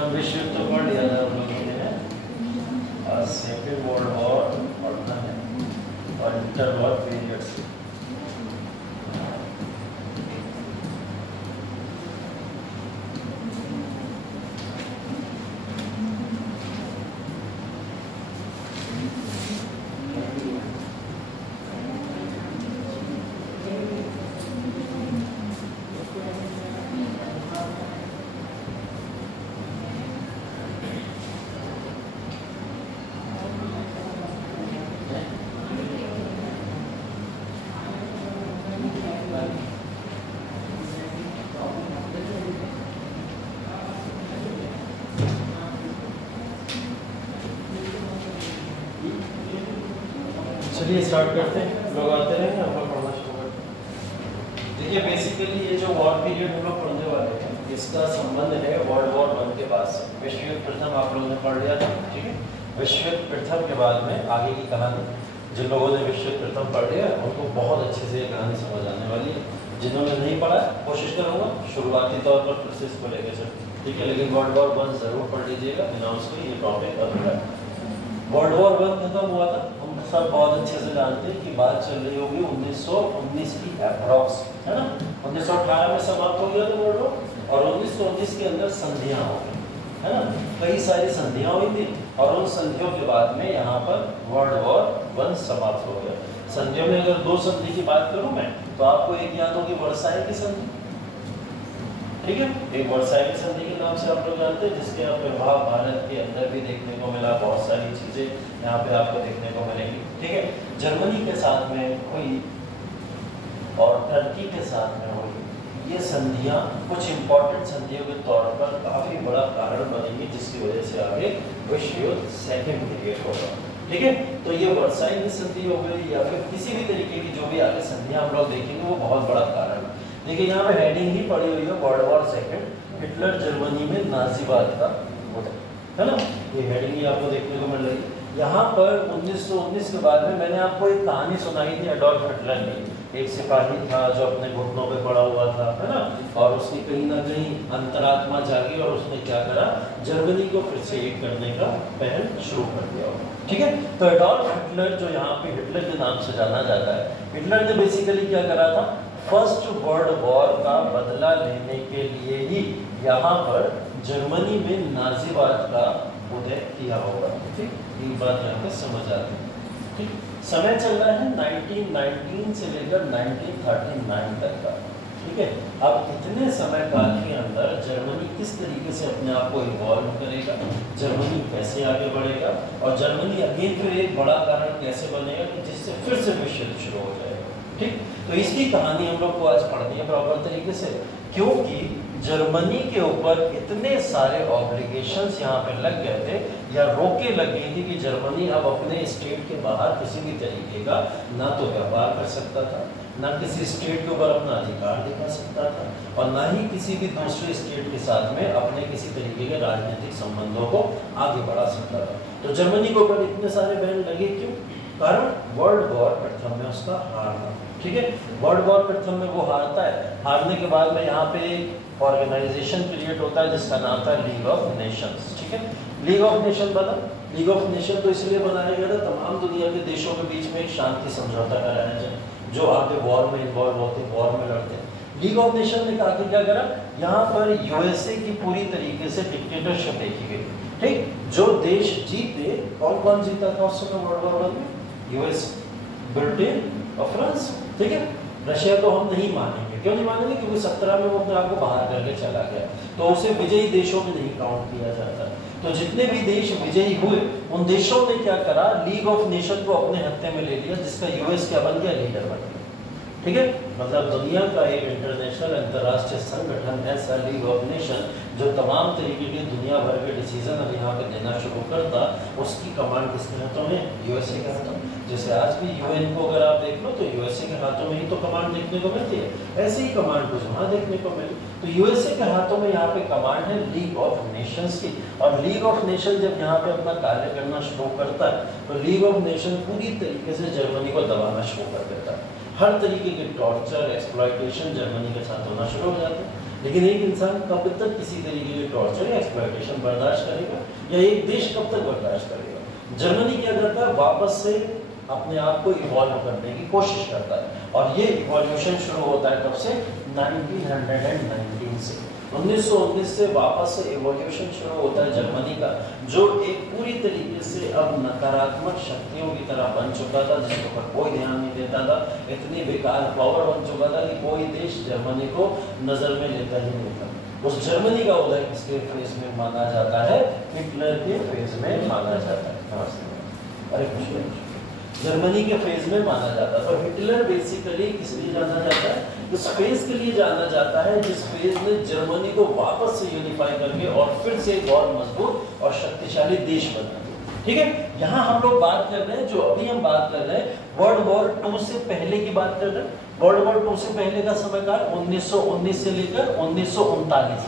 प्रथम विश्व युद्ध तो पढ़ लिया था हम लोगों ने, सेकेंड वर्ल्ड वॉर पढ़ना है और इंटर वॉर पीरियड्स। चलिए स्टार्ट करते हैं, लोग आते रहेंगे, हम लोग पढ़ना शुरू करते हैं। देखिए बेसिकली ये जो वॉर पीरियड हम लोग पढ़ने वाले हैं इसका संबंध है वर्ल्ड वॉर 1 के बाद से। विश्व युद्ध प्रथम आप लोगों ने पढ़ लिया था, ठीक है। विश्व युद्ध प्रथम के बाद में आगे की कहानी, जिन लोगों ने विश्व युद्ध प्रथम पढ़ लिया उनको बहुत अच्छे से ये कहानी समझ आने वाली है। जिन्होंने नहीं पढ़ा कोशिश करूँगा शुरुआती तौर पर फिर से इसको लेकर चल, ठीक है। लेकिन वर्ल्ड वॉर 1 जरूर पढ़ लीजिएगा, बिना उसके ये टॉपिक अधूरा है। वर्ल्ड वॉर 1 खत्म हुआ था, हम सब बहुत अच्छे से जानते हैं कि बात चल रही होगी 1919 की अप्रॉक्स, है ना। 1918 में समाप्त हो गया था वर्ल्ड वॉर और 1919 के अंदर संधियां हो गई, है ना। कई सारी संधियां हुई थी और उन संधियों के बाद में यहाँ पर वर्ल्ड वॉर 1 समाप्त हो गया। संधियों में अगर 2 संधि की बात करूं मैं तो आपको एक याद होगी वर्साई की संधि, ठीक है। एक वर्साई की संधि के नाम से आप लोग जानते हैं, जिसके प्रभाव भारत के अंदर भी देखने को मिला। बहुत सारी चीजें यहाँ पे आपको देखने को मिलेंगी, ठीक है। जर्मनी के साथ में हुई और टर्की के साथ में हुई ये संधियां कुछ इंपॉर्टेंट संधियों के तौर पर काफी बड़ा कारण बनेंगी, जिसकी वजह से आगे विश्व युद्ध सेकेंड पीरियड होगा, ठीक है। तो ये वर्साई की संधि हो गई या फिर किसी भी तरीके की जो भी आगे संधियां हम लोग देखेंगे वो बहुत बड़ा कारण है। देखिए यहाँ पे हेडिंग ही पड़ी हुई है world war second, Hitler Germany में नाजीवाद का उदय, है ना। ये हेडिंग ही आपको देखने को मिल रही है। यहाँ पर 1919 के बाद में मैंने आपको एक कहानी सुनाई थी एडोल्फ हिटलर की। एक सिपाही था जो अपने घुटनों पे पड़ा हुआ था, है ना, और उसकी कहीं ना कहीं अंतरात्मा जागी और उसने क्या करा, जर्मनी को फिर से एक करने का पहल शुरू कर दिया, ठीक है। तो एडोल्फ हिटलर जो यहाँ पे हिटलर के नाम से जाना जाता है, हिटलर ने बेसिकली क्या करा था, फर्स्ट वर्ल्ड वॉर का बदला लेने के लिए ही यहाँ पर जर्मनी में नाजीवाद का उदय किया होगा, ठीक। ये बात यहाँ पे समझ आती है, ठीक। समय चल रहा है 1919 से लेकर 1939 तक का, ठीक है। अब इतने समय काल के अंदर जर्मनी किस तरीके से अपने आप को इन्वॉल्व करेगा, जर्मनी कैसे आगे बढ़ेगा और जर्मनी अगेन फिर एक बड़ा कारण कैसे बनेगा कि जिससे फिर से विश्व युद्ध शुरू हो जाएगा, ठीक। तो इसकी कहानी हम लोग को आज पढ़नी है प्रॉपर तरीके से, क्योंकि जर्मनी के ऊपर इतने सारे ऑब्लिगेशंस यहाँ पे लग गए थे या रोके लग गई थी कि जर्मनी अब अपने स्टेट के बाहर किसी भी तरीके का ना तो व्यापार कर सकता था, ना किसी स्टेट के ऊपर अपना अधिकार दिखा सकता था और ना ही किसी भी दूसरे स्टेट के साथ में अपने किसी तरीके के राजनीतिक संबंधों को आगे बढ़ा सकता था। तो जर्मनी के ऊपर इतने सारे बैन लगे क्यों, कारण वर्ल्ड वॉर प्रथम में उसका हारना, ठीक है। वर्ल्ड वॉर प्रथम में वो हारता है, हारने के बाद में यहाँ पे ऑर्गेनाइजेशन पीरियड होता है जिसका नाम था लीग ऑफ नेशंस, ठीक है। लीग ऑफ नेशन बना, लीग ऑफ नेशन तो इसलिए बनाया गया था तमाम दुनिया के देशों के बीच में एक शांति समझौता कराया जाए, जो आगे वॉर में इन्वॉल्व होते, वॉर में लड़ते हैं। लीग ऑफ नेशन ने आगे क्या करा, यहाँ पर यूएसए की पूरी तरीके से डिक्टेटरशिप देखी गई, ठीक। जो देश जीते, कौन कौन जीता था उस समय वर्ल्ड वॉर 1 में, यूएस, ब्रिटेन और फ्रांस, ठीक है। रशिया तो हम नहीं मानेंगे, क्यों नहीं मानेंगे, क्योंकि 17 में वो अपने आप को बाहर करके चला गया, तो उसे विजयी देशों में नहीं काउंट किया जाता। तो जितने भी देश विजयी हुए उन देशों ने क्या करा, लीग ऑफ नेशन को अपने हत्थे में ले लिया, जिसका यूएस क्या बन गया, लीडर बन गया, ठीक है। मतलब दुनिया का एक इंटरनेशनल अंतर्राष्ट्रीय संगठन ऐसा लीग ऑफ नेशन जो तमाम तरीके के दुनिया भर के डिसीजन अब यहाँ पे देना शुरू करता, उसकी कमांड किसके हाथों में, यूएसए के हाथों में। जैसे आज भी यूएन को अगर आप देख लो तो यूएसए के हाथों में ही तो कमांड देखने को मिलती है, ऐसे ही कमांड कुछ वहाँ देखने को मिली। तो यूएसए के हाथों में यहाँ पे कमांड है लीग ऑफ नेशंस की, और लीग ऑफ नेशन जब यहाँ पे अपना कार्य करना शुरू करता है तो लीग ऑफ नेशन पूरी तरीके से जर्मनी को दबाना शुरू कर देता है। हर तरीके के टॉर्चर, एक्सप्लॉयटेशन जर्मनी के साथ होना शुरू हो जाते हैं। लेकिन एक इंसान कब तक किसी तरीके की टॉर्चर या एक्सप्लॉयटेशन बर्दाश्त करेगा, या एक देश कब तक बर्दाश्त करेगा? जर्मनी क्या करता है, वापस से अपने आप को इवॉल्व करने की कोशिश करता है, और ये इवोल्यूशन शुरू होता है कब से? 1919 से। 1919 से वापस से इवोल्यूशन शुरू होता है जर्मनी का, जो एक पूरी तरीके से अब नकारात्मक शक्तियों की तरह बन चुका था, जिसके ऊपर कोई ध्यान नहीं देता था। इतनी बेकार पावर बन चुका था कि कोई देश जर्मनी को नजर में लेता ही नहीं था। उस जर्मनी का उदय किसके फेज में माना जाता है? हिटलर के फेज में माना जाता है। अरे कुछ जर्मनी के फेज में माना जाता है। तो हिटलर बेसिकली किस लिए जाना जाता है? उस फेज के लिए जाना जाता है जिस फेज में जर्मनी को वापस से यूनिफाई करके और फिर से एक और मजबूत और शक्तिशाली देश बना। ठीक है, यहाँ हम लोग बात कर रहे हैं, जो अभी हम बात कर रहे हैं वर्ल्ड वॉर 2 से पहले की बात कर रहे हैं। वर्ल्ड वॉर 2 से पहले का समयकाल 1919 से लेकर 1939,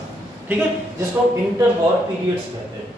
ठीक है, जिसको इंटर वॉर पीरियड्स कहते हैं।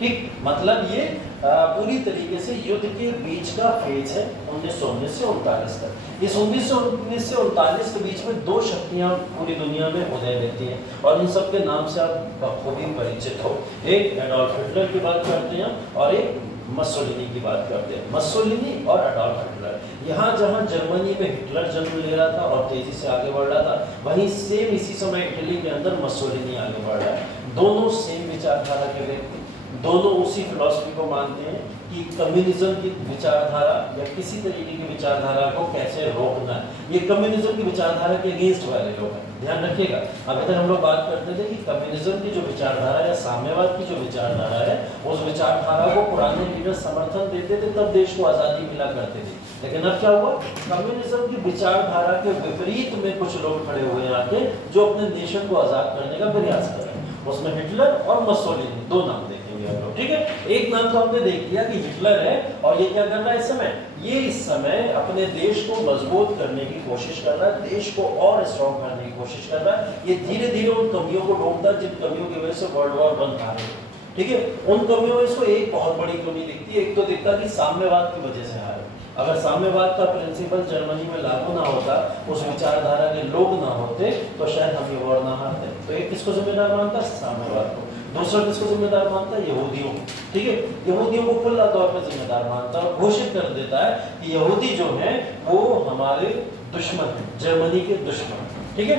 ठीक, मतलब ये पूरी तरीके से युद्ध के बीच का फेज है 1919 से 39 तक। इस 1919 से 39 के बीच में दो शक्तियां पूरी दुनिया में उदय लेती हैं, और इन सब के नाम से आप बखूबी परिचित हो। एक एडोल्फ हिटलर की बात करते हैं और एक मसोलिनी की बात करते हैं। मसोलिनी और एडोल्फ हिटलर, यहाँ जहाँ जर्मनी में हिटलर जन्म ले रहा था और तेजी से आगे बढ़ रहा था, वहीं सेम इसी समय इटली के अंदर मसोलिनी आगे बढ़ रहा है। दोनों सेम विचारधारा के व्यक्ति, दोनों उसी फिलॉसफी को मानते हैं कि कम्युनिज्म की विचारधारा या किसी तरीके की विचारधारा को कैसे रोकना है। ये कम्युनिज्म की विचारधारा के अगेंस्ट वाले लोग हैं, ध्यान रखिएगा। अभी तक हम लोग बात करते थे कि कम्युनिज्म की जो विचारधारा या साम्यवाद की जो विचारधारा है, उस विचारधारा को पुराने लीडर समर्थन देते थे, तब देश को आज़ादी मिला करते थे। लेकिन अब क्या हुआ, कम्युनिज्म की विचारधारा के विपरीत में कुछ लोग खड़े हुए हैं आके, जो अपने नेशन को आज़ाद करने का प्रयास कर रहे हैं। उसमें हिटलर और मसोलिनी दो नाम देखेंगे हम लोग। ठीक है, एक नाम तो हमने देख लिया कि हिटलर है, और ये क्या कर रहा है इस समय? ये इस समय अपने देश को मजबूत करने की कोशिश कर रहा है, देश को और स्ट्रॉन्ग करने की कोशिश कर रहा है। ये धीरे धीरे उन कमियों को ढूंढता है जिन कमियों की वजह से वर्ल्ड वॉर 1 आ रही है। ठीक है, उन कमियों में इसको एक बहुत बड़ी कमी दिखती है। एक तो दिखता कि साम्यवाद की वजह से हारे। अगर साम्यवाद का प्रिंसिपल जर्मनी में लागू ना होता, उस विचारधारा के लोग ना होते, तो शायद हम ये वॉर ना हारते। तो एक किसको जिम्मेदार मानता है? साम्यवाद को। दूसरा किसको जिम्मेदार मानता है? यहूदियों। ठीक है, यहूदियों को खुला तौर पर जिम्मेदार मानता है और घोषित कर देता है कि यहूदी जो है वो हमारे दुश्मन है, जर्मनी के दुश्मन। ठीक है,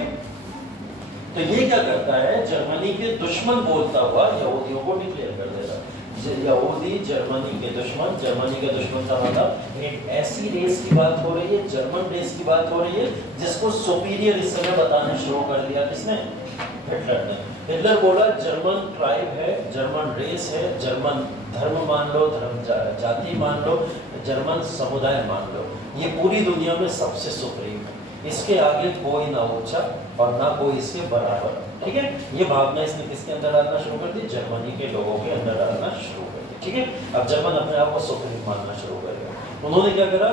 तो ये क्या करता है? जर्मनी के दुश्मन बोलता हुआ यहूदियों को डिक्लेयर कर देता है। यहूदी जर्मनी के दुश्मन। जर्मनी के दुश्मन का मतलब एक ऐसी रेस की बात हो रही है, जर्मन रेस की बात हो रही है, जिसको सुपीरियर इस समय बताना शुरू कर दिया किसने? हिटलर ने। हिटलर बोला जर्मन ट्राइब है, जर्मन रेस है, जर्मन धर्म मान लो, धर्म जाति मान लो, जर्मन समुदाय मान लो, ये पूरी दुनिया में सबसे सुप्रीम है। इसके आगे कोई ना ऊंचा और ना कोई इसके बराबर। ठीक है, ये भावना इसने किसके अंदर डालना शुरू कर दी? जर्मनी के लोगों के अंदर डालना शुरू कर दी। ठीक है, अब जर्मन अपने आप को सुप्रीम मानना शुरू करेगा। उन्होंने क्या करा?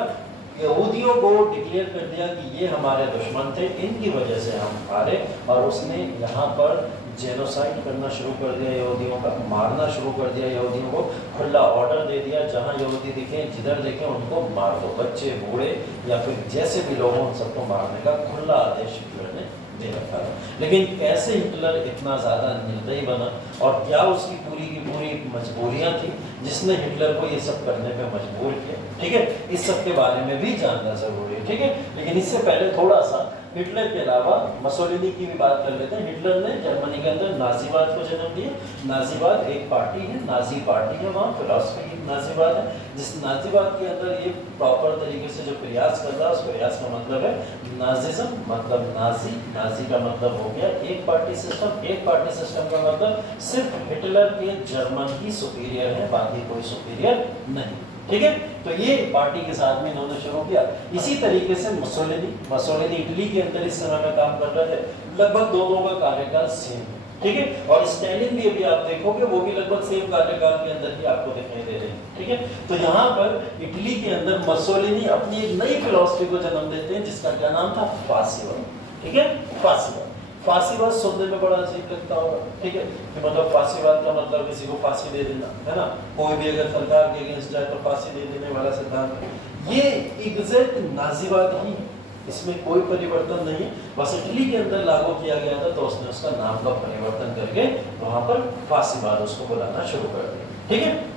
यहूदियों को डिक्लेयर कर दिया कि ये हमारे दुश्मन थे, इनकी वजह से हम हारे, और उसने यहाँ पर जेनोसाइड करना शुरू कर दिया, यहूदियों का मारना शुरू कर दिया। यहूदियों को खुला ऑर्डर दे दिया, जहाँ यहूदी दिखे, जिधर देखे उनको मार दो, बच्चे बूढ़े या फिर जैसे भी लोग उन सबको मारने का खुला आदेश हिटलर ने दे रखा था। लेकिन कैसे हिटलर इतना ज़्यादा निर्दयी बना, और क्या उसकी पूरी की पूरी मजबूरियाँ थी जिसने हिटलर को ये सब करने पे मजबूर किया? ठीक है, इस सब के बारे में भी जानना जरूरी है। ठीक है, लेकिन इससे पहले थोड़ा सा हिटलर के अलावा मसोलिनी की भी बात कर लेते हैं। हिटलर ने जर्मनी के अंदर नाजीवाद को जन्म दिया। नाजीवाद एक पार्टी है, नाजी पार्टी है, वहाँ फिलॉसफी नाजीवाद है, जिस नाजीवाद के अंदर ये प्रॉपर तरीके से जो प्रयास कर रहा है, उस प्रयास का मतलब है नाजिज्म, मतलब नाजी। नाजी का मतलब हो गया एक पार्टी सिस्टम। एक पार्टी सिस्टम का मतलब सिर्फ हिटलर के जर्मन ही सुपीरियर है, बाकी कोई सुपीरियर नहीं। ठीक है, तो ये पार्टी के साथ में इन्होंने शुरू किया। इसी तरीके से मसोलिनी इटली के अंदर इस समय में काम कर रहे थे। लगभग दोनों का कार्यकाल सेम है। ठीक है, और स्टालिन भी अभी आप देखोगे वो भी लगभग सेम कार्यकाल के अंदर ही आपको दिखाई दे रहे हैं। ठीक है, तो यहाँ पर इटली के अंदर मसोलिनी अपनी एक नई फिलॉसफी को जन्म देते हैं, जिसका क्या नाम था? फासीवाद। ठीक है, फासीवाद। फांसीवाद सुनने में बड़ा अजीब लगता होगा। ठीक है, कि मतलब फांसीवाद का मतलब किसी को फांसी दे देना, है ना? कोई भी अगर सरकार के अगेंस्ट जाए तो फांसी दे देने वाला सिद्धांत, ये एग्जैक्ट नाजीवाद ही है। इसमें कोई परिवर्तन नहीं, बस इटली के अंदर लागू किया गया था तो उसने उसका नाम का परिवर्तन करके वहां पर फांसीवाद उसको बुलाना शुरू कर दिया। ठीक है,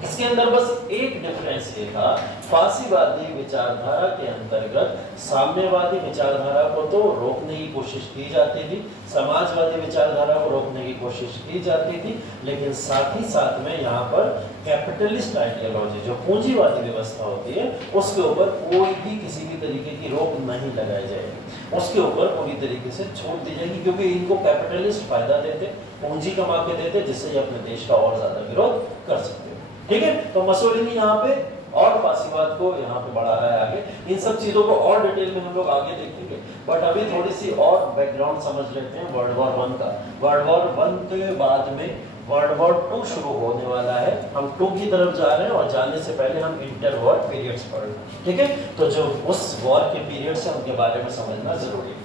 इसके अंदर बस एक डिफरेंस ये था, फांसीवादी विचारधारा के अंतर्गत साम्यवादी विचारधारा को तो रोकने की कोशिश की जाती थी, समाजवादी विचारधारा को रोकने की कोशिश की जाती थी, लेकिन साथ ही साथ में यहाँ पर कैपिटलिस्ट आइडियोलॉजी जो पूंजीवादी व्यवस्था होती है उसके ऊपर कोई भी किसी भी तरीके की रोक नहीं लगाई जाएगी, उसके ऊपर पूरी तरीके से छूट दी जाएगी, क्योंकि इनको कैपिटलिस्ट फायदा देते, पूंजी कमा के देते, जिससे ये अपने देश का और ज्यादा विरोध कर सकते। ठीक है, तो मसोलिनी यहाँ पे और फांसीवाद को यहाँ पे बढ़ा रहा है आगे। इन सब चीजों को और डिटेल में हम लोग आगे देखेंगे, बट अभी थोड़ी सी और बैकग्राउंड समझ लेते हैं वर्ल्ड वॉर 1 का। वर्ल्ड वॉर 1 के बाद में वर्ल्ड वॉर 2 शुरू होने वाला है, हम 2 की तरफ जा रहे हैं और जाने से पहले हम इंटर वॉर पीरियड्स पढ़ रहे हैं। ठीक है, तो जो उस वॉर के पीरियड्स है उनके बारे में समझना जरूरी है।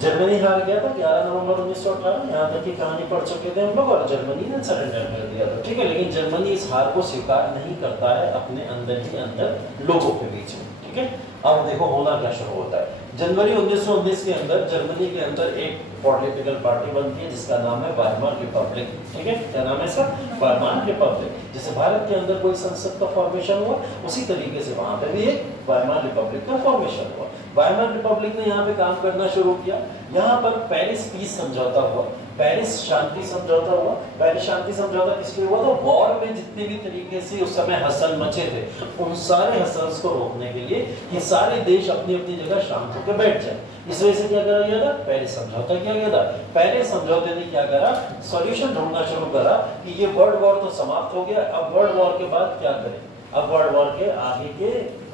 जर्मनी हार गया था 11 नवंबर 1918, यहाँ तक की कहानी पढ़ चुके थे हम लोग, और जर्मनी ने सरेंडर कर दिया था। ठीक है, लेकिन जर्मनी इस हार को स्वीकार नहीं करता है अपने अंदर ही अंदर लोगों के बीच में। ठीक है, अब देखो होना क्या शुरू होता है। जनवरी 1919 के अंदर जर्मनी के अंदर एक पॉलिटिकल पार्टी बनती है जिसका नाम है वाइमार रिपब्लिक। ठीक है, क्या नाम है सर? Weimar Republic. जैसे भारत के अंदर कोई संसद का फॉर्मेशन हुआ, उसी तरीके से वहां पे भी एक वाइमार रिपब्लिक का फॉर्मेशन हुआ। वाइमार रिपब्लिक ने यहाँ पे काम करना शुरू किया। यहाँ पर पेरिस पीस समझौता हुआ, पेरिस शांति समझौता हुआ। पेरिस शांति समझौता किसके हुआ था? वॉर में जितने भी तरीके से उस समय हसल मचे थे, उन सारे हसल्स को रोकने के लिए कि सारे देश अपनी अपनी जगह शांत होकर बैठ जाए। इस वजह से क्या करा गया था? पेरिस समझौता किया गया था। पेरिस समझौते ने क्या करा? सॉल्यूशन ढूंढना शुरू करा कि ये वर्ल्ड वॉर तो समाप्त हो गया, अब वर्ल्ड वॉर के बाद क्या करें, अब वर्ल्ड वॉर के आगे के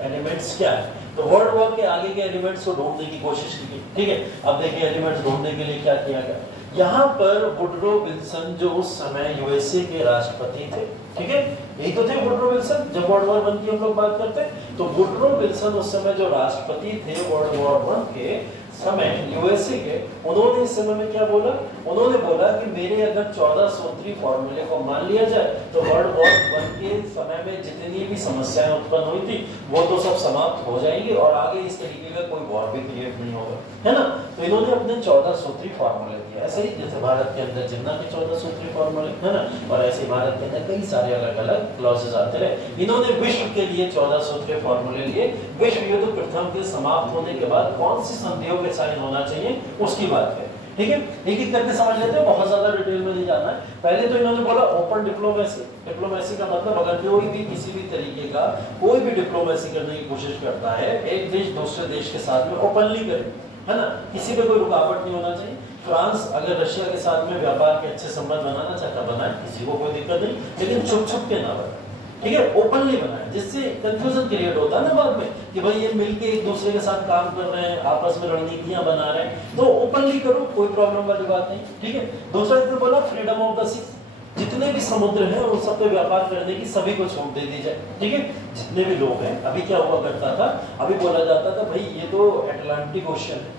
एलिमेंट्स क्या है। तो वर्ल्ड वॉर के आगे के एलिमेंट्स को ढूंढने की कोशिश की। ठीक है, अब देखिए एलिमेंट्स ढूंढने के लिए क्या किया गया। यहाँ पर वुडरो विल्सन जो उस समय यूएसए के राष्ट्रपति थे, ठीक है, यही तो थे वुडरो विल्सन जब वर्ल्ड वॉर 1 की हम लोग बात करते हैं। तो वुडरो विल्सन उस समय जो राष्ट्रपति थे वर्ल्ड वॉर 1 के समय यूएसए के, उन्होंने इस समय में क्या बोला? उन्होंने बोला कि मेरे अगर 14 सूत्री फॉर्मूले को मान लिया जाए तो वर्ल्ड वॉर 1 के समय में जितनी भी समस्याएं उत्पन्न हुई थी वो तो सब समाप्त हो जाएंगी और आगे इस तरीके का कोई वॉर भी क्रिएट नहीं होगा, है ना। तो इन्होंने अपने 14 सूत्री फॉर्मूले दिए, ऐसे ही जैसे भारत के अंदर जिन्ना के 14 सूत्री फॉर्मूले, है ना, और ऐसे भारत के अंदर कई सारे अलग अलग क्लॉजेस आते रहे। इन्होंने विश्व के लिए 14 सूत्री फॉर्मूले लिए। विश्व युद्ध प्रथम के समाप्त होने के बाद कौन सी संधियों पे साइन होना चाहिए उसकी बात है। ठीक है, एक एक करके समझ लेते हैं, बहुत ज्यादा डिटेल में नहीं जाना है। पहले तो इन्होंने बोला ओपन डिप्लोमेसी। डिप्लोमेसी का मतलब अगर कोई भी किसी भी तरीके का कोई भी डिप्लोमेसी करने की कोशिश करता है, एक देश दूसरे देश के साथ में ओपनली करे, है ना, किसी पे कोई रुकावट नहीं होना चाहिए। फ्रांस अगर रशिया के साथ में व्यापार के अच्छे संबंध बनाना चाहता बनाए, किसी को कोई दिक्कत नहीं, लेकिन छुप छुप के ना बनाए। ठीक है, ओपनली बनाए, जिससे कंफ्यूजन क्रिएट होता है ना बाद में कि भाई ये मिलके एक दूसरे के साथ काम कर रहे हैं, आपस में रणनीतियां बना रहे हैं, तो ओपनली करो, कोई प्रॉब्लम वाली बात नहीं। ठीक है, दूसरा इसने बोला फ्रीडम ऑफ द सीज, जितने भी समुद्र हैं उन सब पे व्यापार करने की सभी को छूट दे दी जाए। ठीक है, जितने भी लोग हैं, अभी क्या हुआ करता था, अभी बोला जाता था भाई ये तो अटलांटिक ओशन है,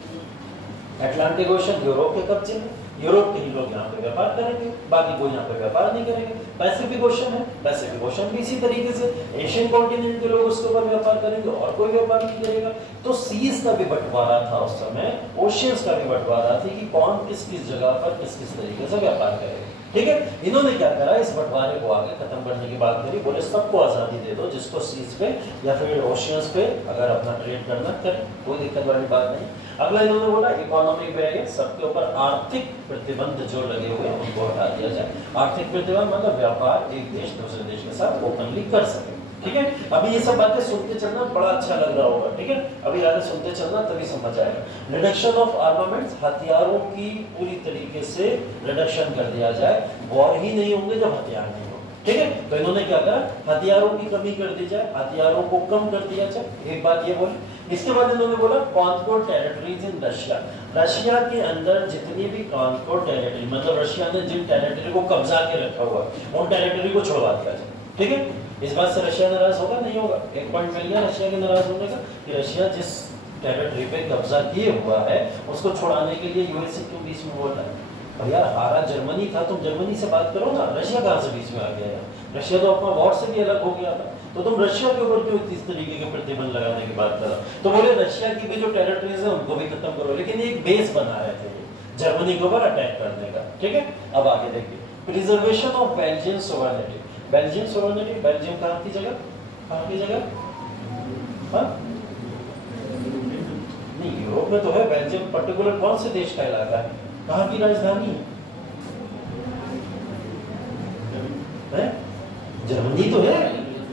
अटलांटिक ओशन यूरोप के कब्जे में, यूरोप के ही लोग यहाँ पे व्यापार करेंगे, बाकी कोई यहाँ पे व्यापार नहीं करेंगे। पैसिफिक ओशन है, पैसिफिक ओशन भी इसी तरीके से, एशियन कॉन्टिनेंट के लोग उसके ऊपर व्यापार करेंगे और कोई व्यापार नहीं करेगा। तो सीज का भी बंटवारा था उस समय, ओशियंस का भी बंटवारा थी कि कौन किस किस जगह पर किस किस तरीके से व्यापार करेगा। ठीक है, इन्होंने क्या करा, इस बंटवारे को आगे खत्म करने की बात करी, बोले सबको आजादी दे दो, जिसको सीज पे या फिर ओशियंस पे अगर अपना ट्रेड करना करे, कोई दिक्कत वाली बात नहीं। अगला इन्होंने बोला इकोनॉमिक बैरियर, सबके ऊपर आर्थिक प्रतिबंध जो लगे हुए हैं उनको हटा दिया जाए। आर्थिक प्रतिबंध मतलब व्यापार एक देश दूसरे देश के साथ ओपनली कर सके। ठीक है, अभी ये सब बातें सुनते चलना बड़ा अच्छा लग रहा होगा। ठीक है, अभी आगे सुनते चलना तभी समझ आएगा। रिडक्शन ऑफ आर्मामेंट्स, हथियारों की पूरी तरीके से रिडक्शन कर दिया जाए, वॉर ही नहीं होंगे जब हथियार नहीं हो। ठीक है, तो इन्होंने क्या करा, हथियारों की कमी कर दी जाए, हथियारों को कम कर दिया जाए, एक बात ये बोली। इसके बाद इन्होंने बोला conquer territories in Russia, Russia के अंदर जितनी भी कॉन्कोर टेरिटरी, मतलब रशिया ने जिन टेरिटरी को कब्जा के रखा हुआ उन टेरिटरी को छुड़वा दिया जाए। ठीक है, इस बात से रशिया नाराज होगा? नहीं होगा। एक पॉइंट मिल गया रशिया के नाराज होने का कि रशिया जिस टेरिटरी पे कब्जा किए हुआ है उसको छुड़ाने के लिए यूएसए क्यों बीच में बोल रहा है? और यार हारा जर्मनी था, तुम जर्मनी से बात करो ना, रशिया कहाँ से बीच में आ गया यार? रशिया तो अपना वॉर से भी अलग हो गया था, तो तुम रशिया के ऊपर क्यों इस तरीके के प्रतिबंध लगाने की बात करो? तो बोले रशिया की भी जो टेरिटरीज है उनको भी खत्म करो, लेकिन एक बेस बना रहे थे जर्मनी के ऊपर अटैक करने का। ठीक है, अब आगे देखिए, preservation of Belgian sovereignty. Belgian sovereignty, Belgium कहाँ की जगह, कहाँ की जगह? हाँ नहीं, यूरोप में तो है बेल्जियम, पर्टिकुलर कौन से देश का इलाका है, कहाँ की राजधानी है? जर्मनी तो है।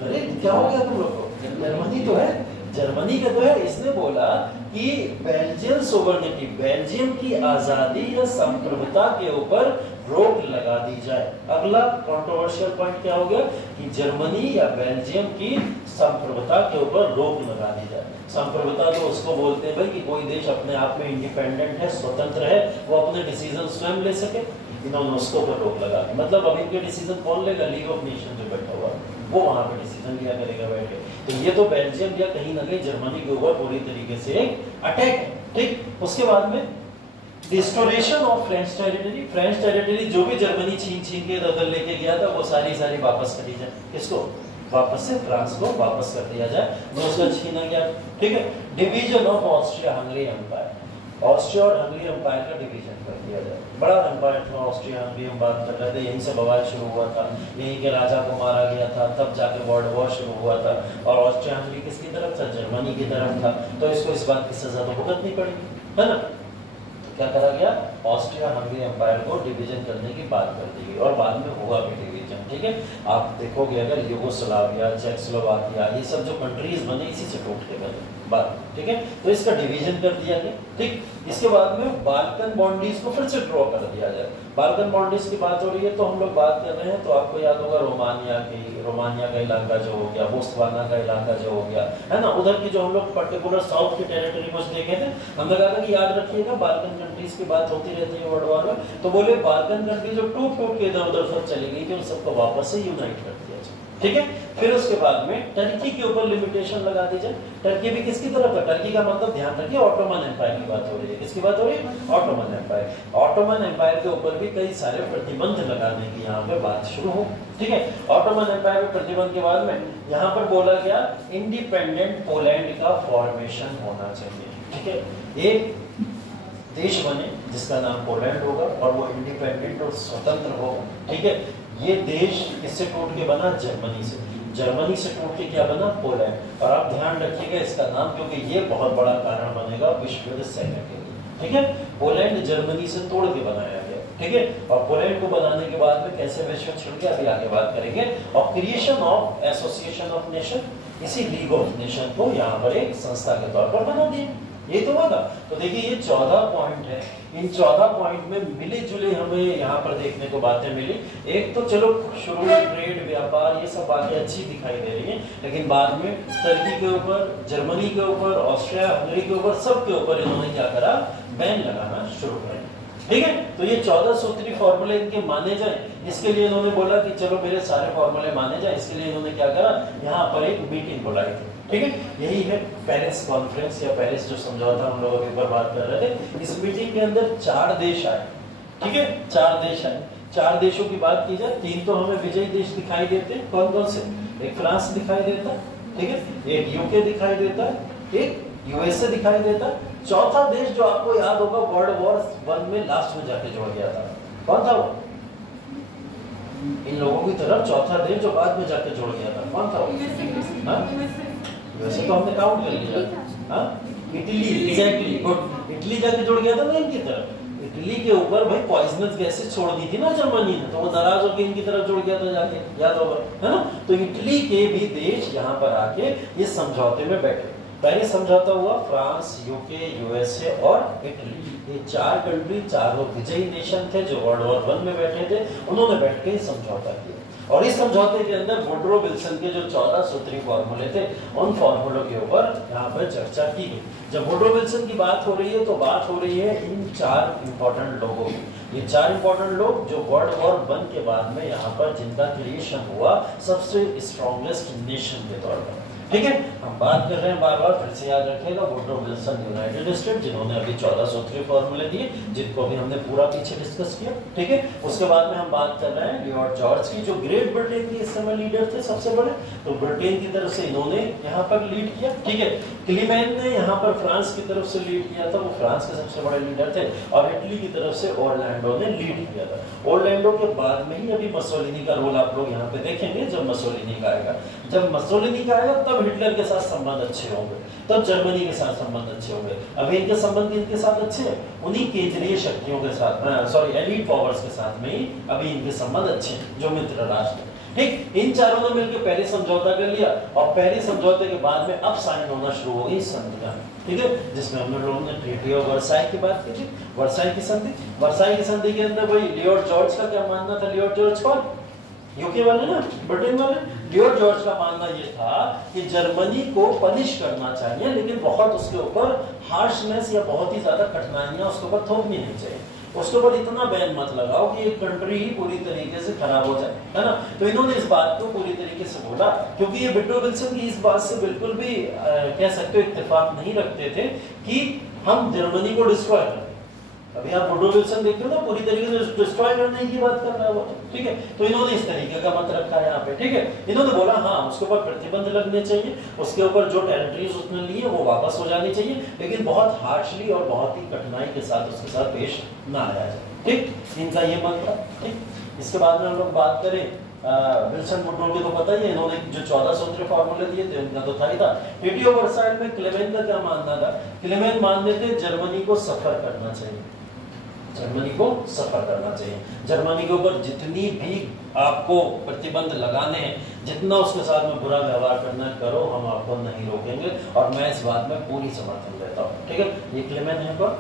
अरे क्या हो गया तुम लोग को, जर्मनी तो है, जर्मनी का तो है। इसने बोला कि बेल्जियम सोवरेनिटी, बेल्जियम की आजादी या संप्रभुता के ऊपर रोक लगा दी जाए। अगला कंट्रोवर्शियल पॉइंट क्या हो गया कि जर्मनी या बेल्जियम की संप्रभुता के ऊपर रोक लगा दी जाए। संप्रभुता तो उसको बोलते हैं भाई कि कोई देश अपने आप में इंडिपेंडेंट है, स्वतंत्र है, वो अपने डिसीजन स्वयं ले सके। इन्होंने उसको पर रोक लगा दी, मतलब अब इनके डिसीजन कौन लेगा? लीग ऑफ नेशन जो बैठा हुआ वो वहां पे डिसीजन लिया करेगा बैठे। तो ये तो बेल्जियम या कहीं ना कहीं जर्मनी के ऊपर पूरी तरीके से अटैक है। ठीक, उसके बाद में restoration of French territory. French territory जो भी जर्मनी छीन छीन के इधर लेके गया था वो सारी वापस करी जाए। किसको? वापस से फ्रांस को वापस कर दिया जाए जो उसका छीना गया। ठीक है, division of Austria Hungary empire, Austria और हंगरी एम्पायर का डिवीजन कर दिया जाए। बड़ा एम्पायर था ऑस्ट्रिया हंगरी, हम बात कर रहे थे, यहीं से बवाल शुरू हुआ था, यहीं के राजा को मारा गया था, तब जाके वर्ल्ड वॉर शुरू हुआ था। और ऑस्ट्रिया हंगरी किसकी तरफ था? जर्मनी की तरफ था, तो इसको इस बात की सजा तो भुगतनी पड़ेगी, है ना? क्या करा गया? ऑस्ट्रिया हंगरी एम्पायर को डिवीजन करने की बात कर दी गई और बाद में हुआ भी डिवीजन। ठीक है, आप देखोगे अगर यूगोस्लाविया, चेकोस्लोवाकिया, ये सब जो कंट्रीज बने इसी से टूट के बने बात। ठीक है, तो इसका डिवीजन कर दिया गया। ठीक, इसके बाद में बाल्कन बॉन्डीज को फिर से ड्रॉ कर दिया जाए। बाल्कन बॉन्डीज की बात हो रही है तो हम लोग बात कर रहे हैं, तो आपको याद होगा रोमानिया का इलाका जो हो गया, बोस्वाना का इलाका जो हो गया, है ना, उधर की जो हम लोग पर्टिकुलर साउथ की टेरिटरी कुछ देखे थे, हमने कहा था कि याद रखिएगा बाल्कन कंट्रीज की बात होती रहती है वर्ल्ड वॉर में। तो बोले बाल्कन कंट्री जो टूट टूट के इधर उधर सब चली गई थी उन सबको वापस से यूनाइट कर दिया जाए। ठीक है, फिर उसके बाद में टर्की के ऊपर लिमिटेशन लगा दी जाए। टर्की भी किसकी तरफ है? टर्की का मतलब ध्यान रखिए ऑटोमन एम्पायर की बात हो रही है। किसकी बात हो रही है? Ottoman empire. ऑटोमन एम्पायर के ऊपर भी कई सारे प्रतिबंध लगाने की यहाँ पे बात शुरू हो। ठीक है, ऑटोमन एम्पायर में प्रतिबंध के बाद में यहाँ पर बोला गया इंडिपेंडेंट पोलैंड का फॉर्मेशन होना चाहिए। ठीक है, एक देश बने जिसका नाम पोलैंड होगा और वो इंडिपेंडेंट और स्वतंत्र होगा। ठीक है, ये देश किससे टूट के बना? जर्मनी से। जर्मनी से टूट के क्या बना? पोलैंड। और आप ध्यान रखिएगा इसका नाम, क्योंकि ये बहुत बड़ा कारण बनेगा विश्व युद्ध सेकंड के लिए। ठीक है, पोलैंड जर्मनी से तोड़ के बनाया गया। ठीक है, और पोलैंड को बनाने के बाद में कैसे विश्व छिड़ गया अभी आगे बात करेंगे। और creation of association of nation, इसी लीग ऑफ नेशन को यहाँ पर एक संस्था के तौर पर बना दिया। ये तो होगा। तो देखिए ये 14 पॉइंट है, इन 14 पॉइंट में मिली जुली हमें यहाँ पर देखने को बातें मिली। एक तो चलो शुरू में ट्रेड, व्यापार, ये सब बातें अच्छी दिखाई दे रही हैं, लेकिन बाद में टर्की के ऊपर, जर्मनी के ऊपर, ऑस्ट्रिया हंगरी के ऊपर, सब के ऊपर इन्होंने क्या करा? बैन लगाना शुरू कर। ठीक है, तो ये 14 सूत्री फॉर्मूले इनके माने जाए, इसके लिए इन्होंने बोला कि चलो मेरे सारे फॉर्मूले माने जाए। इसके लिए इन्होंने क्या करा? यहाँ पर एक मीटिंग बुलाई थी। ठीक है, यही है पेरिस कॉन्फ्रेंस या पेरिस जो समझौता हम लोग अभी बात कर रहे थे। इस मीटिंग के अंदर 4 देश आए। ठीक है, 4 देश आए। 4 देशों की बात की जाए, 3 तो हमें विजयी देश दिखाई देते हैं। कौन कौन से? एक फ्रांस दिखाई देता है, ठीक है, एक यूके दिखाई देता है, एक यूएसए दिखाई देता है। चौथा देश जो आपको याद होगा वर्ल्ड वॉर 1 में लास्ट में जाके जुड़ गया था, कौन था वो? इन लोगों की तरफ चौथा देश जो बाद में जाके जुड़ गया था, कौन था वो? वैसे तो हमने काउंट कर लिया। हाँ, इटली, एग्जैक्टली, गुड। इटली जाके जुड़ गया था ना इनकी तरफ। इटली के ऊपर भाई पॉइजनस गैसेस छोड़ दी थी ना जर्मनी ने, तो वो नाराज होकर इनकी तरफ जुड़ गया था जाके, याद होगा, है ना? तो इटली के भी देश यहाँ पर आके इस समझौते में बैठे। पहले समझौता हुआ फ्रांस, यूके, यूएसए और इटली। ये 4 कंट्री, चारों विजयी नेशन थे जो वर्ल्ड वॉर 1 में बैठे थे। उन्होंने बैठ के समझौता किया और इस समझौते के अंदर वुडरो विल्सन के जो 14 सूत्री फॉर्मूले थे, उन फॉर्मूलों के ऊपर यहाँ पर चर्चा की गई। जब वुडरो विल्सन की बात हो रही है तो बात हो रही है इन 4 इंपॉर्टेंट लोगों की। ये 4 इंपॉर्टेंट लोग जो वर्ल्ड वॉर 1 के बाद में यहाँ पर जिनका क्रिएशन हुआ सबसे स्ट्रॉन्गेस्ट नेशन के तौर पर। ठीक है। हम बात कर रहे हैं बार बार, फिर से याद रखिएगा, वुडरो विल्सन यूनाइटेड स्टेट, जिन्होंने अभी 14 सूत्रीय फॉर्मूले दिए, जिनको भी हमने पूरा पीछे डिस्कस किया। ठीक है। उसके बाद में हम बात कर रहे हैं लियोर्ड जॉर्ज की, जो ग्रेट ब्रिटेन के इस समय लीडर थे सबसे बड़े। तो ब्रिटेन की तरफ से इन्होंने यहाँ पर लीड किया। ठीक है। क्लीमेन ने यहाँ पर फ्रांस की तरफ से लीड किया था, वो फ्रांस के सबसे बड़े लीडर थे। और इटली की तरफ से ऑरलैंडो ने लीड किया था। ऑरलैंडो के बाद में ही अभी मसोलिनी का रोल आप लोग यहाँ पे देखेंगे। जब मसोलिनी का आएगा, जब मसोलिनी का आएगा तब हिटलर के साथ संबंध अच्छे होंगे, तब जर्मनी के साथ संबंध अच्छे होंगे। अभी इनके संबंध इनके साथ अच्छे हैं, उन्हीं केंद्रीय शक्तियों के साथ, सॉरी एलीट पावर्स के साथ में ही अभी इनके संबंध अच्छे हैं, जो मित्र राष्ट्र। ठीक। इन चारों ने मिलकर पेरिस समझौता कर लिया, और पेरिस समझौते के बाद में अब साइन होना शुरू हो गई संधियां। ठीक है। जिसमें हम लोगों ने ट्रीटी ऑफ वर्साई की बात की थी, वर्साई की संधि। वर्साई की संधि के अंदर वही लियोर्ड जॉर्ज का क्या मानना था? लियोर्ड जॉर्ज कौन? यूके वाले ना, ब्रिटेन वाले। लियोर्ड जॉर्ज का मानना ये था कि जर्मनी को पनिश करना चाहिए, लेकिन बहुत उसके ऊपर हार्शनेस या बहुत ही ज्यादा कठिनाइयां उसके ऊपर थोपनी नहीं चाहिए। उसके ऊपर इतना बैन मत लगाओ कि एक कंट्री ही पूरी तरीके से खराब हो जाए, है ना। तो इन्होंने इस बात को पूरी तरीके से बोला, क्योंकि ये वुडरो विल्सन की इस बात से बिल्कुल भी कह सकते हो इत्तेफाक नहीं रखते थे कि हम जर्मनी को डिस्ट्रॉय करें। अभी आप वुडरो विल्सन देखते हो ना, पूरी तरीके से डिस्ट्रॉय करने की बात कर रहा है वो। ठीक है। तो इन्होंने इस तरीके का मत रखा है यहाँ पे। ठीक है। इन्होंने बोला हाँ, उसके ऊपर प्रतिबंध लगने चाहिए, उसके ऊपर जो टेरिटरीज उसने लिए वो वापस हो जानी चाहिए, लेकिन बहुत हार्शली और बहुत ही कठिनाई के साथ उसके साथ पेश ना आया जाए। ठीक। इनका ये मत था। ठीक। इसके बाद में हम लोग बात करें विल्सन वुडरो के, तो पता ही है इन्होंने जो 14 सूत्रीय फॉर्मूले दिए थे उनका तो था ही था। ट्रीटी ऑफ वर्साई में क्लेमेन का क्या मानना था? क्लेमेन मानते थे जर्मनी को सफर करना चाहिए, जर्मनी को सफर करना चाहिए। जर्मनी के ऊपर जितनी भी आपको प्रतिबंध लगाने हैं, जितना उसके साथ में बुरा व्यवहार करना है करो, हम आपको नहीं रोकेंगे, और मैं इस बात में पूरी समर्थन देता हूँ। ठीक है। ये क्लेमेन है कौन?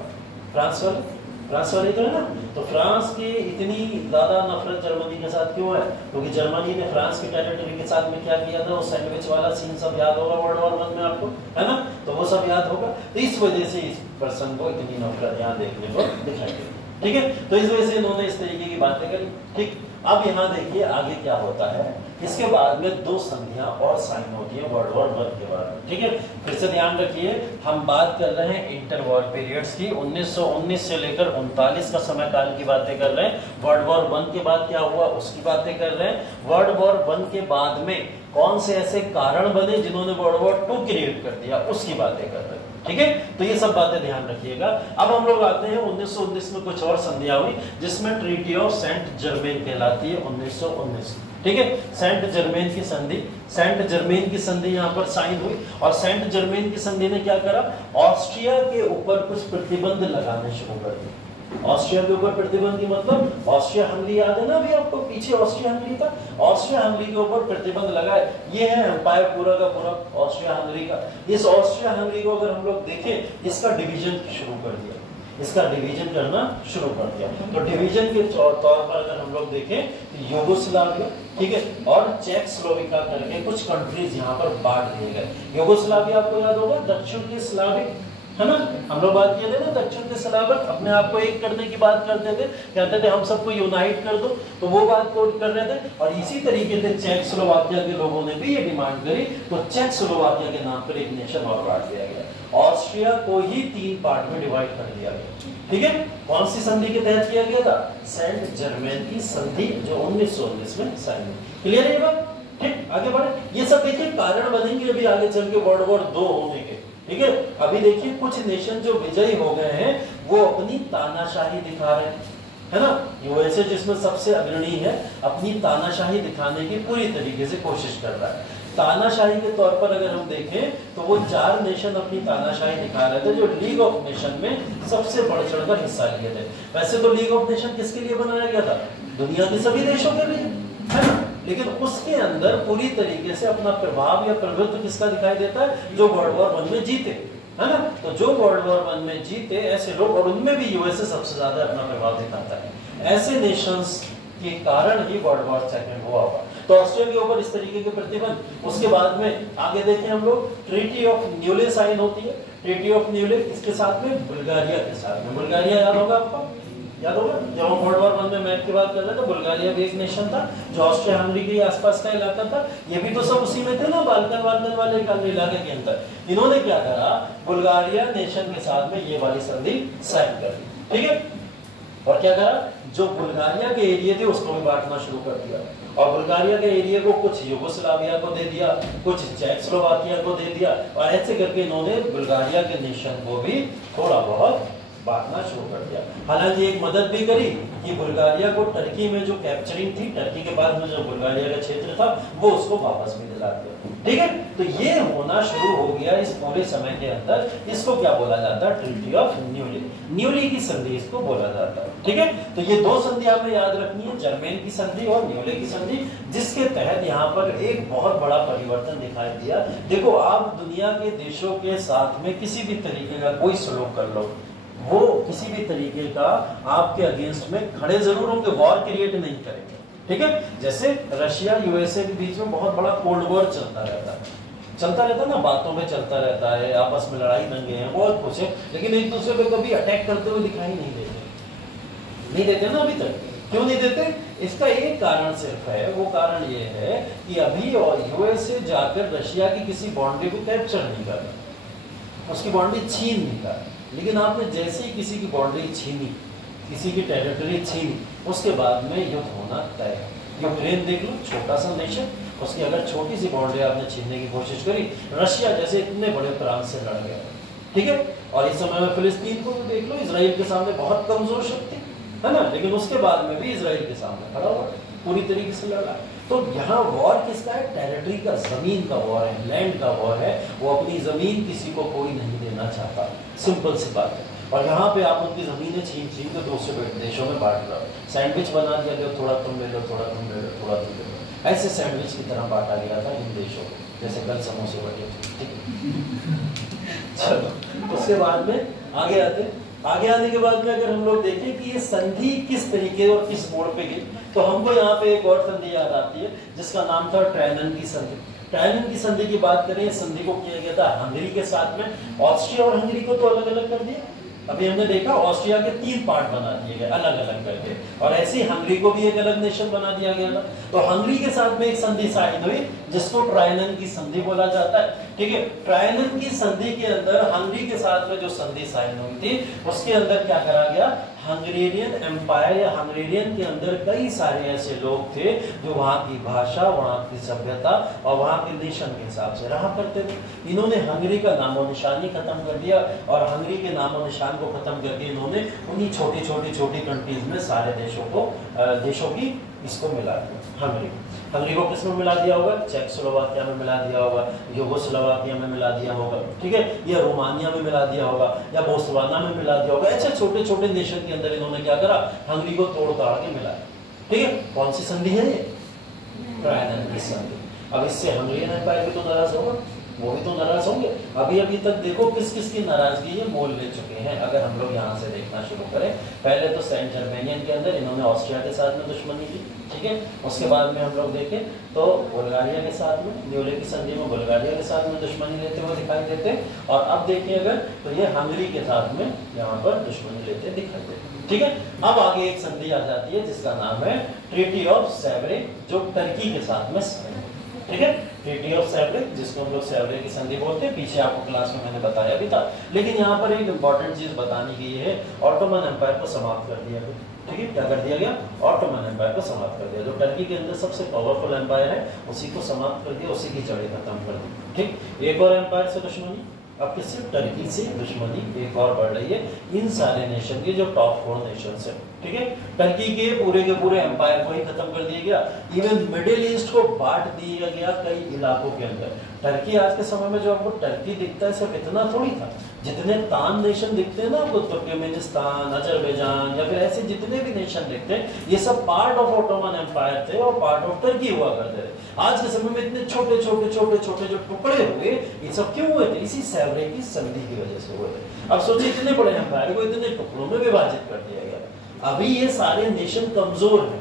फ्रांस वाले, फ्रांस वाले तो है ना। तो फ्रांस की इतनी ज्यादा नफरत जर्मनी के साथ क्यों है? क्योंकि जर्मनी ने फ्रांस की टेरिटरी के साथ में क्या किया था? वो सैंडविच वाला सीन सब याद होगा वर्ल्ड वॉर 1 में आपको, है ना। तो वो सब याद होगा। तो इस वजह से इस पर्सन को इतनी नफरत यहाँ देखने को दिखाई देती। ठीक है। तो इस वजह से इन्होंने इस तरीके की बातें करी। ठीक। अब यहाँ देखिए आगे क्या होता है। इसके बाद में 2 संधियां और साइन होती है वर्ल्ड वॉर 1 के बाद। ठीक है। फिर से ध्यान रखिए, हम बात कर रहे हैं इंटर वॉर पीरियड्स की। 1919 से लेकर 39 का समय काल की बातें कर रहे हैं। वर्ल्ड वॉर 1 के बाद क्या हुआ उसकी बातें कर रहे हैं। वर्ल्ड वॉर 1 के बाद में कौन से ऐसे कारण बने जिन्होंने वर्ल्ड वॉर 2 क्रिएट कर दिया, उसकी बातें कर रहे हैं। ठीक है। तो ये सब बातें ध्यान रखिएगा। अब हम लोग आते हैं 1919 में कुछ और संधियां हुई, जिसमें ट्रीटी ऑफ सेंट जर्मेन कहलाती है 1919। ठीक है। सेंट जर्मेन की संधि, सेंट जर्मेन की संधि यहाँ पर साइन हुई, और सेंट जर्मेन की संधि ने क्या करा? ऑस्ट्रिया के ऊपर कुछ प्रतिबंध लगाने शुरू कर दिए। ऑस्ट्रिया के ऊपर प्रतिबंध की मतलब ऑस्ट्रिया हंगरी याद है ना, अभी आपको पीछे ऑस्ट्रिया हंगरी था। ऑस्ट्रिया हंगरी के ऊपर प्रतिबंध लगाए। ये है एम्पायर पूरा का पूरा ऑस्ट्रिया हंगरी का। इस ऑस्ट्रिया हंगरी को अगर हम लोग देखें, इसका डिवीजन शुरू कर दिया, इसका डिवीजन करना शुरू कर दिया। तो डिवीजन के तौर पर अगर हम लोग देखें तो यूगोस्लाविया, ठीक है, और चेकोस्लोवाकिया करके कुछ कंट्रीज यहाँ पर बांट दिए गए। यूगोस्लाविया आपको याद होगा, दक्षिण की स्लाविक, है ना। हम लोग बात किए थे ना, दक्षिण के स्लाविक अपने आप को एक करने की बात करते थे, कहते थे हम सबको यूनाइट कर दो, तो वो बात को कर रहे थे। और इसी तरीके से चेकोस्लोवाकिया के लोगों ने भी ये डिमांड करी, तो चेकोस्लोवाकिया के नाम पर एक नेशन और बांट दिया गया। ऑस्ट्रिया को ही 3 पार्ट में डिवाइड कर दिया गया। ठीक है। कौन सी संधि के तहत किया गया था? सेंट जर्मेन की संधि, जो 1919 में साइन हुई। क्लियर है ये बात? ठीक। आगे बढ़े। ये सब देखिए कारण बनेंगे अभी आगे चल के वर्ल्ड वॉर 2 होने के। ठीक है। अभी देखिए कुछ नेशन जो विजयी हो गए हैं वो अपनी तानाशाही दिखा रहे हैं, है ना। यूएसए जिसमें सबसे अग्रणी है, अपनी तानाशाही दिखाने की पूरी तरीके से कोशिश कर रहा है। तानाशाही के तौर पर अगर हम देखें तो वो 4 नेशन अपनी तानाशाही दिखा रहे थे, जो लीग ऑफ नेशन में सबसे बढ़ चढ़कर हिस्सा लिए थे। वैसे तो लीग ऑफ नेशन किसके लिए बनाया गया था? दुनिया के सभी देशों के लिए, है ना। लेकिन उसके अंदर पूरी तरीके से अपना प्रभाव या प्रभुत्व किसका दिखाई देता है? जो वर्ल्ड वॉर 1 में जीते, है ना। तो जो वर्ल्ड वॉर 1 में जीते ऐसे लोग, और उनमें भी यूएसए सबसे ज्यादा अपना प्रभाव दिखाता है, ऐसे नेशंस के कारण ही वर्ल्ड वॉर 2 हुआ होगा। तो ऑस्ट्रिया के ऊपर इस तरीके के प्रतिबंध। उसके बाद में आगे देखें हम लोग, ट्रीटी ऑफ न्यूले साइन होती है। ट्रीटी ऑफ न्यूले इसके साथ में बुल्गारिया के साथ में, बुल्गारिया याद होगा आपको, याद होगा जब हम वर्ल्ड वॉर 1 में मैप की बात कर रहे थे, बुल्गारिया भी एक नेशन था जो ऑस्ट्रिया हंगरी के आसपास का इलाका था। ये भी तो सब उसी में थे ना, बाल्कन वाल्कन वाले इलाके के अंदर। इन्होंने क्या करा, बुल्गारिया नेशन के साथ में ये वाली संधि साइन कर दी, ठीक है। और क्या करा, जो बुल्गारिया के एरिया थे उसको भी बांटना शुरू कर दिया, और बुल्गारिया के एरिया को कुछ यूगोस्लाविया को दे दिया, कुछ चेकोस्लोवाकिया को दे दिया, और ऐसे करके इन्होंने बुल्गारिया के नेशन को भी थोड़ा बहुत बांटना शुरू कर दिया। हालांकि एक मदद भी करी कि बुल्गारिया को टर्की में जो कैप्चरिंग थी, टर्की के बाद में जो बुल्गारिया का क्षेत्र था वो उसको वापस भी दिला दिया, ठीक है। तो ये होना शुरू हो गया इस पूरे समय के अंदर। इसको क्या बोला जाता है, ट्रीटी ऑफ न्यूली, न्यूली की संधि इसको बोला जाता है, ठीक है। तो ये दो संधि हमें याद रखनी है, जर्मेन की संधि और न्यूली की संधि, जिसके तहत यहाँ पर एक बहुत बड़ा परिवर्तन दिखाई दिया। देखो, आप दुनिया के देशों के साथ में किसी भी तरीके का कोई सलूक कर लो, वो किसी भी तरीके का आपके अगेंस्ट में खड़े जरूर होंगे, वॉर क्रिएट नहीं करेंगे, ठीक है। जैसे रशिया यूएसए के बीच में बहुत बड़ा कोल्ड वॉर चलता रहता है ना, बातों में चलता रहता है, आपस में लड़ाई दंगे हैं, बहुत कुछ है, लेकिन एक दूसरे पे कभी अटैक करते हुए दिखाई नहीं देते ना अभी तक। क्यों नहीं देते? इसका एक कारण सिर्फ है, वो कारण ये है कि अभी यूएसए जाकर रशिया की किसी बाउंड्री को कैप्चर नहीं कर रहा, उसकी बाउंड्री छीन नहीं कर, लेकिन आपने जैसे ही किसी की बाउंड्री छीनी, किसी की टेरिटरी छीनी, उसके बाद में युद्ध होना तय है। यूक्रेन देख लो, छोटा सा नेशन, उसकी अगर छोटी सी बाउंड्री आपने छीनने की कोशिश करी, रशिया जैसे इतने बड़े प्रांत से लड़ गया, ठीक है। और इस समय में फिलिस्तीन को भी देख लो, इजराइल के सामने बहुत कमजोर शक्ति है ना, लेकिन उसके बाद में भी इजराइल के सामने खड़ा हुआ, पूरी तरीके से लड़ा। तो यहाँ वॉर किसका है? टेरिटरी का, जमीन का वॉर है, लैंड का वॉर है। वो अपनी जमीन किसी को कोई नहीं देना चाहता, सिंपल सी बात है। और यहाँ पे आप उनकी जमीनें छीन के दूसरे देशों में बांट रहे हो, सैंडविच बना दिया गया, थोड़ा तुम ले लो, थोड़ा तुम ले लो, थोड़ा तुम ले लो, ऐसे सैंडविच की तरह बांटा गया था इन देशों को, जैसे कल समोसे बटे, ठीक है। चलो, उसके बाद में आगे आने के बाद में अगर हम लोग देखें कि ये संधि किस तरीके और किस मोड़ पे गई, तो हमको यहाँ पे एक और संधि याद आती है जिसका नाम था ट्रायनन की संधि। ट्रायनन की संधि की बात करें, इस संधि को किया गया था हंगरी के साथ में। ऑस्ट्रिया और हंगरी को तो अलग अलग कर दिया, अभी हमने देखा ऑस्ट्रिया के 3 पार्ट बना दिए गए अलग अलग करके, और ऐसे ही हंगरी को भी एक अलग नेशन बना दिया गया था। तो हंगरी के साथ में एक संधि साइन हुई जिसको ट्रायनन की संधि बोला जाता है, ठीक है। ट्रायनन की संधि के अंदर हंगरी के साथ में जो संधि साइन हुई थी, उसके अंदर क्या करा गया, हंगेरियन एम्पायर या हंगेरियन के अंदर कई सारे ऐसे लोग थे जो वहाँ की भाषा, वहाँ की सभ्यता और वहाँ के नेशन के हिसाब से रहा करते थे। इन्होंने हंगरी का नामो निशान ही खत्म कर दिया, और हंगरी के नामो निशान को खत्म करके इन्होंने उन्हीं छोटी कंट्रीज में सारे देशों की इसको मिला दिया। हंगरी को किस में मिला दिया होगा? चेकोस्लोवाकिया में मिला दिया होगा, यूगोस्लाविया में मिला दिया होगा, ठीक है, या रोमानिया में मिला दिया होगा, या बोत्सवाना में मिला दिया होगा। ऐसे छोटे छोटे नेशन के अंदर इन्होंने क्या करा, हंगरी को तोड़ ताड़ के मिला, ठीक है। कौन सी संधि है ये? ट्रायनन की संधि। अब इससे हंगेरियन एम्पायर भी तो नाराज होगा, वो भी तो नाराज होंगे। अभी तक देखो किस किस की नाराजगी ये मोल ले चुके हैं। अगर हम लोग यहाँ से देखना शुरू करें, पहले तो सेंट जर्मेनियन के अंदर इन्होंने ऑस्ट्रिया के साथ में दुश्मनी की, ठीक है। उसके बाद में हम लोग देखें तो बुल्गारिया के साथ में, न्यूले की संधि में बुल्गारिया के साथ में दुश्मनी लेते हुए दिखाई देते, और अब देखिए अगर तो ये हंगरी के साथ में यहाँ पर दुश्मनी लेते दिखाई देते, ठीक है। अब आगे एक संधि आ जाती है जिसका नाम है ट्रीटी ऑफ सेवरे, जो टर्की के साथ में, ठीक है। ट्रीटी ऑफ सेवरे, जिसको हम लोग सेवरे की संधि बोलते हैं, पीछे आपको क्लास में मैंने बताया भी था। लेकिन यहाँ पर एक इंपॉर्टेंट चीज बताने की है, ऑटोमन एम्पायर को समाप्त कर दिया गया, ठीक है। क्या कर दिया गया? ऑटोमन एम्पायर को समाप्त कर दिया। जो टर्की के अंदर सबसे पावरफुल एम्पायर है उसी को समाप्त कर दिया, उसी की जड़ें खत्म कर दी, ठीक। एक और एम्पायर से दुश्मनी, अब किससे? टर्की से दुश्मनी एक और बढ़ रही है। इन सारे नेशन के जो टॉप 4 नेशन है, ठीक है, टर्की के पूरे एम्पायर को ही खत्म कर दिया गया। इवन मिडिल ईस्ट को बांट दिया गया कई इलाकों के अंदर। टर्की आज के समय में जो आपको टर्की दिखता है सिर्फ इतना थोड़ी था, जितने तान नेशन दिखते हैं ना आपको, तुर्कमेनिस्तान, अजरबैजान या फिर ऐसे जितने भी नेशन दिखते हैं, ये सब पार्ट ऑफ ऑटोमन एम्पायर थे और पार्ट ऑफ टर्की हुआ करते थे। आज के समय में इतने छोटे छोटे जो टुकड़े हुए, ये सब क्यों हुए थे? इसी सेवरे की संधि की वजह से हुए थे। अब सोचिए इतने बड़े एम्पायर को इतने टुकड़ों में विभाजित कर दिया गया। अभी ये सारे नेशन कमजोर हैं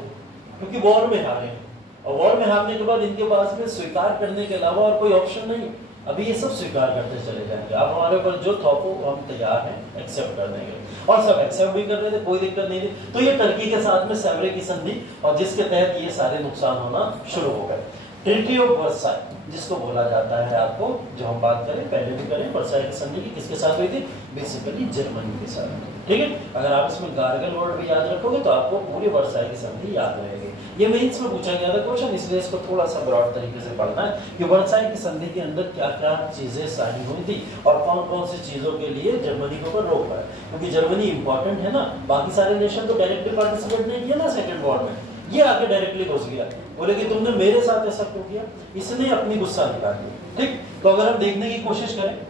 क्योंकि वॉर में हारे हैं, और वॉर में हारने के बाद इनके पास में स्वीकार करने के अलावा और कोई ऑप्शन नहीं। अभी ये सब स्वीकार करते चले जाएंगे। आप हमारे ऊपर जो थोपो हम तैयार हैं एक्सेप्ट करने के लिए, और सब एक्सेप्ट भी कर रहे थे, कोई दिक्कत नहीं थी। तो ये टर्की के साथ में सेवरे की संधि, और जिसके तहत ये सारे नुकसान होना शुरू हो गए। ट्रीटी ऑफ वर्साई जिसको बोला जाता है, आपको जो हम बात करें पहले भी करें, वर्साई की संधि की किसके साथ हुई थी? बेसिकली जर्मनी के साथ। ठीक है, अगर आप इसमें गार्गल वर्ड भी याद रखोगे तो आपको पूरी वर्साई की संधि याद रहेगी। ये मेंस में पूछा गया था क्वेश्चन, इसलिए इसको थोड़ा सा ब्रॉड तरीके से पढ़ना है कि वर्साई की संधि के अंदर क्या क्या चीजें साइन हुई थी और कौन कौन सी चीजों के लिए जर्मनी के ऊपर रोक है, क्योंकि जर्मनी इंपॉर्टेंट है ना। बाकी सारे नेशन तो डायरेक्टली पार्टिसिपेट नहीं किया ना सेकेंड वॉर में, ये आके डायरेक्टली घुस गया, बोले कि तुमने मेरे साथ ऐसा क्यों किया, इसने अपनी गुस्सा निकाल दिया। ठीक, तो अगर हम देखने की कोशिश करें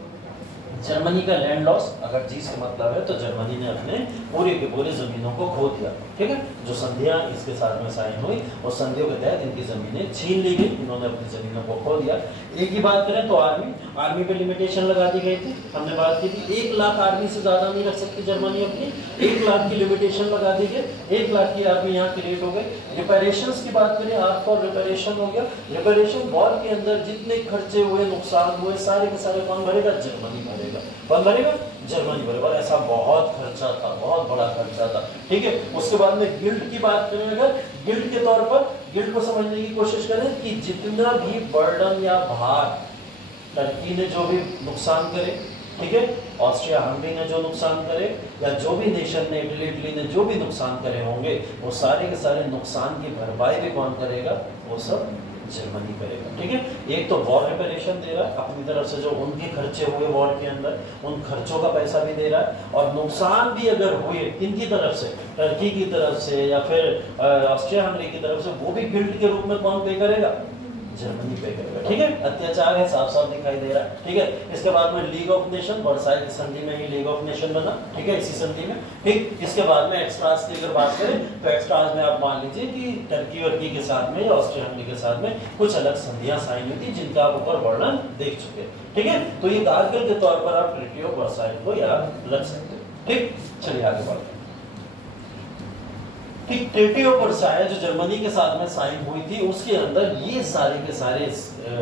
जर्मनी का लैंड लॉस, अगर जी से मतलब है तो जर्मनी ने अपने पूरे के पूरे जमीनों को खो दिया। ठीक है, जो संधियां इसके साथ में साइन हुई और संधियों के तहत इनकी जमीनें छीन ली गई, इन्होंने अपनी जमीनों को खो दिया। एक ही बात करें तो आर्मी पे लिमिटेशन लगा दी गई थी, हमने बात की थी 1 लाख आर्मी से ज्यादा नहीं रख सकती जर्मनी अपनी, 1 लाख की लिमिटेशन लगा दी गई, 1 लाख की आर्मी यहाँ क्रिएट हो गई। रिपेरेशंस की बात करें, आपका रिपेरेशन हो गया। रिपेरेशन वॉर के अंदर जितने खर्चे हुए, नुकसान हुए, सारे के सारे कौन भरेगा? जर्मनी भरेगा। कौन भरेगा? जर्मनी भरेगा। ऐसा बहुत खर्चा था, बहुत बड़ा खर्चा था। ठीक है, उसके बाद में गिल्ड की बात करें, अगर गिल्ड के तौर पर गिल्ड को समझने की कोशिश करें कि जितना भी बर्डन या भार टर्की ने जो भी नुकसान करे, ठीक है, ऑस्ट्रिया हंगरी ने जो नुकसान करे, या जो भी नेशन ने, इटली ने जो भी नुकसान करे होंगे, वो सारे के सारे नुकसान की भरपाई भी कौन करेगा? वो सब जर्मनी करेगा। ठीक है, एक तो वॉर रिपेरेशन दे रहा है अपनी तरफ से, जो उनके खर्चे हुए वॉर के अंदर, उन खर्चों का पैसा भी दे रहा है, और नुकसान भी अगर हुए किनकी तरफ से? टर्की की तरफ से या फिर ऑस्ट्रिया हंगरी की तरफ से, वो भी गिल्ड के रूप में कौन पे करेगा? जर्मनी पे करेगा। ठीक है, अत्याचार है, साफ साफ दिखाई दे रहा है। ठीक है, इसके बाद में लीग ऑफ नेशन, वर्साई की संधि में ही लीग ऑफ नेशन बना। ठीक है, इसी संधि में। ठीक, इसके बाद में एक्स्ट्रास की अगर बात करें तो एक्स्ट्रास में आप मान लीजिए कि टर्की वर्की के साथ में या ऑस्ट्रिया हंगरी के साथ में कुछ अलग संधियां साइन हुई थी, जिनका आप ऊपर वर्णन देख चुके। ठीक है, तो ये गार्गल के तौर पर आप ट्रीटी ऑफ वर्साई को याद रख सकते हो। ठीक, चलिए आगे बढ़ते हैं। ठीक, ट्रीटी ऑफ वर्साई जो जर्मनी के साथ में साइन हुई थी, उसके अंदर ये सारे के सारे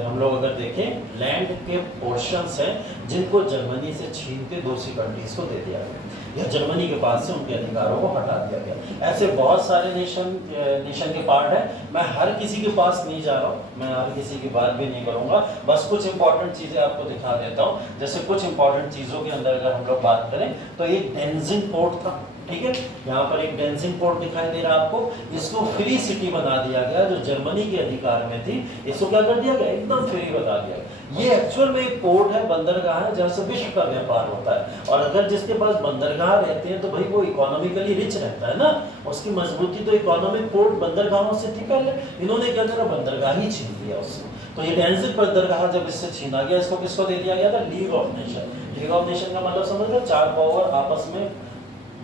हम लोग अगर देखें लैंड के पोर्शंस हैं जिनको जर्मनी से छीन के दूसरी कंट्रीज को दे दिया गया, या जर्मनी के पास से उनके अधिकारों को हटा दिया गया। ऐसे बहुत सारे नेशन के पार्ट है, मैं हर किसी के पास नहीं जा रहा हूँ, मैं हर किसी की बात भी नहीं करूंगा, बस कुछ इंपॉर्टेंट चीजें आपको दिखा देता हूँ। जैसे कुछ इंपॉर्टेंट चीजों के अंदर अगर हम लोग बात करें तो एक डेंजिंग पोर्ट था। ठीक है, यहाँ पर एक डेंजिंग पोर्ट दिखाई दे रहा है आपको, इसको फ्री सिटी बना दिया गया, जो जर्मनी के अधिकार में थी, इसको क्या कर दिया गया? एकदम फ्री बता दिया गया। ये एक्चुअल में एक पोर्ट है, बंदरगाह है, जहाँ से विश्व का व्यापार होता है, और अगर जिसके पास बंदरगाह रहते हैं तो भाई वो इकोनॉमिकली रिच रहता है ना, उसकी मजबूती तो इकोनॉमिक पोर्ट बंदरगाहों से थी पहले। इन्होंने क्या करा? बंदरगाह ही छीन लिया उससे। तो ये डेंजिंग बंदरगाह जब इससे छीना गया, इसको किसको दे दिया गया था? League of nation. League of nation का मतलब समझ लो, 4 पावर आपस में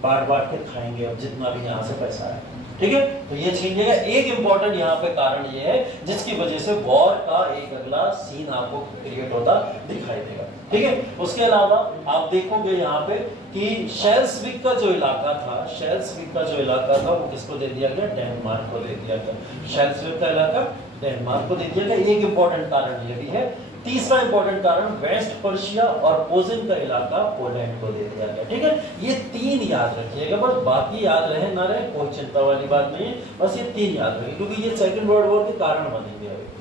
बांट के खाएंगे अब जितना भी यहाँ से पैसा है। ठीक है, तो ये छीन लिया। एक इंपॉर्टेंट यहाँ पे कारण ये है जिसकी वजह से वॉर का एक अगला सीन आपको क्रिएट होता दिखाई देगा। ठीक है, उसके अलावा आप देखोगे यहाँ पे कि शेल्सविक का जो इलाका था, शेल्सविक का जो इलाका था वो किसको दे दिया गया? डेनमार्क को दे दिया गया। शेल्सविक का इलाका डेनमार्क को दे दिया गया। एक इंपॉर्टेंट कारण ये भी है। तीसरा इंपॉर्टेंट कारण, वेस्ट पर्शिया और पोजेन का इलाका पोलैंड को दे दिया गया। ठीक है, ये 3 याद रखिएगा, बस बाकी याद रहे ना रहे कोई चिंता वाली बात नहीं है, बस ये 3 याद रखिए, क्योंकि ये सेकंड वर्ल्ड वॉर के कारण बनेंगे।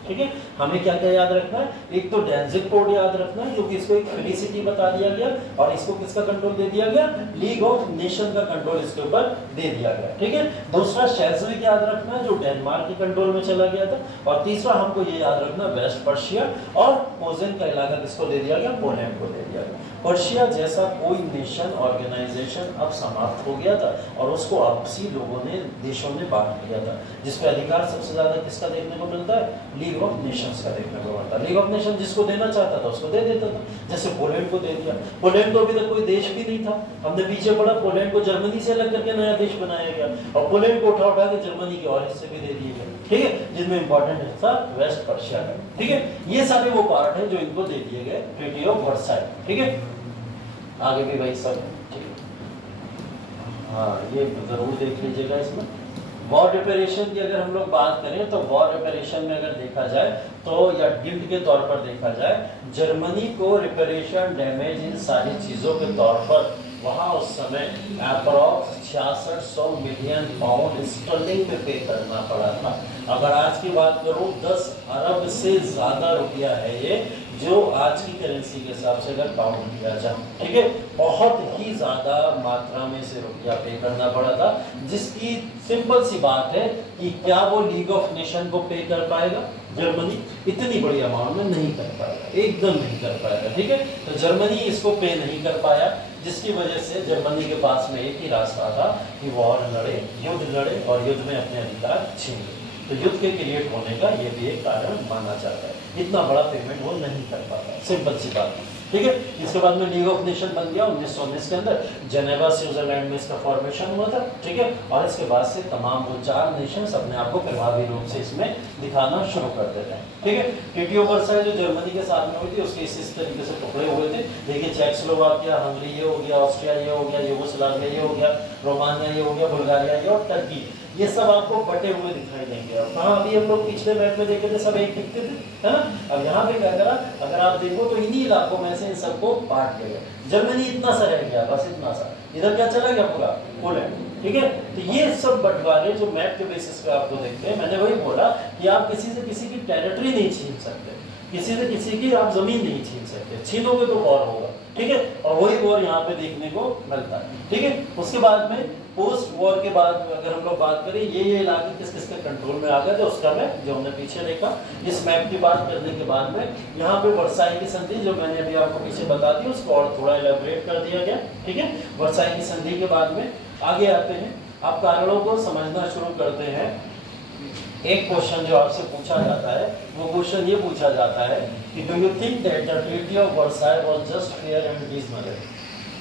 ठीक है, हमें क्या क्या याद रखना है? एक तो डेंजिंग पोर्ट याद रखना है, क्योंकि इसको एक फ्री सिटी बता दिया गया, और इसको किसका कंट्रोल दे दिया गया? लीग ऑफ नेशन का कंट्रोल इसके ऊपर दे दिया गया। ठीक है, दूसरा शेल्सविक याद रखना है, जो डेनमार्क के कंट्रोल में चला गया था, और तीसरा हमको ये याद रखना, वेस्ट पर्शिया और पोजेन का इलाका किसको दे दिया गया? पोलैंड को दे दिया गया। पर्शिया जैसा कोई नेशन ऑर्गेनाइजेशन अब समाप्त हो गया था, और उसको आपसी लोगों ने, देशों ने बांट लिया था, जिसपे अधिकार सबसे ज्यादा किसका देखने को मिलता है? लीग ऑफ नेशंस का देखने को मिलता है। लीग ऑफ नेशन जिसको देना चाहता था उसको दे देता था, जैसे पोलैंड को दे दिया। पोलैंड तो अभी तक कोई देश भी नहीं था, हमने पीछे पड़ा, पोलैंड को जर्मनी से अलग करके नया देश बनाया गया, और पोलैंड को उठा के जर्मनी के और हिस्से भी दे दिए गए। ठीक है, जिनमें इंपॉर्टेंट हिस्सा वेस्ट पर्शिया का। ठीक है, ये सारे वो पार्ट है जो इनको दे दिए गए ट्रीटी ऑफ वर्साई। ठीक है, आगे भी वही सब। ठीक है, हाँ, ये जरूर देख लीजिएगा इसमें। वॉर रिपेरेशन की अगर हम लोग बात करें तो वॉर रिपेरेशन में अगर देखा जाए तो या गिल्ट के तौर पर देखा जाए, जर्मनी को रिपेरेशन डैमेज इन सारी चीजों के तौर पर वहां उस समय अप्रॉक्स 6600 मिलियन पाउंड स्टर्लिंग में पे करना पड़ा था। अगर आज की बात करूं 10 अरब से ज्यादा रुपया है ये, जो आज की करेंसी के हिसाब से अगर काउंट किया जाए, ठीक है, बहुत ही ज्यादा मात्रा में से रुपया पे करना पड़ा था, जिसकी सिंपल सी बात है कि क्या वो लीग ऑफ नेशन को पे कर पाएगा? जर्मनी इतनी बड़ी अमाउंट में नहीं कर पाएगा, एकदम नहीं कर पाएगा, ठीक है। तो जर्मनी इसको पे नहीं कर पाया, जिसकी वजह से जर्मनी के पास में एक ही रास्ता था कि वॉर लड़े, युद्ध लड़े और युद्ध में अपने अधिकार छीन ले। तो युद्ध के क्रिएट होने का ये भी एक कारण माना जाता है, इतना बड़ा पेमेंट वो नहीं कर पाता, सिंपल सी बात है, ठीक है। इसके बाद में लीग ऑफ नेशन बन गया 1919 के अंदर, जेनेवा स्विट्जरलैंड में इसका फॉर्मेशन हुआ था, ठीक है। और इसके बाद से तमाम वो 4 नेशंस अपने आप को प्रभावी रूप से इसमें दिखाना शुरू कर देते हैं, ठीक है। ट्रीटी ऑफ वर्साइल जो जर्मनी के साथ में हुई थी उसके इस तरीके से टुकड़े हुए थे, देखिए चेकोस्लोवाकिया, हंगरी ये हो गया, ऑस्ट्रिया ये हो गया, यूगोस्लाविया ये हो गया, रोमानिया ये हो गया, बुल्गारिया ये और टर्की, ये सब आपको बटे हुए दिखाई देंगे। और कहाँ अभी हम लोग पिछले मैप में देखे थे सब एक दिखते थे, है ना। अब यहाँ पे क्या करा, अगर आप देखो तो इन्हीं इलाकों में से इन सबको बांट दिया गया। जर्मनी इतना सा रह गया, बस इतना सा, इधर क्या चला गया पूरा पोलैंड, ठीक है। तो ये सब बंटवारे जो मैप के बेसिस पे आपको देखते हैं, मैंने वही बोला कि आप किसी से किसी की टेरिटरी नहीं छीन सकते, किसी से किसी की आप जमीन नहीं छीन सकते, छीनोगे तो वॉर होगा, ठीक है। और वही वॉर यहाँ पे देखने को मिलता है, ठीक है। उसके बाद में पोस्ट वॉर के बाद अगर हम लोग बात करें ये इलाके किस किस के कंट्रोल में आ गए, तो उसका मैं जो हमने पीछे देखा इस मैप की बात करने के बाद में यहाँ पे वर्साई की संधि जो मैंने अभी आपको पीछे बता दी उसको और थोड़ा एलैबोरेट कर दिया गया, ठीक है। वर्साई की संधि के बाद में आगे आते हैं, आप कारणों को समझना शुरू करते हैं। एक क्वेश्चन जो आपसे पूछा जाता है वो क्वेश्चन ये पूछा जाता है कि do you think that the treaty of Versailles was just fair and reasonable?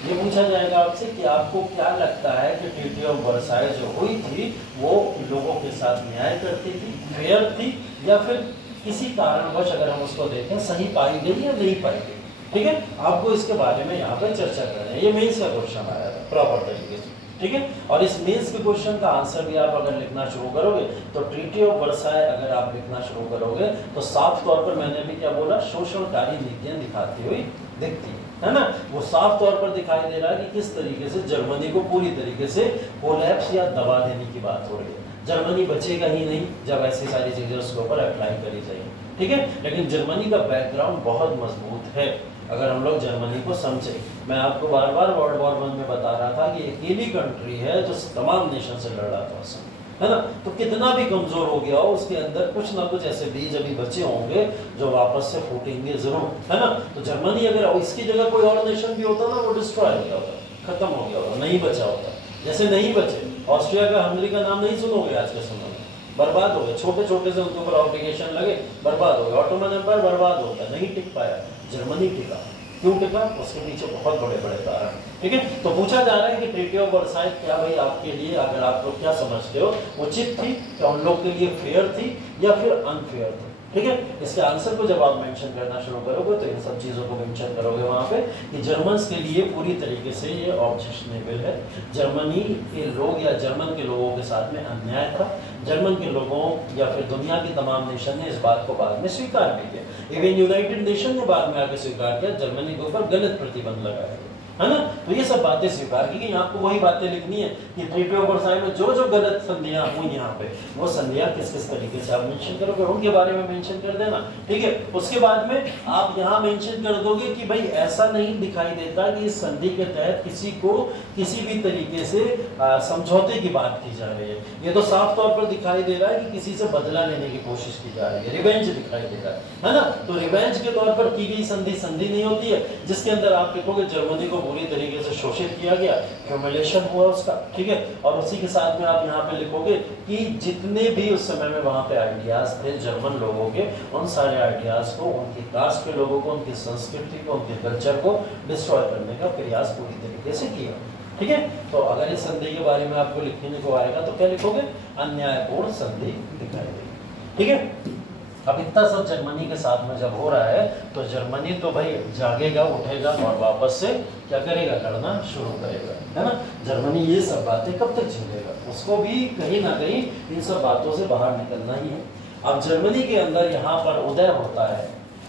ये पूछा जाएगा आपसे कि आपको क्या लगता है कि ट्रीटी ऑफ वर्साई जो हुई थी वो लोगों के साथ न्याय करती थी, फेयर थी, या फिर किसी कारणवश अगर हम उसको देखें सही पाई गई या नहीं पाई गई, ठीक है। आपको इसके बारे में यहाँ पे चर्चा कर रहे हैं, ये मेंस का क्वेश्चन आया था प्रॉपर तरीके से, ठीक है। और इस मेंस के क्वेश्चन का आंसर भी आप अगर लिखना शुरू करोगे तो ट्रीटी ऑफ वर्साई अगर आप लिखना शुरू करोगे तो साफ तौर पर मैंने भी क्या बोला, शोषणकारी नीतियां दिखाती हुई दिखती है ना। वो साफ तौर पर दिखाई दे रहा है कि किस तरीके से जर्मनी को पूरी तरीके से कोलैप्स या दबा देने की बात हो रही है। जर्मनी बचेगा ही नहीं जब ऐसी सारी चीजें उसके ऊपर अप्लाई करी जाएंगी, ठीक है। लेकिन जर्मनी का बैकग्राउंड बहुत मजबूत है अगर हम लोग जर्मनी को समझे। मैं आपको बार बार वर्ल्ड वॉर 1 में बता रहा था कि अकेली कंट्री है जो तमाम नेशन से लड़ रहा था उस समय, है ना। तो कितना भी कमजोर हो गया हो उसके अंदर कुछ ना कुछ ऐसे बीज अभी बचे होंगे जो वापस से फूटेंगे जरूर, है ना। तो जर्मनी अगर इसकी जगह कोई और नेशन भी होता ना वो डिस्ट्रॉय हो गया होता, खत्म हो गया होता, नहीं बचा होता। जैसे नहीं बचे, ऑस्ट्रिया का, हंगरी का नाम नहीं सुनोगे आज के समय में, बर्बाद हो गए, छोटे छोटे से उनके ऊपर ऑब्लिगेशन लगे, बर्बाद हो गए। ऑटोमन एम्पायर बर्बाद हो गया, नहीं टिक पाया। जर्मनी टिका, क्यों टिका? उसके पीछे बहुत बड़े बड़े कारण, ठीक है। तो पूछा जा रहा है कि ट्रीटी ऑफ वर्साई क्या भाई आपके लिए, अगर आप लोग क्या समझते हो, उचित थी, क्या उन लोग के लिए फेयर थी या फिर अनफेयर थी, ठीक है। इसके आंसर को जब आप मेंशन करना शुरू करोगे तो इन सब चीजों को मेंशन करोगे वहां पे कि जर्मन्स के लिए पूरी तरीके से ये ऑब्जेक्शनेबल है, जर्मनी के लोग या जर्मन के लोगों के साथ में अन्याय था। जर्मन के लोगों या फिर दुनिया की तमाम नेशन ने इस बात को बाद में स्वीकार भी किया, इवन यूनाइटेड नेशन ने बाद में आके स्वीकार किया, जर्मनी के ऊपर गलत प्रतिबंध लगाया, है ना। तो ये सब बातें स्वीकार की गई। आपको वही बातें लिखनी है कि ट्रीटी ऑफ वर्साई में जो जो गलत संधियां हुई यहाँ पे वो संधियां किस किस तरीके से आप मेंशन करोगे उनके बारे में मेंशन कर देना, ठीक है। उसके बाद में आप यहाँ मेंशन कर दोगे कि भाई ऐसा नहीं दिखाई देता कि इस संधि के तहत किसी को किसी भी तरीके से समझौते की बात की जा रही है। ये तो साफ तौर पर दिखाई दे रहा है कि किसी से बदला लेने की कोशिश की जा रही है, रिवेंज दिखाई दे रहा है ना। तो रिवेंज के तौर पर की गई संधि संधि नहीं होती है जिसके अंदर आप लिखोगे जर्मनी को पूरी तरीके से शोषित किया गया, ह्यूमिलिएशन हुआ उसका, ठीक है। और उसी के साथ में आप यहाँ पे लिखोगे कि जितने भी उस समय में वहां पे आइडियाज थे जर्मन लोगों के, उन सारे आइडियाज को, उनकी कास्ट के लोगों को, उनकी संस्कृति को, उनके कल्चर को डिस्ट्रॉय करने का प्रयास पूरी तरीके से किया, ठीक है। तो अगर इस संधि के बारे में आपको लिखने को आएगा तो क्या लिखोगे? अन्यायपूर्ण संधि दिखाई देगी, ठीक है। अब इतना सब जर्मनी के साथ में जब हो रहा है तो जर्मनी तो भाई जागेगा, उठेगा और वापस से क्या करेगा, लड़ना शुरू करेगा, है ना। जर्मनी ये सब बातें कब तक झेलेगा, उसको भी कहीं ना कहीं इन सब बातों से बाहर निकलना ही है। अब जर्मनी के अंदर यहाँ पर उदय होता है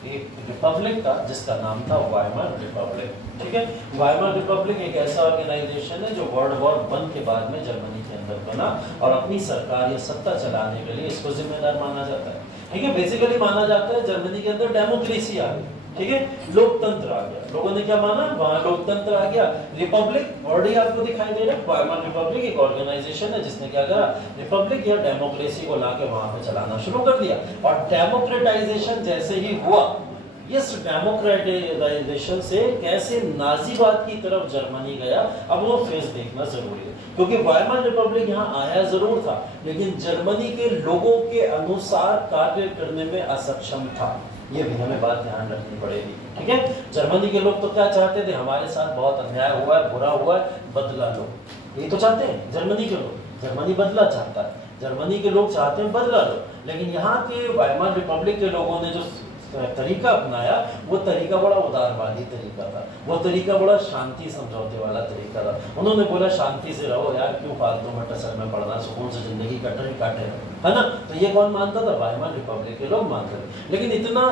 एक रिपब्लिक का जिसका नाम था वाइमर रिपब्लिक, ठीक है। वाइमर रिपब्लिक एक ऐसा ऑर्गेनाइजेशन है जो वर्ल्ड वॉर 1 के बाद में जर्मनी के अंदर बना और अपनी सरकार या सत्ता चलाने के लिए इसको जिम्मेदार माना जाता है, ठीक है। बेसिकली माना जाता है जर्मनी के अंदर डेमोक्रेसी आ गई, ठीक है, लोकतंत्र आ गया। लोगों ने क्या माना, वहां लोकतंत्र आ गया। रिपब्लिक वर्ड ही आपको दिखाई दे रहा है, वाइमर रिपब्लिक एक ऑर्गेनाइजेशन है जिसने क्या करा, रिपब्लिक या डेमोक्रेसी को लाके वहां पे चलाना शुरू कर दिया। और डेमोक्रेटाइजेशन जैसे ही हुआ, इस डेमोक्रेटाइजेशन से कैसे नाजीवाद की तरफ जर्मनी गया, अब वो फेस देखना जरूरी है। क्योंकि वाइमर रिपब्लिक यहाँ आया जरूर था लेकिन जर्मनी के लोगों के अनुसार कार्य करने में असक्षम था, ये भी हमें बात ध्यान रखनी पड़ेगी, ठीक है। जर्मनी के लोग तो क्या चाहते थे, हमारे साथ बहुत अन्याय हुआ है, बुरा हुआ है, बदला लो, ये तो चाहते हैं जर्मनी के लोग। जर्मनी बदला चाहता है, जर्मनी के लोग चाहते हैं बदला लो। लेकिन यहाँ के वाइमर रिपब्लिक के लोगों ने जो तरीका अपनाया वो तरीका बड़ा उदारवादी तरीका था, वो तरीका बड़ा शांति समझौते वाला तरीका था। उन्होंने बोला शांति से रहो यार, क्यों फालतू में टसर में पड़ना, सुकून से जिंदगी काटे, है ना। तो ये कौन मानता था, वाइमर रिपब्लिक के लोग मानते थे। लेकिन इतना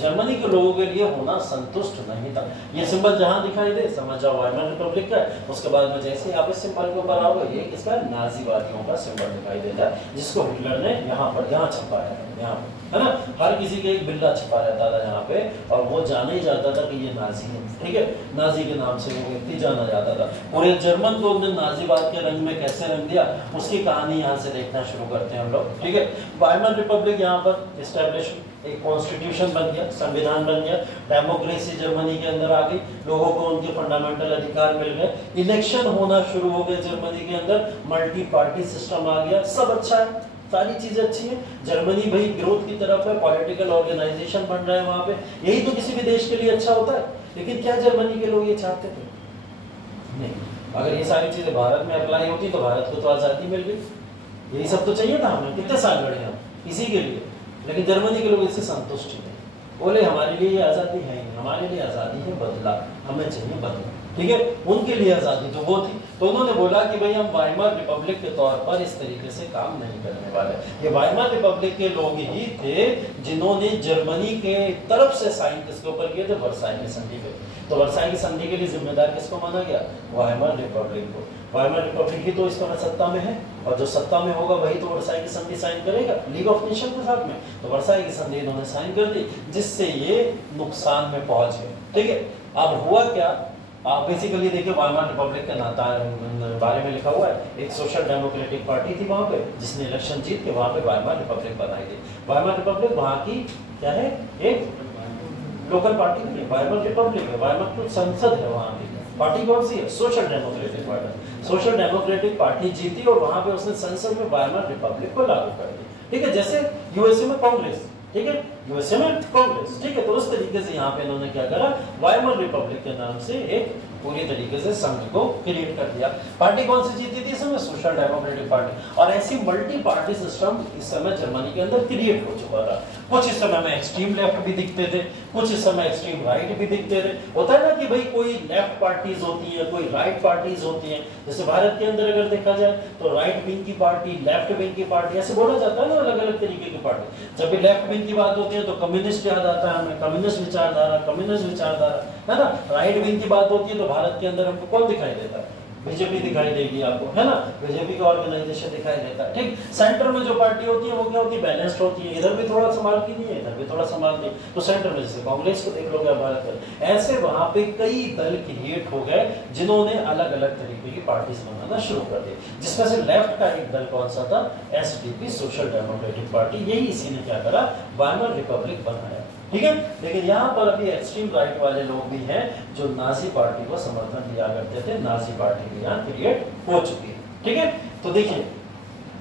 जर्मनी के लोगों के लिए होना संतुष्ट नहीं था। ये सिंबल जहां दिखाई दे समझ जाओ वाइमर रिपब्लिक का। उसके बाद में जैसे आप इस सिंबल के ऊपर आओगे, ये किसका, नाजीवादियों का सिंबल दिखाई देता है, जिसको हिटलर ने यहाँ पर यहाँ छपा है, यहाँ है ना। हर किसी के एक बिल्ला छपा रहता था यहाँ पे और वो जाना ही जाता था कि ये नाजी है, ठीक है। नाजी के नाम से वो व्यक्ति जाना जाता था। पूरे जर्मन को उन्होंने नाजीवाद के रंग में कैसे रंग दिया, उसकी कहानी यहाँ से देखना शुरू करते हैं हम लोग, ठीक है। वाइमर रिपब्लिक यहाँ पर एस्टेब्लिश, एक कॉन्स्टिट्यूशन बन गया, संविधान बन गया, डेमोक्रेसी जर्मनी के अंदर आ गई, लोगों को उनके फंडामेंटल अधिकार मिल गए, इलेक्शन होना शुरू हो गए जर्मनी के अंदर, मल्टी पार्टी सिस्टम आ गया, सब अच्छा है, सारी चीजें अच्छी हैं। जर्मनी भाई ग्रोथ की तरफ है, पॉलिटिकल ऑर्गेनाइजेशन बन रहा है वहां पे, यही तो किसी भी देश के लिए अच्छा होता है। लेकिन क्या जर्मनी के लोग ये चाहते थे, नहीं। अगर ये सारी चीजें भारत में अप्लाई होती तो भारत को तो आजादी मिल गई, यही सब तो चाहिए था हमें, कितने साल लड़े हम इसी के लिए। लेकिन जर्मनी के लोग इससे संतुष्ट नहीं, बोले हमारे लिए ये आजादी है ही, हमारे लिए आजादी है बदला, हमें चाहिए बदला, ठीक है। उनके लिए आजादी तो वो थी, तो उन्होंने बोला कि भाई हम वाइमर रिपब्लिक के तौर पर इस तरीके से काम नहीं करने वाले। ये वाइमर रिपब्लिक के लोग ही थे जिन्होंने जर्मनी के तरफ से साइन किसके ऊपर किए थे, वर्साई की संधि पे। तो वर्साई की संधि के लिए जिम्मेदार किसको माना गया, वाइमर रिपब्लिक को। वाइमर रिपब्लिक ही तो इस समय सत्ता में है और जो सत्ता में होगा वही तो वर्साई की संधि साइन करेगा लीग ऑफ नेशन के साथ में। तो वर्साई की संधि इन्होंने साइन कर दी जिससे ये नुकसान में पहुंच गए, ठीक है। अब हुआ क्या, आप बेसिकली देखिए वाइमर रिपब्लिक के नाता बारे में लिखा हुआ है, एक सोशल डेमोक्रेटिक पार्टी थी वहां पे जिसने इलेक्शन जीत के वहां पे वाइमर रिपब्लिक बनाई थी। वाइमर रिपब्लिक वहां की क्या है, एक लोकल पार्टी नहीं है, वाइमर रिपब्लिक है, वाइमर की संसद है वहां की। पार्टी कौन सी है, social democratic party. Social democratic party जीती और वहां पे उसने संसद में वाइमर रिपब्लिक को लागू कर दिया, ठीक है। जैसे यूएसए में कांग्रेस, ठीक है, यूएसए में कांग्रेस, ठीक है। तो उस तरीके से यहाँ पे इन्होंने क्या करा, वाइमर रिपब्लिक के नाम से एक पूरी तरीके से संघ को क्रिएट कर दिया। पार्टी कौन सी जीती थी इस समय, सोशल डेमोक्रेटिक पार्टी। और ऐसी मल्टी पार्टी सिस्टम इस समय जर्मनी के अंदर क्रिएट हो चुका था। कुछ इस समय में एक्सट्रीम लेफ्ट भी दिखते थे, कुछ इस समय एक्सट्रीम राइट भी दिखते थे। होता है ना कि भाई कोई लेफ्ट पार्टीज होती है, कोई राइट पार्टीज होती हैं। जैसे भारत के अंदर अगर देखा जाए तो राइट विंग की पार्टी, लेफ्ट विंग की पार्टी, ऐसे बोला जाता है ना, अलग अलग तरीके की पार्टी। जब भी लेफ्ट विंग की बात होती है तो कम्युनिस्ट याद आता है हमें, कम्युनिस्ट विचारधारा, है ना। राइट विंग की बात होती है तो भारत के अंदर हमको कौन दिखाई देता है, बीजेपी दिखाई देगी आपको, है ना, बीजेपी का ऑर्गेनाइजेशन दिखाई देता है, ठीक। सेंटर में जो पार्टी होती है वो क्या होती है, बैलेंस्ड होती है, इधर भी थोड़ा संभालती नहीं है, इधर भी थोड़ा संभालती है। तो सेंटर में जैसे कांग्रेस को देख लो या भारत का, ऐसे वहां पे कई दल क्रिएट हो गए जिन्होंने अलग अलग तरीके की पार्टीज बनाना शुरू कर दी। जिसमें से लेफ्ट का एक दल कौन सा था, एसडीपी, सोशल डेमोक्रेटिक पार्टी, यही इसी ने क्या करा, वाइमर रिपब्लिक बनाया, ठीक है। लेकिन यहाँ पर अभी एक्सट्रीम राइट वाले लोग भी हैं जो नाजी पार्टी को समर्थन दिया करते थे, नाजी पार्टी भी यहाँ क्रिएट हो चुकी है, ठीक है। तो देखिए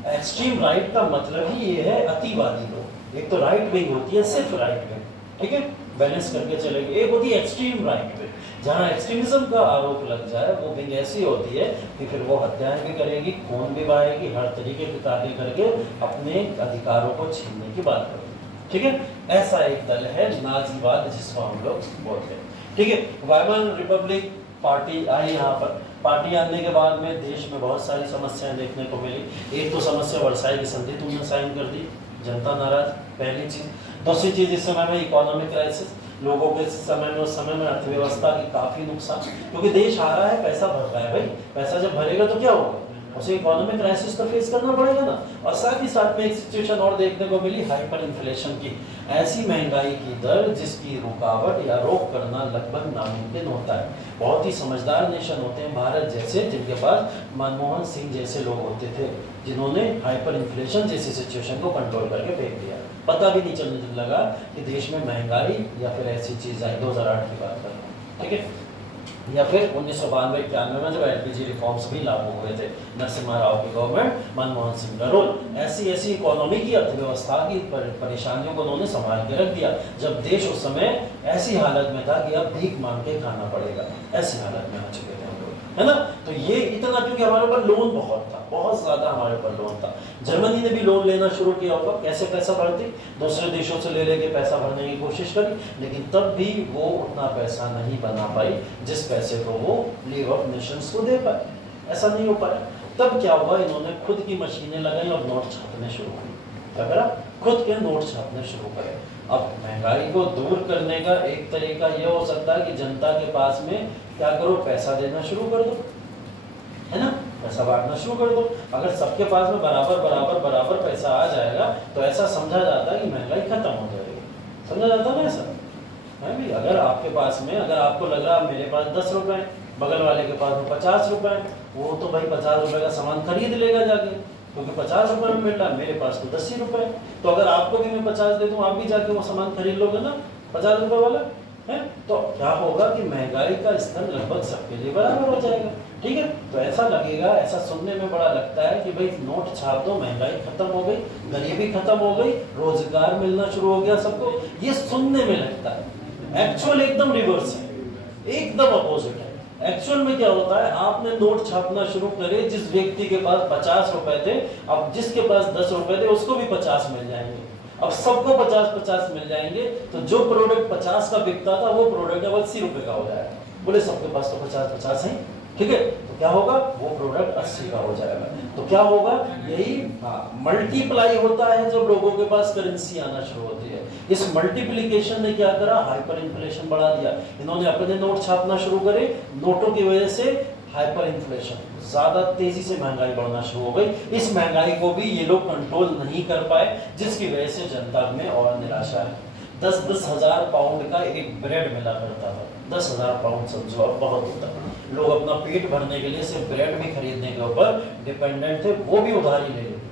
एक्सट्रीम राइट का मतलब ही ये है अतिवादी लोग। एक तो राइट विंग होती है, सिर्फ राइट विंग, ठीक है, बैलेंस करके चलेगी। एक होती है एक्सट्रीम राइट विंग, जहाँ एक्सट्रीमिज्म का आरोप लग जाए, वो विंग ऐसी होती है कि फिर वो हत्याएं भी करेगी, खून भी बहाएगी, हर तरीके के कार्य करके अपने अधिकारों को छीनने की बात करेगी, ठीक है, ऐसा एक दल है नाजीवाद जिसको हम लोग बोलते हैं। ठीक है, वाइमर रिपब्लिक पार्टी आई यहाँ पर। पार्टी आने के बाद में देश में बहुत सारी समस्याएं देखने को मिली। एक तो समस्या वर्साई की संधि तुमने साइन कर दी, जनता नाराज, पहली चीज। दूसरी चीज इस समय में इकोनॉमिक क्राइसिस, लोगों के समय में, उस समय में अर्थव्यवस्था की काफी नुकसान, क्योंकि देश आ रहा है, पैसा भर रहा है भाई, पैसा जब भरेगा तो क्या होगा, उसे इकोनॉमिक क्राइसिस तो फेस करना पड़ेगा ना। और साथ ही साथ में एक सिचुएशन और देखने को मिली, हाइपर इन्फ्लेशन की, ऐसी महंगाई की दर जिसकी रुकावट या रोक करना लगभग नामुमकिन होता है। बहुत ही समझदार नेशन होते हैं भारत जैसे, जिनके पास मनमोहन सिंह जैसे लोग होते थे, जिन्होंने हाइपर इन्फ्लेशन जैसी सिचुएशन को कंट्रोल करके फेंक दिया। पता भी नहीं चलने लगा कि देश में महंगाई या फिर ऐसी चीज आई। 2008 की बात कर रहा हूँ, ठीक है, या फिर 1992-91 में जब एलपीजी रिफॉर्म्स भी लागू हुए थे, नरसिम्हा राव की गवर्नमेंट, मनमोहन सिंह का रोल, ऐसी ऐसी इकोनॉमी की, अर्थव्यवस्था की परेशानियों को उन्होंने संभाल के रख दिया, जब देश उस समय ऐसी हालत में था कि अब भीख मांग के खाना पड़ेगा, ऐसी हालत में आ चुके थे हम लोग, है ना। तो ये इतना, क्योंकि हमारे ऊपर लोन बहुत था, बहुत ज्यादा हमारे ऊपर लोन था। जर्मनी ने भी लोन लेना शुरू किया होगा, कैसे पैसा भरती, दूसरे देशों से ले लेके पैसा भरने की कोशिश करी, लेकिन तब भी वो उतना पैसा नहीं बना पाई जिस पैसे को वो लीग ऑफ नेशंस को दे पाए, ऐसा नहीं हो पाया। तब क्या हुआ, इन्होंने खुद की मशीनें लगाई और नोट छापने शुरू की। क्या करा, खुद के नोट छापने शुरू करे। अब महंगाई को दूर करने का एक तरीका यह हो सकता है कि जनता के पास में क्या करो, पैसा देना शुरू कर दो, है ना, पैसा बांटना शुरू कर दो। अगर सबके पास में बराबर बराबर बराबर पैसा आ जाएगा तो ऐसा समझा जाता है कि महंगाई खत्म हो जाएगी, समझा जाता है ना ऐसा, है भी। अगर आपके पास में, अगर आपको लग रहा है मेरे पास 10 रुपए, बगल वाले के पास में 50 रुपए, वो तो भाई 50 रुपए का सामान खरीद लेगा जाके, क्योंकि 50 रुपए में मिल रहा है, मेरे पास तो 10 ही रुपए। तो अगर आपको भी मैं 50 दे दूं, आप भी जाके वो सामान खरीद लोगे ना 50 रुपए वाला, है। तो क्या होगा कि महंगाई का स्तर लगभग सबके लिए बराबर हो जाएगा, ठीक है। तो ऐसा लगेगा, ऐसा सुनने में बड़ा लगता है कि भाई नोट छाप दो, महंगाई खत्म हो गई, गरीबी खत्म हो गई, रोजगार मिलना शुरू हो गया सबको, ये सुनने में लगता है। एक्चुअल एकदम रिवर्स है, एकदम अपोजिट है। एक्चुअल में क्या होता है, आपने नोट छापना शुरू करे, जिस व्यक्ति के पास 50 रुपए थे, अब जिसके पास 10 रुपए थे उसको भी 50 मिल जाएंगे। अब सबको 50-50 मिल जाएंगे, तो जो प्रोडक्ट 50 का बिकता था वो प्रोडक्ट अब 80 रुपए का हो जाएगा। बोले सबके पास तो 50-50 है, ठीक है, तो क्या होगा, वो प्रोडक्ट 80 का हो जाएगा। तो क्या होगा, यही मल्टीप्लाई होता है जब लोगों के पास करेंसी आना शुरू होती है। इस मल्टीप्लिकेशन ने क्या करा, हाइपर इन्फ्लेशन बढ़ा दिया। इन्होंने अपने नोट छापना शुरू करे, नोटों की वजह से हाइपर इन्फ्लेशन, ज्यादा तेजी से महंगाई बढ़ना शुरू हो गई। इस महंगाई को भी ये लोग कंट्रोल नहीं कर पाए, जिसकी वजह से जनता में और निराशा है। 10-10 हजार पाउंड का एक ब्रेड मिला करता था, 10 हजार पाउंड समझो अब बहुत होता है। लोग अपना पेट भरने के लिए सिर्फ ब्रेड भी खरीदने के ऊपर डिपेंडेंट थे, वो भी उधारी ले लेते,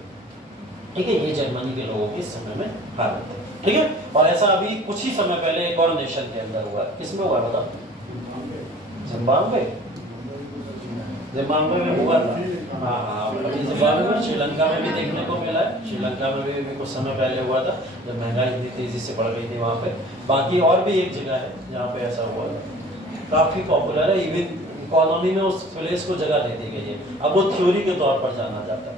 ठीक है। ये जर्मनी के लोगों की इस समय में हालत है, ठीक है। और ऐसा अभी कुछ ही समय पहले एक और नेशन के अंदर हुआ, किसमें हुआ बता, जिम्बाब्वे, जिम्बाब्वे में हुआ था। हाँ, अभी जिम्बाब्वे में, श्रीलंका में भी देखने को मिला है। श्रीलंका में भी कुछ समय पहले हुआ था, जब महंगाई इतनी तेजी से बढ़ गई थी वहाँ पे। बाकी और भी एक जगह है जहाँ पे ऐसा हुआ है, काफी पॉपुलर है, इवन इकोनॉमी में उस प्लेस को जगह दे दी गई है। अब वो थ्योरी के तौर पर जाना जाता है।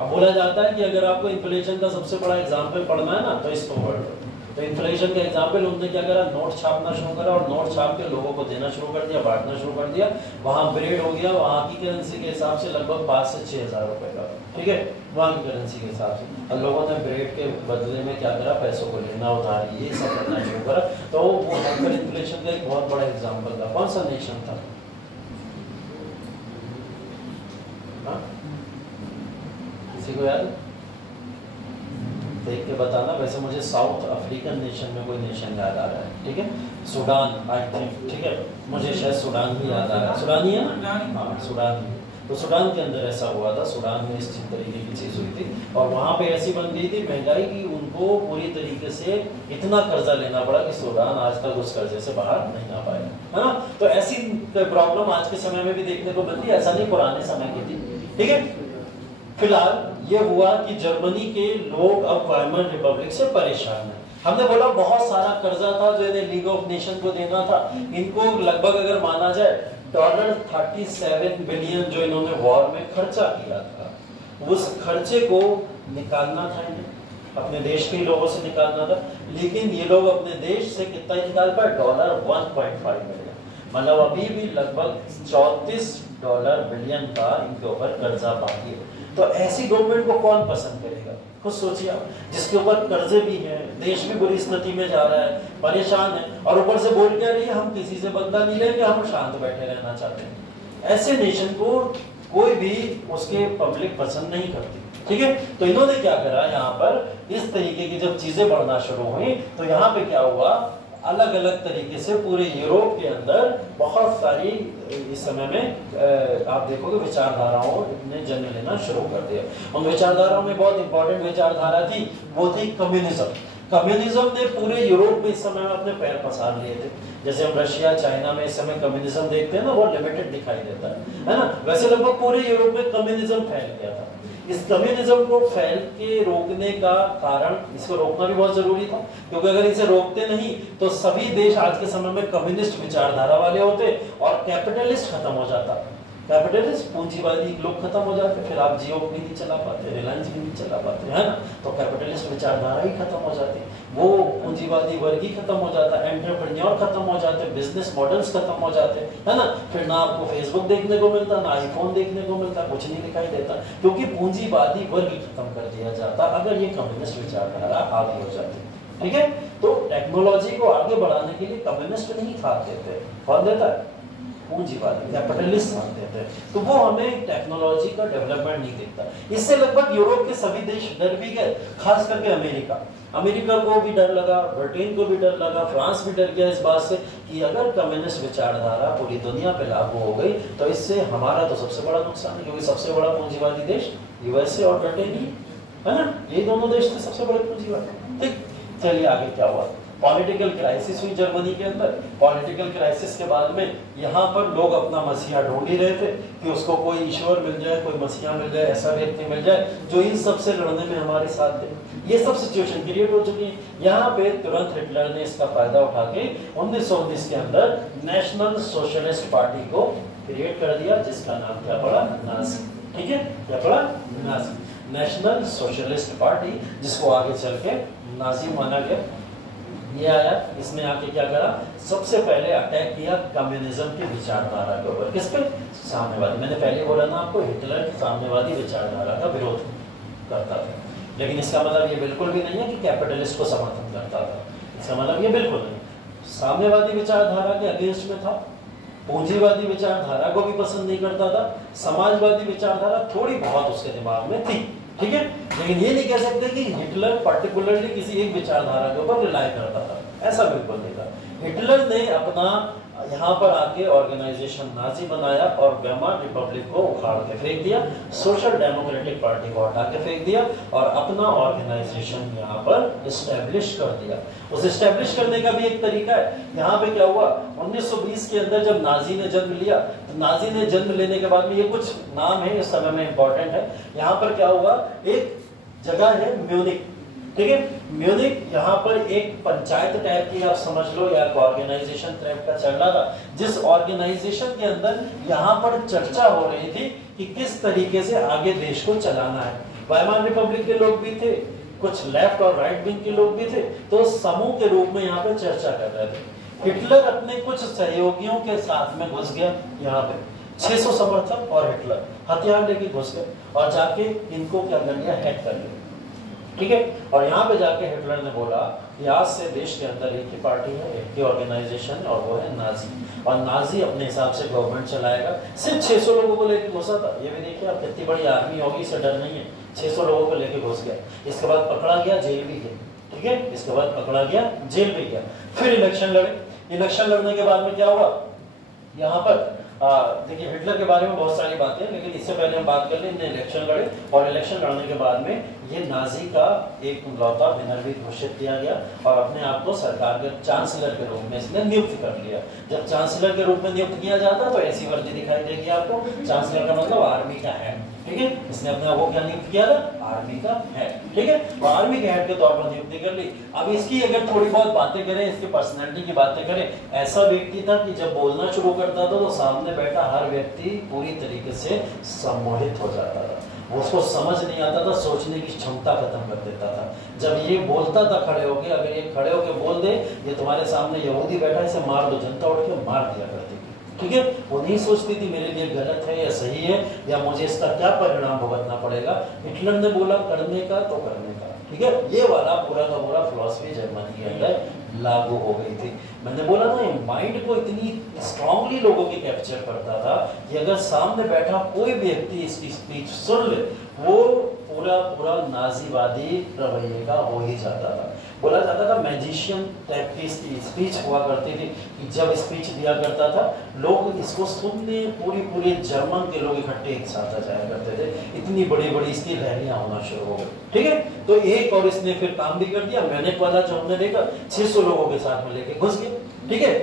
अब बोला जाता है कि अगर आपको इन्फ्लेशन का सबसे बड़ा एग्जाम्पल पढ़ना है ना, तो इसको पढ़ लो। तो इन्फ्लेशन का एग्जाम्पल उन्होंने क्या करा, नोट छापना शुरू करा और नोट छाप के लोगों को देना शुरू कर दिया, बांटना शुरू कर दिया। वहाँ ब्रेड हो गया वहाँ की करेंसी के हिसाब से लगभग 5 से 6 हजार रुपए का, ठीक है, वहाँ की करेंसी के हिसाब से। और लोगों ने ब्रेड के बदले में क्या करा, पैसों को लेना, उधारी, ये सब करना शुरू करा। तो वो हाइपर इन्फ्लेशन का एक बहुत बड़ा एग्जाम्पल था। कौन सा नेशन था, किसी को याद, देख के बताना। वैसे मुझे साउथ अफ्रीकन नेशन में कोई नेशन याद आ रहा है, ठीक है, सूडान आई थिंक, ठीक है, मुझे शायद सूडान भी याद आ रहा है। सूडान ही है ना, हाँ सूडान। तो सूडान के अंदर ऐसा हुआ था, सूडान में इस तरीके की चीज हुई थी और वहाँ पे ऐसी बन गई थी महंगाई की, उनको पूरी तरीके से इतना कर्जा लेना पड़ा कि सूडान आज तक उस कर्जे से बाहर नहीं आ पाया, है ना। तो ऐसी प्रॉब्लम आज के समय में भी देखने को मिलती है, ऐसा नहीं पुराने समय की थी, ठीक है। फिलहाल ये हुआ कि जर्मनी के लोग अब वाइमर रिपब्लिक से परेशान हैं। हमने बोला बहुत सारा कर्जा था जो इन्हें लीग ऑफ नेशन को देना था। इनको लगभग अगर माना जाए $37 बिलियन जो इन्होंने वॉर में खर्चा किया था, उस खर्चे को निकालना था इन्हें। अपने देश के ही लोगों से निकालना था, लेकिन ये लोग अपने देश से कितना निकाल पाए, $1.5 बिलियन। मतलब अभी भी लगभग $34 बिलियन का इनके ऊपर कर्जा बाकी है। तो ऐसी गवर्नमेंट को कौन पसंद करेगा, खुद सोचिए आप, जिसके ऊपर कर्जे भी हैं, देश भी बुरी स्थिति में जा रहा है, परेशान है, और ऊपर से बोल क्या रही है, हम किसी से बदला नहीं लेंगे, हम शांत बैठे रहना चाहते हैं। ऐसे नेशन को कोई भी उसके पब्लिक पसंद नहीं करती, ठीक है। तो इन्होंने क्या करा, यहाँ पर इस तरीके की जब चीजें बढ़ना शुरू हुई तो यहाँ पे क्या हुआ, अलग अलग तरीके से पूरे यूरोप के अंदर बहुत सारी इस समय में आप देखोगे विचारधाराओं ने जन्म लेना शुरू कर दिया। उन विचारधाराओं में बहुत इंपॉर्टेंट विचारधारा थी, वो थी कम्युनिज्म। कम्युनिज्म ने पूरे यूरोप में इस समय में अपने पैर पसार लिए थे। जैसे हम रशिया, चाइना में इस समय कम्युनिज्म देखते हैं ना, वो लिमिटेड दिखाई देता है ना, वैसे लगभग पूरे यूरोप में कम्युनिज्म फैल गया था। इस कम्युनिज्म को फैल के रोकने का कारण, इसको रोकना भी बहुत जरूरी था, क्योंकि अगर इसे रोकते नहीं तो सभी देश आज के समय में कम्युनिस्ट विचारधारा वाले होते और कैपिटलिस्ट खत्म हो जाता। कैपिटलिस्ट पूंजीवादी लोग खत्म हो जाते, फिर आप जियो भी नहीं चला पाते, रिलायंस भी नहीं चला पाते, है ना। तो कैपिटलिस्ट विचारधारा ही खत्म हो जाती, वो पूंजीवादी वर्ग ही खत्म हो जाता, एंटरप्रेन्योर खत्म हो जाते, बिजनेस मॉडल्स खत्म हो जाते, है ना। फिर ना आपको फेसबुक देखने को मिलता, ना आईफोन देखने को मिलता, कुछ नहीं दिखाई देता, क्योंकि पूंजीवादी वर्ग ही खत्म कर दिया जाता अगर ये कम्युनिस्ट विचारधारा आगे हो जाती, ठीक है। तो टेक्नोलॉजी को आगे बढ़ाने के लिए कम्युनिस्ट नहीं साथ देते, कौन देता है, पूंजीवादी कैपिटलिस्ट साथ देते हैं। तो वो हमें टेक्नोलॉजी का डेवलपमेंट नहीं देखता। इससे लगभग यूरोप के सभी देश डर भी गए, खास करके अमेरिका। अमेरिका को भी डर लगा, ब्रिटेन को भी डर लगा, फ्रांस भी डर गया इस बात से कि अगर कम्युनिस्ट विचारधारा पूरी दुनिया पे लागू हो गई तो इससे हमारा तो सबसे बड़ा नुकसान है, क्योंकि सबसे बड़ा पूंजीवादी देश यूएसए और ब्रिटेन ही है ना, यही दोनों देश थे सबसे बड़े पूंजीवादी। ठीक, चलिए आगे क्या हुआ। पॉलिटिकल क्राइसिस हुई जर्मनी के अंदर। पॉलिटिकल क्राइसिस के बाद में यहाँ पर लोग अपना मसीहा ढूंढ ही रहे थे कि उसको कोई ईश्वर मिल जाए, कोई मसीहा मिल जाए, ऐसा व्यक्ति मिल जाए जो इन सब से लड़ने में हमारे साथ दे। ये सब सिचुएशन क्रिएट हो चुकी है। यहाँ पे तुरंत हिटलर ने इसका फायदा उठा के 1919 के अंदर नेशनल सोशलिस्ट पार्टी को क्रिएट कर दिया, जिसका नाम क्या पड़ा, नाजी। ठीक है, क्या पड़ा, नाजी, नेशनल सोशलिस्ट पार्टी, जिसको आगे चल के नाजी माना गया। ये आया, इसने आके क्या करा, सबसे पहले अटैक किया कम्युनिज्म की विचारधारा के ऊपर। किस पे, साम्यवादी। मैंने पहले बोला ना आपको, हिटलर साम्यवादी विचारधारा का विरोध करता था, लेकिन इसका मतलब ये बिल्कुल भी नहीं है कि कैपिटलिस्ट को समर्थन करता था। इसका मतलब ये बिल्कुल नहीं, साम्यवादी विचारधारा के अगेंस्ट में था, पूंजीवादी विचारधारा को भी पसंद नहीं करता था, समाजवादी विचारधारा थोड़ी बहुत उसके दिमाग में थी, ठीक है। लेकिन ये नहीं कह सकते कि हिटलर पर्टिकुलरली किसी एक विचारधारा के ऊपर रिलाय करता था, ऐसा बिल्कुल नहीं था। हिटलर ने अपना यहाँ पर आके ऑर्गेनाइजेशन नाजी बनाया और वेमार रिपब्लिक को उखाड़ के फेंक दिया, सोशल डेमोक्रेटिक पार्टी को हटा के फेंक दिया और अपना ऑर्गेनाइजेशन यहाँ पर इस्टेब्लिश कर दिया। उस इस्टेब्लिश करने का भी एक तरीका है। यहाँ पे क्या हुआ, 1920 के अंदर जब नाजी ने जन्म लिया, तो नाजी ने जन्म लेने के बाद में, ये कुछ नाम है इस समय में इंपॉर्टेंट है। यहाँ पर क्या हुआ, एक जगह है म्यूनिक, ठीक है। म्यूनिक यहाँ पर एक पंचायत टाइप की आप समझ लो, या ऑर्गेनाइजेशन टाइप का चल रहा था, जिस ऑर्गेनाइजेशन के अंदर यहाँ पर चर्चा हो रही थी कि किस तरीके से आगे देश को चलाना है। वाइमार रिपब्लिक के लोग भी थे, कुछ लेफ्ट और राइट विंग के लोग भी थे, तो समूह के रूप में यहाँ पे चर्चा कर रहे थे। हिटलर अपने कुछ सहयोगियों के साथ में घुस गया, यहाँ पे 600 समर्थक और हिटलर हथियार लेके घुस गए और जाके इनको क्या कर लिया, हैक कर लिया, ठीक है। और यहाँ पे जाके हिटलर ने बोला कि आज से देश के अंदर एक ही पार्टी है, एक ही ऑर्गेनाइजेशन, और वो है नाजी, और नाजी अपने हिसाब से गवर्नमेंट चलाएगा। सिर्फ 600 लोगों को लेके घुसा था, ये भी देखिए आप, कितनी बड़ी आर्मी होगी, इससे डर नहीं है। 600 लोगों को लेके घुस गया, इसके बाद पकड़ा गया, जेल भी गया, ठीक है। इसके बाद पकड़ा गया, जेल भी गया, फिर इलेक्शन लड़े। इलेक्शन लड़ने के बाद में क्या हुआ, यहाँ पर देखिए हिटलर के बारे में बहुत सारी बातें हैं, लेकिन इससे पहले हम बात कर लें, इन्हें इलेक्शन लड़े और इलेक्शन लड़ने के बाद में ये नाजी का एक लौता विनर भी घोषित किया गया और अपने आप को सरकार के चांसलर के रूप में इसने नियुक्त कर लिया। जब चांसलर के रूप में नियुक्त किया जाता तो ऐसी वर्दी दिखाई देगी आपको, चांसलर का मतलब आर्मी का हेड, ठीक है। इसने अपने आप को क्या नियुक्त किया था, आर्मी का हेड, ठीक है। और आर्मी के हेड के तौर पर नियुक्ति कर ली। अब इसकी अगर थोड़ी बहुत बातें करें, इसकी पर्सनैलिटी की बातें करें, ऐसा व्यक्ति था कि जब बोलना शुरू करता था तो सामने बैठा हर व्यक्ति पूरी तरीके से सम्मोहित हो जाता था। वो उसको समझ नहीं आता था, सोचने की क्षमता खत्म कर देता था। जब ये बोलता था खड़े होके, अगर ये खड़े होके बोल दे ये तुम्हारे सामने यहूदी बैठा है इसे मार दो, जनता उठ के मार दिया करती थी। ठीक है, वो नहीं सोचती थी मेरे लिए गलत है या सही है या मुझे इसका क्या परिणाम भुगतना पड़ेगा। हिटलर ने बोला करने का तो करने का। ठीक है, ये वाला पूरा का पूरा फिलॉसफी जर्मनी के अंदर लागू हो गई थी। मैंने बोला ना, ये माइंड को इतनी स्ट्रांगली लोगों के कैप्चर करता था कि अगर सामने बैठा कोई व्यक्ति इसकी स्पीच सुन ले वो पूरा पूरा नाजीवादी रवैये का हो ही जाता था। बोला जाता था मैजिशियन टाइप की इसकी स्पीच हुआ करती थी कि जब स्पीच दिया करता था लोग इसको सुनने पूरे जर्मन के लोग इकट्ठे एक साथ आ जाया करते थे। इतनी बड़ी बड़ी इसकी रैलियां होना शुरू हो गई। ठीक है, तो एक और इसने फिर काम भी कर दिया। मैनेक वाला जो हमने देखा 600 लोगों के साथ में लेके घुस गए। ठीक है,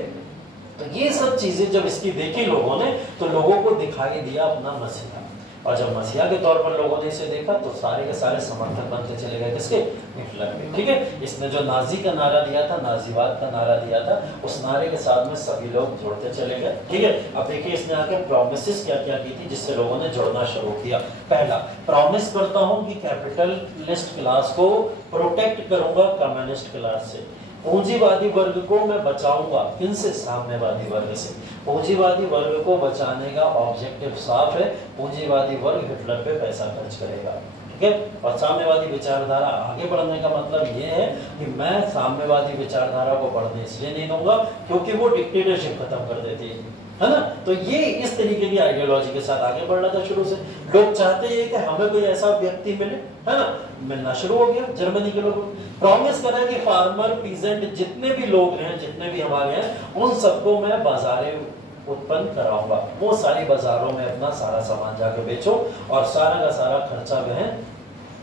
तो ये सब चीजें जब इसकी देखी लोगों ने तो लोगों को दिखाई दिया अपना मसीहा, और जब मसीहा के तौर पर लोगों ने इसे देखा तो सारे के सारे समर्थक बनते चले गए किसके? हिटलर के। ठीक है, इसने जो नाजी का नारा दिया था, नाजीवाद का नारा दिया था, उस नारे के साथ में सभी लोग जुड़ते चले गए। ठीक है, अब देखिए इसने आके प्रॉमिसेस क्या क्या की थी जिससे लोगों ने जुड़ना शुरू किया। पहला, प्रॉमिस करता हूं कि कैपिटलिस्ट क्लास को प्रोटेक्ट करूंगा कम्युनिस्ट क्लास से। पूंजीवादी वर्ग को मैं बचाऊंगा, किनसे? साम्यवादी वर्ग से। पूंजीवादी वर्ग को बचाने का ऑब्जेक्टिव साफ है, पूंजीवादी वर्ग हिटलर पे पैसा खर्च करेगा। ठीक है, और साम्यवादी विचारधारा आगे बढ़ने का मतलब ये है कि मैं साम्यवादी विचारधारा को बढ़ने इसलिए नहीं दूंगा क्योंकि वो डिक्टेटरशिप खत्म कर देती है ना। तो ये इस तरीके की आइडियोलॉजी के साथ आगे बढ़ना था शुरू से। लोग चाहते हैं कि हमें कोई ऐसा व्यक्ति मिले, है ना, मिलना शुरू हो गया। जर्मनी के लोग प्रॉमिस करा कि फार्मर, पीजेंट, जितने भी लोग हैं, जितने भी हमारे हैं, उन सबको मैं बाजारें उत्पन्न कराऊंगा। वो सारी बाजारों में अपना सारा सामान जाके बेचो और सारा का सारा खर्चा वह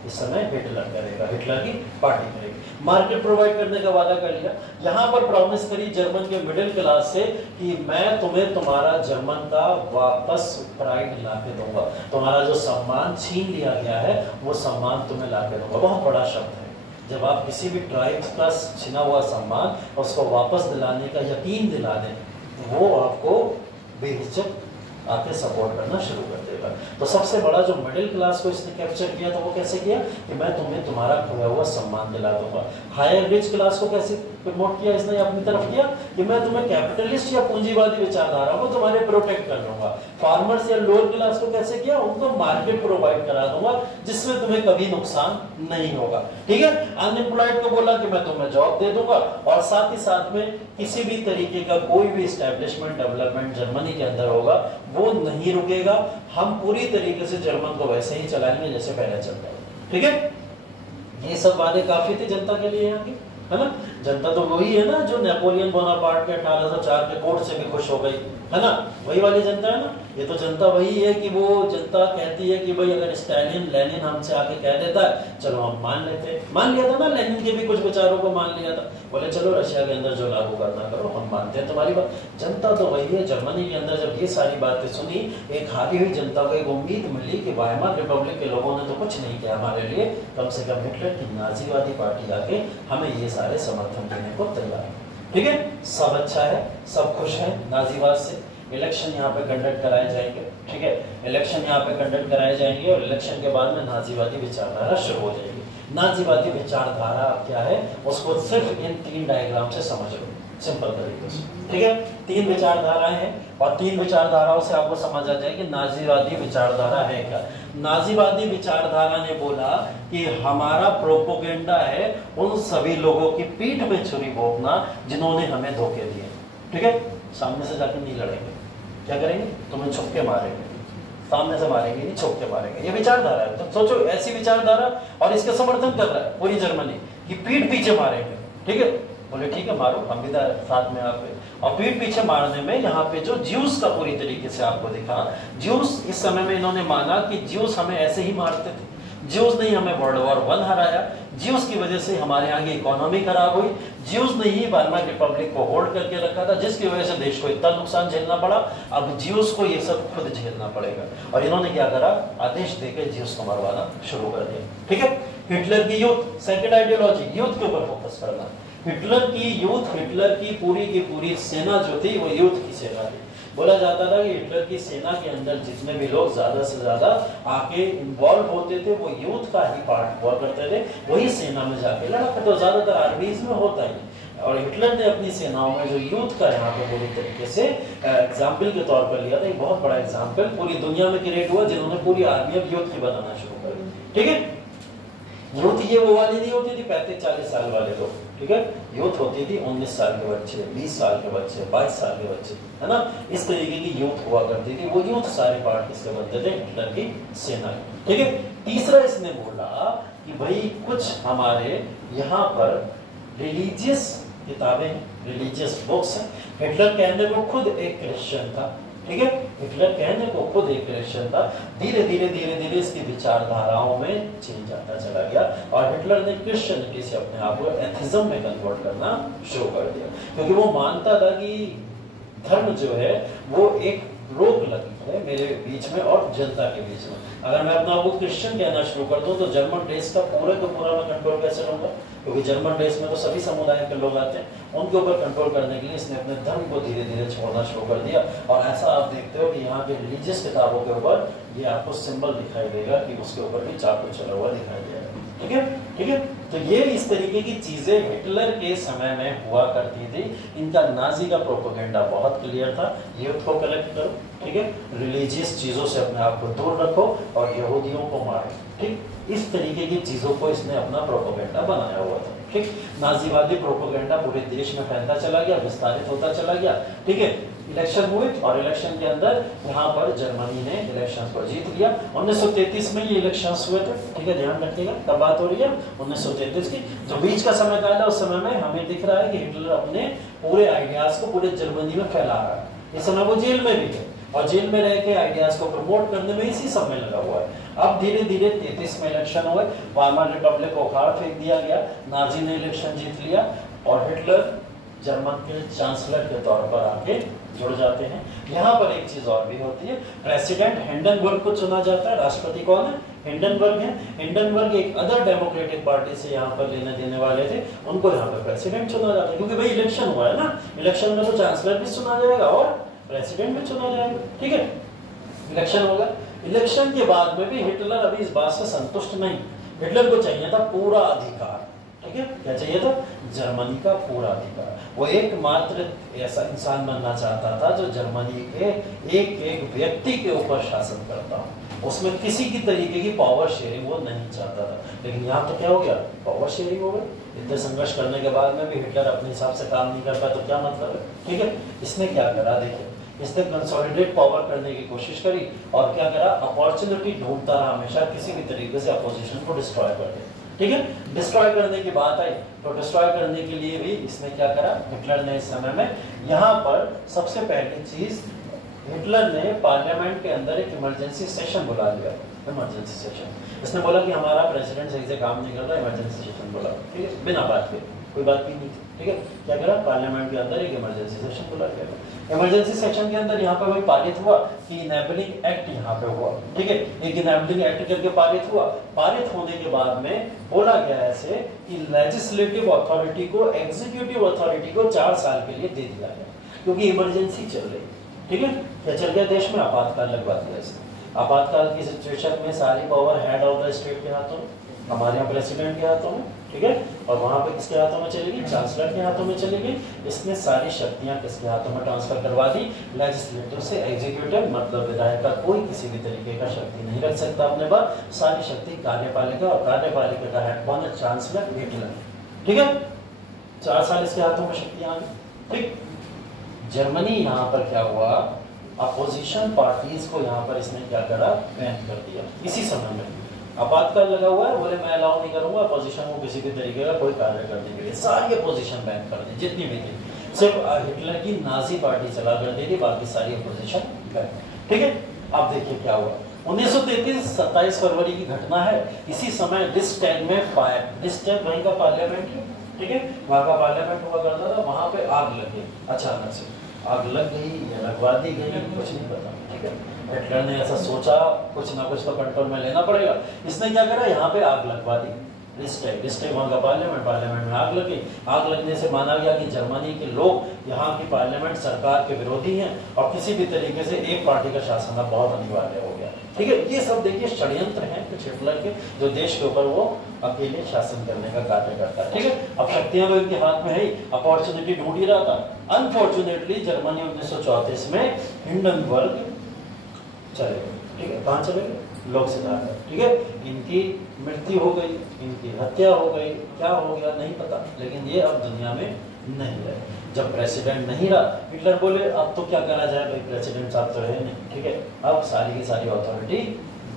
इस समय हिटलर करेगा, हिटलर की पार्टी करेगी। मार्केट प्रोवाइड करने का वादा कर लिया। यहाँ पर प्रॉमिस करी जर्मन के मिडिल क्लास से कि मैं तुम्हें तुम्हारा जर्मन का वापस प्राइड ला के दूंगा, तुम्हारा जो सम्मान छीन लिया गया है वो सम्मान तुम्हें ला के दूंगा। बहुत बड़ा शब्द है। जब आप किसी भी ट्राइब का छीना हुआ सम्मान उसको वापस दिलाने का यकीन दिला दें तो वो आपको बेहिचक आके सपोर्ट करना शुरू कर देगा। तो सबसे बड़ा जो मिडिल क्लास को इसने कैप्चर किया तो वो कैसे किया कि मैं तुम्हें तुम्हारा खोया हुआ सम्मान दिला दूंगा। हायर रिच क्लास को कैसे प्रमोट किया इसने अपनी तरफ किया कि मैं तुम्हें कैपिटलिस्ट या पूंजीवादी विचारधारा को तुम्हारे प्रोटेक्ट कर लूंगा। फार्मर्स या लोअर क्लास को कैसे किया? उनको मार्केट प्रोवाइड करा दूंगा जिसमें तुम्हें कभी नुकसान नहीं होगा। ठीक है, अनएम्प्लॉयड को बोला कि मैं तुम्हें जॉब दे दूंगा और साथ ही साथ में किसी भी तरीके का कोई भी एस्टेब्लिशमेंट डेवलपमेंट जर्मनी के अंदर होगा वो नहीं रुकेगा। हम पूरी तरीके से जर्मन को वैसे ही चलाएंगे जैसे पहले चलता है। ठीक है, ये सब वादे काफी थे जनता के लिए यहाँ की, है ना। जनता तो वही है ना जो नेपोलियन बोनापार्ट के 1804 के कोड से भी खुश हो गई, है ना, वही वाली जनता है ना। ये तो जनता वही है कि वो जनता कहती है कि भाई अगर स्टालिन लेनिन हमसे आके कह देता है चलो हम मान लेते हैं। मान लिया था ना, लेनिन के भी कुछ विचारों को मान लिया था, बोले चलो रशिया के अंदर जो लागू करना करो हम मानते हैं तुम्हारी बात। जनता तो वही है। जर्मनी के अंदर जब ये सारी बातें सुनी एक हारी हुई जनता को एक उम्मीद मिली कि वाइमार रिपब्लिक के लोगों ने तो कुछ नहीं किया हमारे लिए, कम से कम हिटलर की नाजीवादी पार्टी आके हमें ये सारे समर्थन देने को तैयार है। ठीक है, सब अच्छा है, सब खुश है नाजीवाद से। इलेक्शन यहाँ पे कंडक्ट कराए जाएंगे। ठीक है, इलेक्शन यहाँ पे कंडक्ट कराए जाएंगे और इलेक्शन के बाद में नाजीवादी विचारधारा शुरू हो जाएगी। नाजीवादी विचारधारा क्या है उसको सिर्फ इन 3 डायग्राम से समझ लो, सिंपल तरीके से। ठीक है, 3 विचारधाराएं हैं और 3 विचारधाराओं से आपको समझ आ जाए कि नाजीवादी विचारधारा है क्या। नाजीवादी विचारधारा ने बोला कि हमारा प्रोपोगेंडा है उन सभी लोगों की पीठ में छुरी भोंकना जिन्होंने हमें धोखे दिए। ठीक है, सामने से जाकर नहीं लड़ेंगे, क्या करेंगे? तुम्हें छुप के मारेंगे, सामने से मारेंगे नहीं, छुप के मारेंगे। ये विचारधारा है। तो सोचो ऐसी विचारधारा और इसका समर्थन कर रहा है पूरी जर्मनी कि पीठ पीछे मारेंगे। ठीक है, बोले ठीक है मारो, हम भी साथ में आप। और पीठ पीछे मारने में यहाँ पे जो ज्यूस का पूरी तरीके से आपको दिखा, ज्यूस इस समय में इन्होंने माना कि ज्यूस हमें ऐसे ही मारते थे, ज्यूस ने हमें वर्ल्ड वॉर 1 हराया, ज्यूस की वजह से हमारे यहाँ की इकोनॉमी खराब हुई, ज्यूस ने ही वाइमार रिपब्लिक को होल्ड करके रखा था जिसकी वजह से देश को इतना नुकसान झेलना पड़ा। अब ज्यूस को ये सब खुद झेलना पड़ेगा। और इन्होंने क्या करा? आदेश देकर ज्यूस को मरवाना शुरू कर दिया। ठीक है, हिटलर की यूथ, सेकंड आइडियोलॉजी यूथ के ऊपर फोकस करना। हिटलर की यूथ, हिटलर की पूरी सेना जो थी वो यूथ की सेना थी। बोला जाता था कि हिटलर की सेना के अंदर जितने भी लोग ज्यादा से ज्यादा आके इन्वॉल्व होते थे वो यूथ का ही पार्ट हुआ करते थे, वही सेना में जाके लड़ा। तो ज्यादातर आर्मीज में होता ही, और हिटलर ने अपनी सेनाओं में जो यूथ का यहाँ पे पूरी तरीके से एग्जाम्पल के तौर पर लिया था। एक बहुत बड़ा एग्जाम्पल पूरी दुनिया में क्रिएट हुआ जिन्होंने पूरी आर्मी अब यूथ की बनाना शुरू कर दी। ठीक है, यूथ ये वो वाली नहीं होती थी 35-40 साल वाले लोग, ठीक है, यूथ होती थी 19 साल के बच्चे, 20 साल के बच्चे, 22 साल के बच्चे, है ना, इस तरीके की यूथ हुआ करती थी। वो यूथ सारे पार्ट किसके बनते थे? हिटलर की सेना। ठीक है, तीसरा इसने बोला कि भाई कुछ हमारे यहाँ पर रिलीजियस किताबें, रिलीजियस बुक्स हैं। हिटलर कहने को खुद एक क्रिश्चियन था, ठीक है, हिटलर कहने को खुद एक क्रिश्चियन था। धीरे धीरे इसकी विचारधाराओं में चेंज आता चला गया और हिटलर ने क्रिश्चियनिटी से अपने आप को एथिज्म में कन्वर्ट करना शुरू कर दिया, क्योंकि वो मानता था कि धर्म जो है वो एक रोक लगी है मेरे बीच में और जनता के बीच में। अगर मैं अपना आप को क्रिश्चियन कहना शुरू कर दूं तो जर्मन देश का पूरे का पूरा मैं कंट्रोल कैसे लूंगा? क्योंकि जर्मन देश में तो सभी समुदाय के लोग आते हैं, उनके ऊपर कंट्रोल करने के लिए इसने अपने धर्म को धीरे धीरे छोड़ना शुरू कर दिया। और ऐसा आप देखते हो कि यहाँ के रिलीजियस किताबों के ऊपर ये आपको सिंबल दिखाई देगा कि उसके ऊपर भी चाकू चला हुआ दिखाई देगा। ठीक है, ठीक है, तो ये इस तरीके की चीजें हिटलर के समय में हुआ करती थी। इनका नाजी का प्रोपेगेंडा बहुत क्लियर था, यूथ को कलेक्ट करो, ठीक है, रिलीजियस चीजों से अपने आप को दूर रखो और यहूदियों को मारो। ठीक, इस तरीके की चीजों को इसने अपना प्रोपेगेंडा बनाया हुआ था। ठीक, नाजीवादी प्रोपेगेंडा पूरे देश में फैलता चला गया, विस्तारित होता चला गया। ठीक है, इलेक्शन हुए और इलेक्शन के अंदर यहाँ पर जर्मनी ने इलेक्शन को जीत लिया। 1933 में ये इलेक्शन हुए थे। ठीक है, ध्यान रखिएगा कब बात हो रही है, 1933 की। जो बीच का समय का है उस समय में हमें दिख रहा है कि हिटलर अपने पूरे आइडियाज को पूरे जर्मनी में फैला रहा है। इस समय वो जेल में भी है और जेल में रह के आइडियाज को प्रमोट करने में इसी समय लगा हुआ है। अब धीरे धीरे 33 में इलेक्शन हुए, वाइमर रिपब्लिक को उखाड़ फेंक दिया गया, नाजी ने इलेक्शन जीत लिया और हिटलर जर्मन के चांसलर के तौर पर आके जुड़ जाते हैं। यहाँ पर एक चीज और भी होती है, प्रेसिडेंट हिंडनबर्ग को चुना जाता है। राष्ट्रपति कौन है? हिंडनबर्ग है। हिंडनबर्ग एक अदर डेमोक्रेटिक पार्टी से यहाँ पर लेने देने वाले थे, उनको यहाँ पर प्रेसिडेंट चुना जाता है, क्योंकि भाई इलेक्शन हुआ है ना, इलेक्शन में तो चांसलर भी चुना जाएगा और प्रेसिडेंट भी चुना जाएगा। ठीक है, इलेक्शन होगा। इलेक्शन के बाद में भी हिटलर अभी इस बात से संतुष्ट नहीं, हिटलर को चाहिए था पूरा अधिकार। ठीक है, क्या चाहिए था? जर्मनी का पूरा अधिकार। वो एकमात्र ऐसा इंसान बनना चाहता था जो जर्मनी के एक एक व्यक्ति के ऊपर शासन करता हो, उसमें किसी की तरीके की पावर शेयरिंग वो नहीं चाहता था। लेकिन यहाँ तो क्या हो गया? पावर शेयरिंग हो गई। इतने संघर्ष करने के बाद में भी हिटलर अपने हिसाब से काम नहीं कर पाया तो क्या मतलब है? ठीक है, इसने क्या करा, देखिए, इसने कंसोलिडेट पावर करने की कोशिश करी और क्या करा? अपॉर्चुनिटी ढूंढता रहा हमेशा किसी भी तरीके से अपोजिशन को डिस्ट्रॉय कर दे। ठीक है, डिस्ट्रॉय करने की बात आई तो डिस्ट्रॉय करने के लिए भी इसने क्या करा? हिटलर ने इस समय में यहाँ पर सबसे पहली चीज, हिटलर ने पार्लियामेंट के अंदर एक इमरजेंसी सेशन बुला लिया। इमरजेंसी सेशन, इसने बोला कि हमारा प्रेसिडेंट सही से काम नहीं कर रहा, इमरजेंसी सेशन बुला। ठीक है, बिना बात के, कोई बात की नहीं। ठीक है, क्या करा? पार्लियामेंट के अंदर एक इमरजेंसी सेशन बुला लिया। इमरजेंसी सेशन के अंदर यहाँ पे वही पारित हुआ कि इनेबलिंग एक्ट यहाँ पे हुआ। ठीक है, एक इनेबलिंग एक्ट करके पारित हुआ। पारित होने के बाद में बोला गया ऐसे कि लेजिस्लेटिव अथॉरिटी को एग्जीक्यूटिव अथॉरिटी को 4 साल के लिए दे दिया गया, क्योंकि इमरजेंसी चल रही। ठीक है, क्या चल गया? देश में आपातकाल लगवा दिया इसने। आपातकाल की सिचुएशन में सारी power head of the state के हाथों में, हमारे यहाँ प्रेसिडेंट के हाथों में। ठीक है, और वहां पे किसके हाथों में चलेगी? चांसलर के हाथों में चलेगी। इसने सारी शक्तियां किसके हाथों में ट्रांसफर करवा दी? लेजिस्लेटिव से एग्जीक्यूटिव, मतलब विधायक का कोई किसी भी तरीके का शक्ति नहीं रख सकता अपने पास। सारी शक्ति कार्यपालिका, और कार्यपालिका का हेड कौन है? Chancellor, Hitler. ठीक है, 4 साल इसके हाथों में शक्तियां आ गई। ठीक, जर्मनी यहाँ पर क्या हुआ? अपोजिशन पार्टीज को यहाँ पर इसने क्या करा? बैन कर दिया। इसी समय में आपातकाल लगा हुआ है, बोले मैं अलाउ नहीं करूंगा अपोजिशन को किसी भी तरीके का कोई कार्य करने के लिए। सारी अपोजिशन बैन कर दी, जितनी भी थी। सिर्फ हिटलर की नाजी पार्टी चला करती थी, बाकी सारी अपोजिशन बैन। ठीक है, अब देखिए क्या हुआ। 1933 27 फरवरी की घटना है। इसी समय रिस्टैग में फायर, रिस्टैग वहीं का पार्लियामेंट है। ठीक है, वहां का पार्लियामेंट हुआ करता था, वहां पे आग लगी। अचानक से आग लग गई या लगवा दी गई, कुछ नहीं पता। ठीक है, हिटलर ने ऐसा सोचा कुछ ना कुछ तो कंट्रोल में लेना पड़ेगा। इसने क्या करा? यहाँ पे आग लगवा दी। रिस्टेग वहाँ का पार्लियामेंट में आग लगी। आग लगने से माना गया कि जर्मनी के लोग यहाँ की पार्लियामेंट सरकार के विरोधी हैं और किसी भी तरीके से एक पार्टी का शासन अब बहुत अनिवार्य हो गया। ठीक है, ये सब देखिए षड्यंत्र हैं कुछ हिटलर के, जो देश के ऊपर वो अकेले शासन करने का कार्य करता है। ठीक है, अब शक्तियां लोग के हाथ में है, अपॉर्चुनिटी ढूंढ ही रहा था। अनफॉर्चुनेटली जर्मनी 1934 में हिंडनबर्ग चले गए। ठीक है, कहाँ चले गए? लोग सिद्धार्थ। ठीक है, इनकी मृत्यु हो गई, इनकी हत्या हो गई, क्या हो गया नहीं पता, लेकिन ये अब दुनिया में नहीं रहे। जब प्रेसिडेंट नहीं रहा, हिटलर बोले अब तो क्या करा जाए भाई, प्रेसिडेंट साहब तो रहे नहीं। ठीक है, अब सारी की सारी अथॉरिटी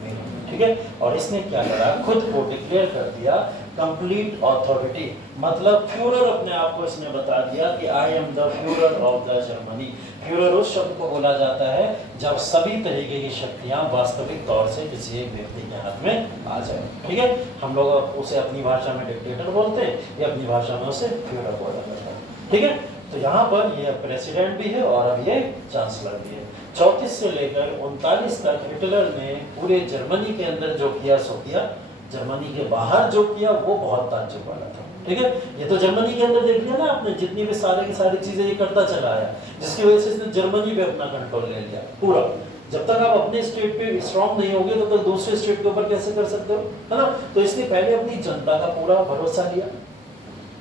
मेरी। ठीक है, और इसने क्या करा, खुद को डिक्लेयर कर दिया कंप्लीट अथॉरिटी, मतलब फ्यूरर अपने आप को इसने बता दिया कि I am the Führer of the Germany. Führer उस शब्द को बोला जाता है जब सभी तरीके की शक्तियां वास्तविक तौर से किसी एक व्यक्ति के हाथ में आ जाए। ठीक है, हम लोग उसे अपनी भाषा में डिक्टेटर बोलते हैं, या अपनी भाषा में उसे फ्यूरर बोला जाता है। ठीक है, तो यहाँ पर ये प्रेसिडेंट भी है और अब ये चांसलर भी है। 34 से लेकर 39 तक हिटलर ने पूरे जर्मनी के अंदर जो किया सो किया, जर्मनी के बाहर जो किया वो बहुत ताज्जुब वाला था। ठीक है, ये तो जर्मनी के अंदर देख लिया ना आपने, जितनी भी सारी की सारी चीजें ये करता चला आया, जिसकी वजह से इसने जर्मनी पे अपना कंट्रोल ले लिया पूरा। जब तक आप अपने स्टेट पे स्ट्रांग नहीं होगे तब तक दूसरे स्टेट के ऊपर कैसे कर सकते हो, है ना। तो इसने पहले अपनी जनता का पूरा भरोसा लिया,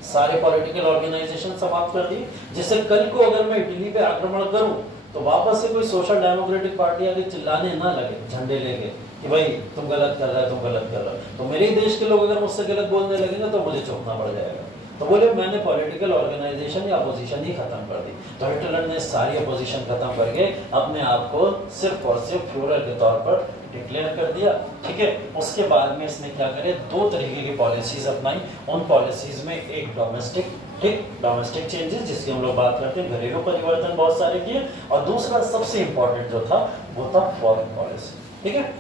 सारे पॉलिटिकल ऑर्गेनाइजेशन समाप्त कर दिए, जिससे कल को अगर मैं इटली पे आक्रमण करूं तो वापस से कोई सोशल डेमोक्रेटिक पार्टी आगे चिल्लाने ना लगे झंडे लेके कि भाई तुम गलत कर रहे हो, तुम गलत कर रहे हो। तो मेरे ही देश के लोग अगर मुझसे गलत बोलने लगेंगे तो मुझे चौंकना पड़ जाएगा। तो बोले मैंने पॉलिटिकल ऑर्गेनाइजेशन या अपोजिशन ही खत्म कर दी। तो हिटलर ने सारी अपोजिशन खत्म करके अपने आप को सिर्फ और सिर्फ फ्यूरर के तौर पर डिक्लेयर कर दिया। ठीक है, उसके बाद में इसने क्या करे, दो तरीके की पॉलिसीज अपनाई। उन पॉलिसीज में एक डोमेस्टिक चेंजेस जिसकी हम लोग बात करते हैं, घरेलू परिवर्तन बहुत सारे किए, और दूसरा सबसे इंपॉर्टेंट जो था वो था फॉरेन पॉलिसी। ठीक है,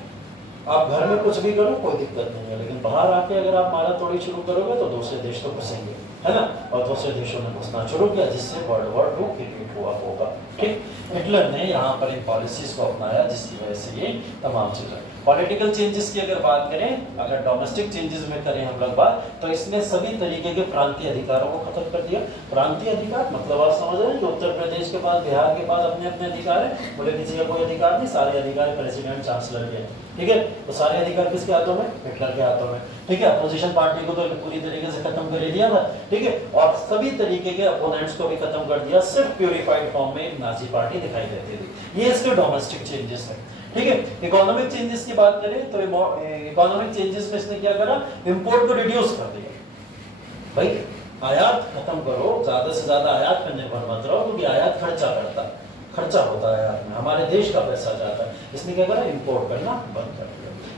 आप घर में कुछ भी करो कोई दिक्कत नहीं है, लेकिन बाहर आके अगर आप मारा तोड़ी शुरू करोगे तो दूसरे देश तो घुसेंगे, है ना। और दूसरे देशों ने घुसना शुरू किया, जिससे वर्ल्ड वॉर 2 क्रिएट हुआ होगा। ठीक, हिटलर ने यहाँ पर इन पॉलिसीज को अपनाया जिसकी वजह से ये तमाम चीजें। पॉलिटिकल चेंजेस की अगर बात करें, अगर डोमेस्टिक चेंजेस में करें हम लोग बात, तो इसने सभी तरीके के प्रांतीय अधिकारों को खत्म कर दिया। प्रांतीय अधिकार मतलब आप समझ रहे हैं कि उत्तर प्रदेश के पास, बिहार के पास अपने अपने अधिकार है, बोले किसी का कोई अधिकार नहीं, सारे अधिकार प्रेसिडेंट चांसलर के हैं। ठीक है, तो सारे अधिकार किसके हाथों में, हिटलर के हाथों में। ठीक है, अपोजिशन पार्टी को तो पूरी तरीके से खत्म कर दिया था। ठीक है, और सभी तरीके के अपोनेंट्स को भी खत्म कर दिया, सिर्फ प्यूरिफाइड फॉर्म में नाजी पार्टी दिखाई देती थी। ये इसके डोमेस्टिक चेंजेस है। ठीक है, इकोनॉमिक चेंजेस की बात करें तो इकोनॉमिक चेंजेस में इसने क्या करा, इंपोर्ट को रिड्यूस कर दिया। भाई आयात खत्म करो, ज्यादा से ज्यादा आयात करने पर मत रहो, क्योंकि आयात खर्चा होता है आयात में, हमारे देश का पैसा जाता है। इसने क्या करा, इंपोर्ट करना बंद कर दिया।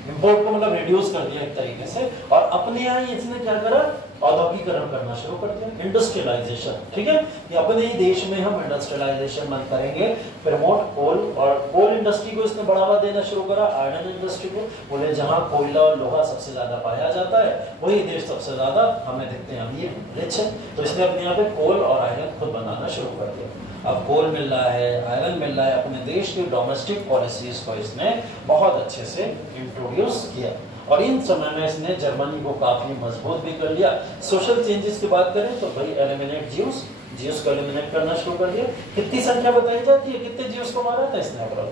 इंपोर्ट को मतलब रिड्यूस कर दिया एक तरीके से, और अपने यहाँ ही इसने क्या करा, औद्योगिकरण करना शुरू कर दिया, इंडस्ट्रियलाइजेशन। ठीक है, ये अपने ही देश में हम इंडस्ट्रियलाइजेशन बंद करेंगे, प्रमोट कोल, और कोल इंडस्ट्री को इसने बढ़ावा देना शुरू करा, आयरन इंडस्ट्री को। बोले जहाँ कोयला और लोहा सबसे ज्यादा पाया जाता है वही देश सबसे ज्यादा हमें दिखते हैं अमीर, रिच है। तो इसने अपने यहाँ पे कोल और आयरन खुद बनाना शुरू कर दिया। अब कोल मिल रहा है, आयरन मिल रहा है, अपने देश की डोमेस्टिक पॉलिसीज को इसने बहुत अच्छे से इंट्रोड्यूस किया, और इन समय में इसने जर्मनी को काफी मजबूत भी कर लिया। सोशल चेंजेस की बात करें तो भाई एलिमिनेट जीव्स को एलिमिनेट करना शुरू कर दिया। कितनी संख्या बताई जाती है, कितने जीव्स को मारा था इसने ओवरऑल?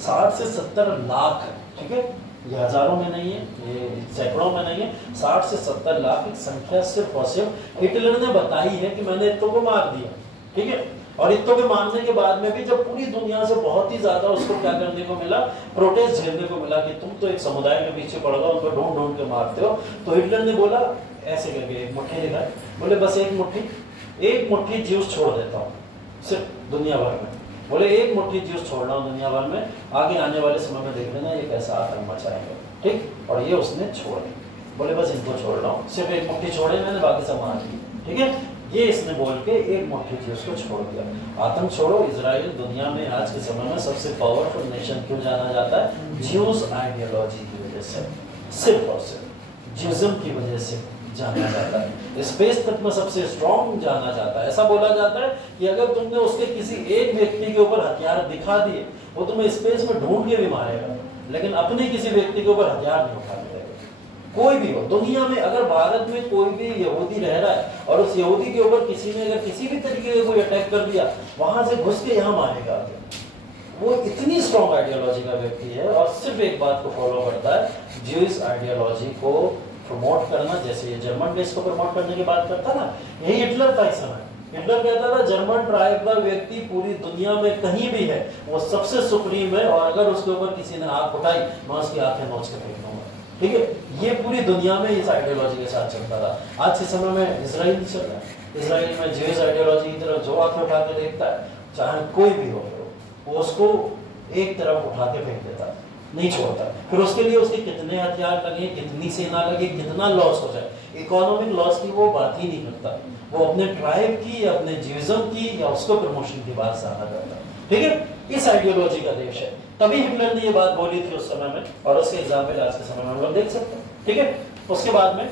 60 से 70 लाख। ठीक है, ये हजारों में नहीं है, ये सैकड़ों में नहीं है, 60 से 70 लाख एक संख्या सिर्फ और सिर्फ हिटलर ने बताई है कि मैंने इतनों को मार दिया। ठीक है, और इतनों के मारने के बाद में भी जब पूरी दुनिया से बहुत ही ज्यादा उसको क्या करने को मिला, प्रोटेस्ट झेलने को मिला कि तुम तो एक समुदाय के पीछे पड़ गए, उनको ढूंढ के मारते हो, तो हिटलर ने बोला ऐसे करके एक मुट्ठी दिखाई, बोले बस एक मुट्ठी जीव्स छोड़ देता हूँ सिर्फ दुनिया भर में। बोले एक मुट्ठी जीव्स छोड़ रहा हूँ दुनिया भर में, आगे आने वाले समय में देख लेना ये कैसा आतंक मचाएंगे। ठीक, और ये उसने छोड़ दी, बोले बस इनको छोड़ रहा हूँ, सिर्फ एक मुट्ठी छोड़े मैंने, बाकी सब मार दी। ठीक है, ये इसने बोल के एक मुट्ठी जीव्स को छोड़ दिया। आतंक छोड़ो, इजराइल दुनिया में आज के समय में सबसे पावरफुल नेशन क्यों जाना जाता है, ज्यूज आइडियोलॉजी की वजह से, सिर्फ और सिर्फ ज्यूइज्म की वजह से जाना जाता है। स्पेस तक में सबसे स्ट्रॉन्ग जाना जाता है। ऐसा बोला जाता है कि अगर तुमने उसके किसी एक व्यक्ति के ऊपर हथियार दिखा दिए, वो तुम्हें स्पेस में ढूंढ के भी मारेगा, लेकिन अपने किसी व्यक्ति के ऊपर हथियार नहीं उठा देगा। कोई भी हो दुनिया में, अगर भारत में कोई भी यहूदी रह रहा है और उस यहूदी के ऊपर किसी ने अगर किसी भी तरीके का कोई अटैक कर दिया, वहां से घुस के यहाँ मारेगा। वो इतनी स्ट्रॉन्ग आइडियोलॉजी का व्यक्ति है और सिर्फ एक बात को फॉलो करता है, ज्यूइश आइडियोलॉजी को प्रमोट करना। जैसे ये जर्मन रेस को प्रमोट करने की बात करता ना, यही हिटलर का समय। हिटलर कहता था जर्मन ट्राइब का व्यक्ति पूरी दुनिया में कहीं भी है वो सबसे सुप्रीम है, और अगर उसके ऊपर किसी ने आंख उठाई मैं उसकी आंखें नोच के फेंक दूंगा। ठीक है, ये पूरी दुनिया में इस आइडियोलॉजी के साथ चलता था। आज के समय में इसराइल चल रहा है। इसराइल में ज्यूइश आइडियोलॉजी की तरफ जो आंखें उठा के देखता है, चाहे कोई भी हो, वो उसको एक तरफ उठा के फेंक देता, नहीं छोड़ता। फिर उसके लिए उसके कितने हथियार लगे, कितनी सेना लगे, कितना लॉस हो जाए, इकोनॉमिक लॉस की वो बात ही नहीं करता। वो अपने ट्राइब की या अपने ज्यूइज्म की या उसको प्रमोशन की बात ज्यादा करता। ठीक है, इस आइडियोलॉजी का देश है। तभी हिटलर ने ये बात बोली थी उस समय में, और उसके एग्जाम्पल आज के समय में हम लोग देख सकते हैं। ठीक है, उसके बाद में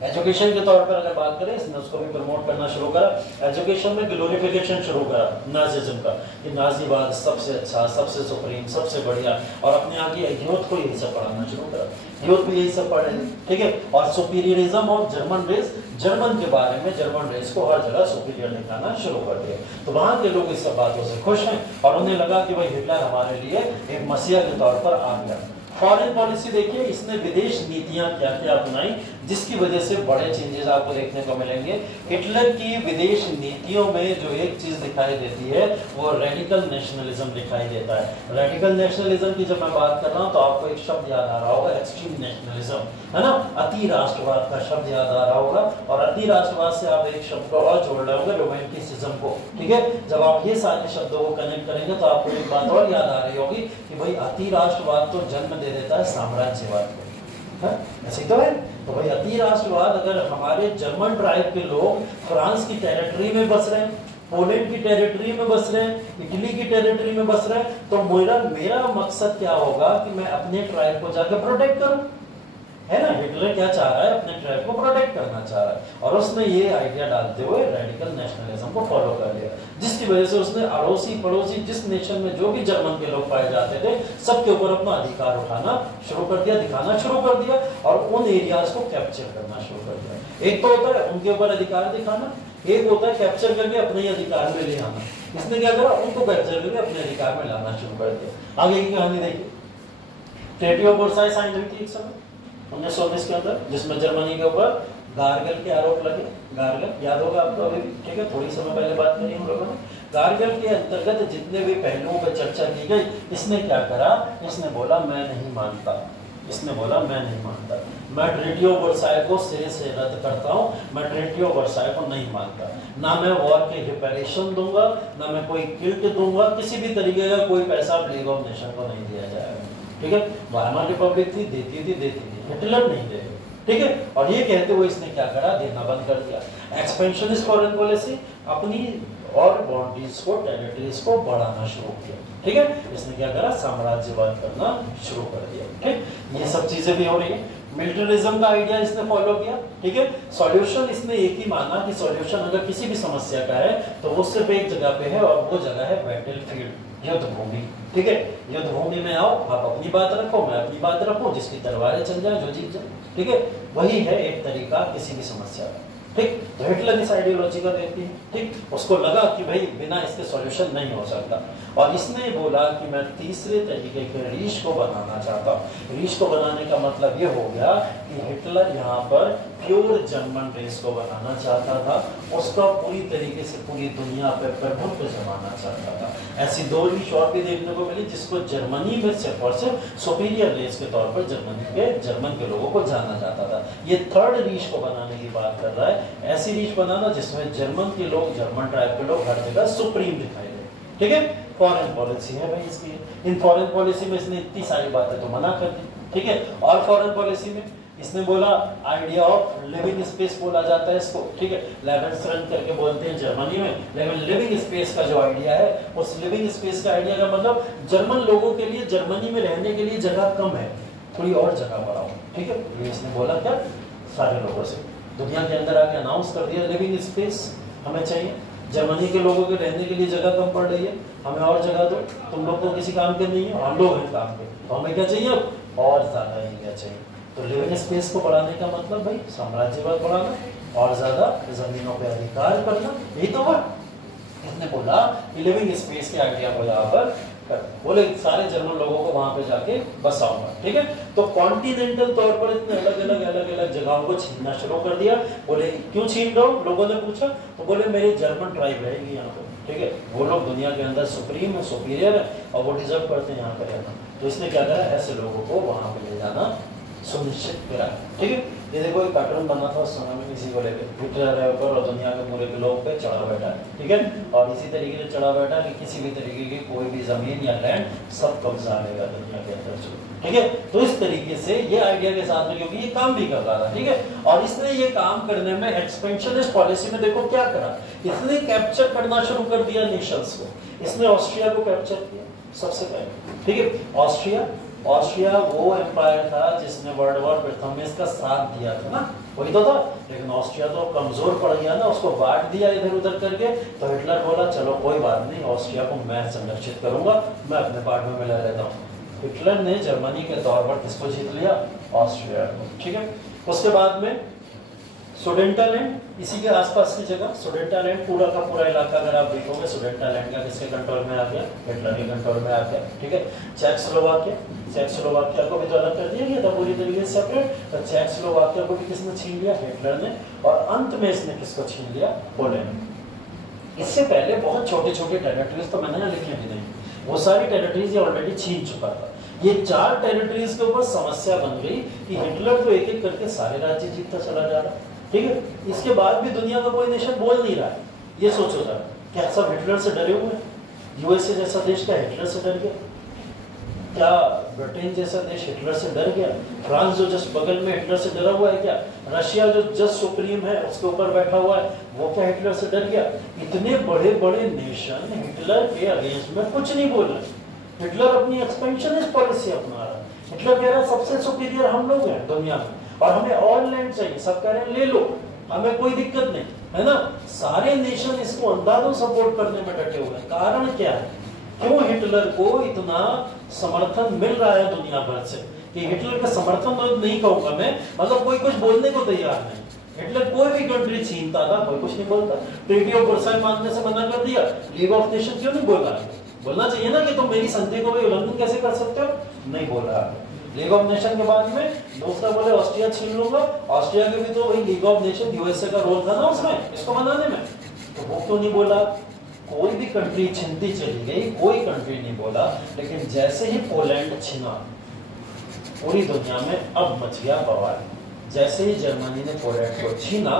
एजुकेशन के तौर पर अगर बात करें, इसने उसको भी प्रमोट करना शुरू करा। एजुकेशन में ग्लोरिफिकेशन शुरू करा नाजिज्म का, कि नाजीवाद सबसे अच्छा, सबसे सुप्रीम, सबसे बढ़िया, और अपने यहाँ की यूथ को यही सब पढ़ाना शुरू करा। यूथ भी यही सब पढ़े। ठीक है, और सुपीरियरिज्म ऑफ जर्मन रेस, जर्मन के बारे में जर्मन रेस को हर जगह सुपीरियर दिखाना शुरू कर दिया। तो वहाँ के लोग इस सब बातों से खुश हैं और उन्हें लगा कि भाई हिटलर हमारे लिए एक मसीहा के तौर पर आ गया। फॉरेन पॉलिसी देखिए, इसने विदेश नीतियां क्या क्या अपनाई, जिसकी वजह से बड़े चेंजेस आपको देखने को मिलेंगे। हिटलर की विदेश नीतियों में जो एक चीज दिखाई देती है वो रेडिकल नेशनलिज्म दिखाई देता है। रेडिकल नेशनलिज्म की जब मैं बात कर रहा हूं तो आपको एक शब्द याद आ रहा होगा, एक्सट्रीम नेशनलिज्म, है ना, अति राष्ट्रवाद का शब्द याद आ रहा होगा। और अति राष्ट्रवाद से आप एक शब्द को और जोड़ रहे होंगे, रोमांटिसिज्म को। ठीक है, जब आप ये सारे शब्दों को कनेक्ट करेंगे तो आपको एक बात और याद आ रही होगी कि भाई अति राष्ट्रवाद तो जन्म दे देता है साम्राज्यवाद को। ऐसे तो है। तो भाई अति राष्ट्रवाद, अगर हमारे जर्मन ट्राइब के लोग फ्रांस की टेरिटरी में बस रहे हैं, पोलैंड की टेरिटरी में बस रहे हैं, इटली की टेरिटरी में बस रहे हैं, तो मेरा मकसद क्या होगा कि मैं अपने ट्राइब को जाकर प्रोटेक्ट करूं, है ना। हिटलर क्या चाह रहा है, अपने ट्राइब को प्रोटेक्ट करना चाह रहा है, और उसने ये आइडिया डालते हुए रेडिकल नेशनलिज्म को फॉलो कर लिया, जिसकी वजह से उसने अड़ोसी पड़ोसी जिस नेशन में जो भी जर्मन के लोग पाए जाते थे सबके ऊपर अपना अधिकार उठाना शुरू कर दिया, दिखाना शुरू कर दिया, और उन एरियाज को कैप्चर करना शुरू कर दिया। एक तो होता है उनके ऊपर अधिकार दिखाना, एक होता है कैप्चर करके अपने अधिकार में ले आना। इसने क्या करा, उनको कैप्चर करके अपने अधिकार में लाना शुरू कर दिया। आगे की कहानी देखिए, ट्रीटी ऑफ वर्साई साइन हुई थी एक समय 1919 के अंदर, जिसमें जर्मनी के ऊपर गार्गल के आरोप लगे। गार्गल याद होगा आपको अभी भी, ठीक है, थोड़ी समय पहले बात करी हम लोगों ने। गार्गल के अंतर्गत जितने भी पहलुओं पर चर्चा की गई, इसने क्या करा, इसने बोला मैं नहीं मानता, इसने बोला मैं नहीं मानता, मैं ट्रीटी ऑफ वर्साई को सिरे से रद्द करता हूं, मैं ट्रीटी ऑफ वर्साई को नहीं मानता, ना मैं वॉर के रिपेरेशन दूंगा, ना मैं कोई गिल्ट दूंगा, किसी भी तरीके का कोई पैसा लीग ऑफ नेशन को नहीं दिया जाएगा। ठीक है, वाइमार रिपब्लिक थी, देती थी, हिटलर नहीं दे। ठीक है, और ये कहते हुए इसने क्या करा, देना बंद कर दिया। एक्सपेंशनिस्ट फॉरेन पॉलिसी, अपनी और बाउंड्रीज को, टेरिटरीज को बढ़ाना शुरू किया। ठीक है, इसने क्या करा, साम्राज्यवाद करना शुरू कर दिया। ठीक, ये सब चीजें भी हो रही है। मिलिटरिज्म का आइडिया इसने फॉलो किया। ठीक है, सॉल्यूशन इसने एक ही माना कि सॉल्यूशन अगर किसी भी समस्या का है तो वो सिर्फ एक जगह पे है, और वो जगह है बैटलफील्ड, युद्ध भूमि। ठीक है, युद्ध भूमि में आओ, आप अपनी बात रखो, मैं अपनी बात रखूं, जिसकी तलवारें चल जाए, जो जीत जाए। ठीक है, वही है एक तरीका किसी भी समस्या का। ठीक, तो हिटलर इस आइडियोलॉजी का व्यक्ति है। ठीक, उसको लगा कि भाई बिना इसके सॉल्यूशन नहीं हो सकता, और इसने बोला कि मैं तीसरे तरीके के रीच को बनाना चाहता हूँ। रीच को बनाने का मतलब ये हो गया कि हिटलर यहाँ पर प्योर जर्मन रेस को बनाना चाहता था, उसका पूरी तरीके से पूरी दुनिया पर प्रभुत्व जमाना चाहता था। ऐसी दो रीच और भी देखने को मिली, जिसको जर्मनी में सिर्फ और सिर्फ सुपीरियर रेस के तौर पर जर्मन के लोगों को जाना जाता था। ये थर्ड रीच को बनाने की बात कर रहा है, ऐसी रीच बनाना जिसमें जर्मन के लोग, जर्मन ट्राइब के लोग हर जगह सुप्रीम दिखाई दे। ठीक है, फॉरेन पॉलिसी है भाई इसकी। इन फॉरेन पॉलिसी में इसने इतनी सारी बातें तो मना कर दी। ठीक है, और फॉरेन पॉलिसी में इसने बोला आइडिया ऑफ लिविंग स्पेस बोला जाता है इसको। ठीक है, लेवेंस्ट्रन करके बोलते हैं जर्मनी में, लेकिन लिविंग स्पेस का जो आइडिया है, उस लिविंग स्पेस का आइडिया का मतलब जर्मन लोगों के लिए जर्मनी में रहने के लिए जगह कम है, थोड़ी और जगह बढ़ाओ। ठीक है, ये इसने बोला क्या, सारे लोगों से दुनिया के अंदर आके अनाउंस कर दिया लिविंग स्पेस हमें चाहिए, जर्मनी के लोगों के रहने के लिए जगह कम पड़ रही है, हमें और जगह दो, तुम लोग तो किसी काम के नहीं है, हम लोग हैं काम के, तो हमें क्या चाहिए, और ज्यादा एरिया चाहिए। तो लिविंग स्पेस को बढ़ाने का मतलब भाई साम्राज्यवाद बढ़ाना और ज्यादा जमीनों पे अधिकार करना, यही तो हुआ। इसने बोला कि लिविंग स्पेस के आइडिया को यहाँ पर बोले सारे जर्मन लोगों को वहां पे जाके बसाऊंगा, ठीक है। तो कॉन्टिनेंटल तौर पर इतने अलग अलग जगहों को छीनना शुरू कर दिया। बोले क्यों छीन रहे हो, लोगों ने पूछा, तो बोले मेरी जर्मन ट्राइब रहेगी यहाँ पे, ठीक है, वो लोग दुनिया के अंदर सुप्रीम है, सुपीरियर है और वो डिजर्व करते हैं यहाँ पे रहना। तो इसने क्या करा, ऐसे लोगों को वहां पे ले जाना सुनिश्चित करा, ठीक है। ये देखो एक कार्टून बना था उस समय में इसी को लेकर, हिटलर है ऊपर और दुनिया के पूरे लोग पे चढ़ा बैठा है, ठीक है। और इसी तरीके से चढ़ा बैठा कि किसी भी तरीके की कोई भी जमीन या लैंड सब कब्जा लेगा दुनिया के अंदर, ठीक है। तो इस तरीके से ये आइडिया के साथ में, क्योंकि ये काम भी कर रहा था, ठीक है। और इसने ये काम करने में एक्सपेंशनिस्ट पॉलिसी में देखो क्या करा, इसने कैप्चर करना शुरू कर दिया नेशंस को। इसने ऑस्ट्रिया को कैप्चर किया सबसे पहले, ठीक है। ऑस्ट्रिया वो एम्पायर था जिसने वर्ल्ड वॉर प्रथम में इसका साथ दिया था ना, वही तो था। लेकिन ऑस्ट्रिया तो कमजोर पड़ गया ना, उसको बांट दिया इधर उधर करके। तो हिटलर बोला चलो कोई बात नहीं, ऑस्ट्रिया को मैं संरक्षित करूंगा, मैं अपने पार्ट में मिला रहता हूँ। हिटलर ने जर्मनी के तौर पर किसको जीत लिया, ऑस्ट्रिया को, ठीक है। उसके बाद में सुडेंटालैंड, इसी के आसपास की जगह सुडेंटालैंड, पूरा का पूरा इलाका अगर आप देखोगे सुडेंटालैंड का किसके कंट्रोल में आ गया, हिटलर के कंट्रोल में आ गया, ठीक है। चेकोस्लोवाकिया को भी तो अलग कर दिया गया था पूरी तरीके से सेपरेट। तो चेकोस्लोवाकिया को भी किसने छीन लिया, हिटलर ने। और अंत में इसने किसको छीन लिया, पोलैंड। इससे पहले बहुत छोटे छोटे टेरिटरीज तो मैंने यहाँ लिखे भी नहीं, वो सारी टेरिटरीज ये ऑलरेडी छीन चुका था। ये 4 टेरिटरीज के ऊपर समस्या बन गई कि हिटलर तो एक एक करके सारे राज्य जीतता चला जा रहा है, ठीक है। इसके बाद भी दुनिया का कोई नेशन बोल नहीं रहा है। ये सोचो था क्या सब हिटलर से डरे हुए हैं? यूएसए जैसा देश क्या हिटलर से डर गया? क्या ब्रिटेन जैसा देश हिटलर से डर गया? फ्रांस जो जस्ट बगल में हिटलर से डरा हुआ है क्या? रशिया जो जस्ट सुप्रीम है उसके ऊपर बैठा हुआ है वो क्या हिटलर से डर गया? इतने बड़े बड़े नेशन हिटलर के अगेंस्ट में कुछ नहीं बोल रहे। हिटलर अपनी एक्सपेंशनिस्ट पॉलिसी अपना रहा है। हिटलर कह रहा है सबसे सुपीरियर हम लोग हैं दुनिया में और हमें ऑल लैंड चाहिए। सब कह रहे हैं ले लो, हमें कोई दिक्कत नहीं, है ना। सारे नेशन इसको अंधाधुंध सपोर्ट करने में डटे हुए हैं। कारण क्या है, क्यों हिटलर को इतना समर्थन मिल रहा है दुनिया भर से? कि हिटलर का समर्थन तो नहीं कहूंगा मैं, मतलब कोई कुछ बोलने को तैयार नहीं। हिटलर कोई भी कंट्री छीनता था, कोई कुछ नहीं बोलता। ट्रीटी ऑफ वर्साई मानने से मना कर दिया। लीग ऑफ नेशन क्यों नहीं बोला? बोलना चाहिए ना कि तुम मेरी संधि को भी उल्लंघन कैसे कर सकते हो, नहीं बोल रहा। लीग ऑफ नेशन के बाद में दूसरा बोले ऑस्ट्रिया छीन लूंगा। ऑस्ट्रिया के भी तो वही लीग ऑफ नेशन यूएसए का रोल था ना उसमें, इसको बनाने में, तो वो क्यों नहीं बोला? कोई भी कंट्री छिनती चली गई, कोई कंट्री नहीं बोला। लेकिन जैसे ही पोलैंड छिना, पूरी दुनिया में अब मच गया बवाल। जैसे ही जर्मनी ने पोलैंड को छीना,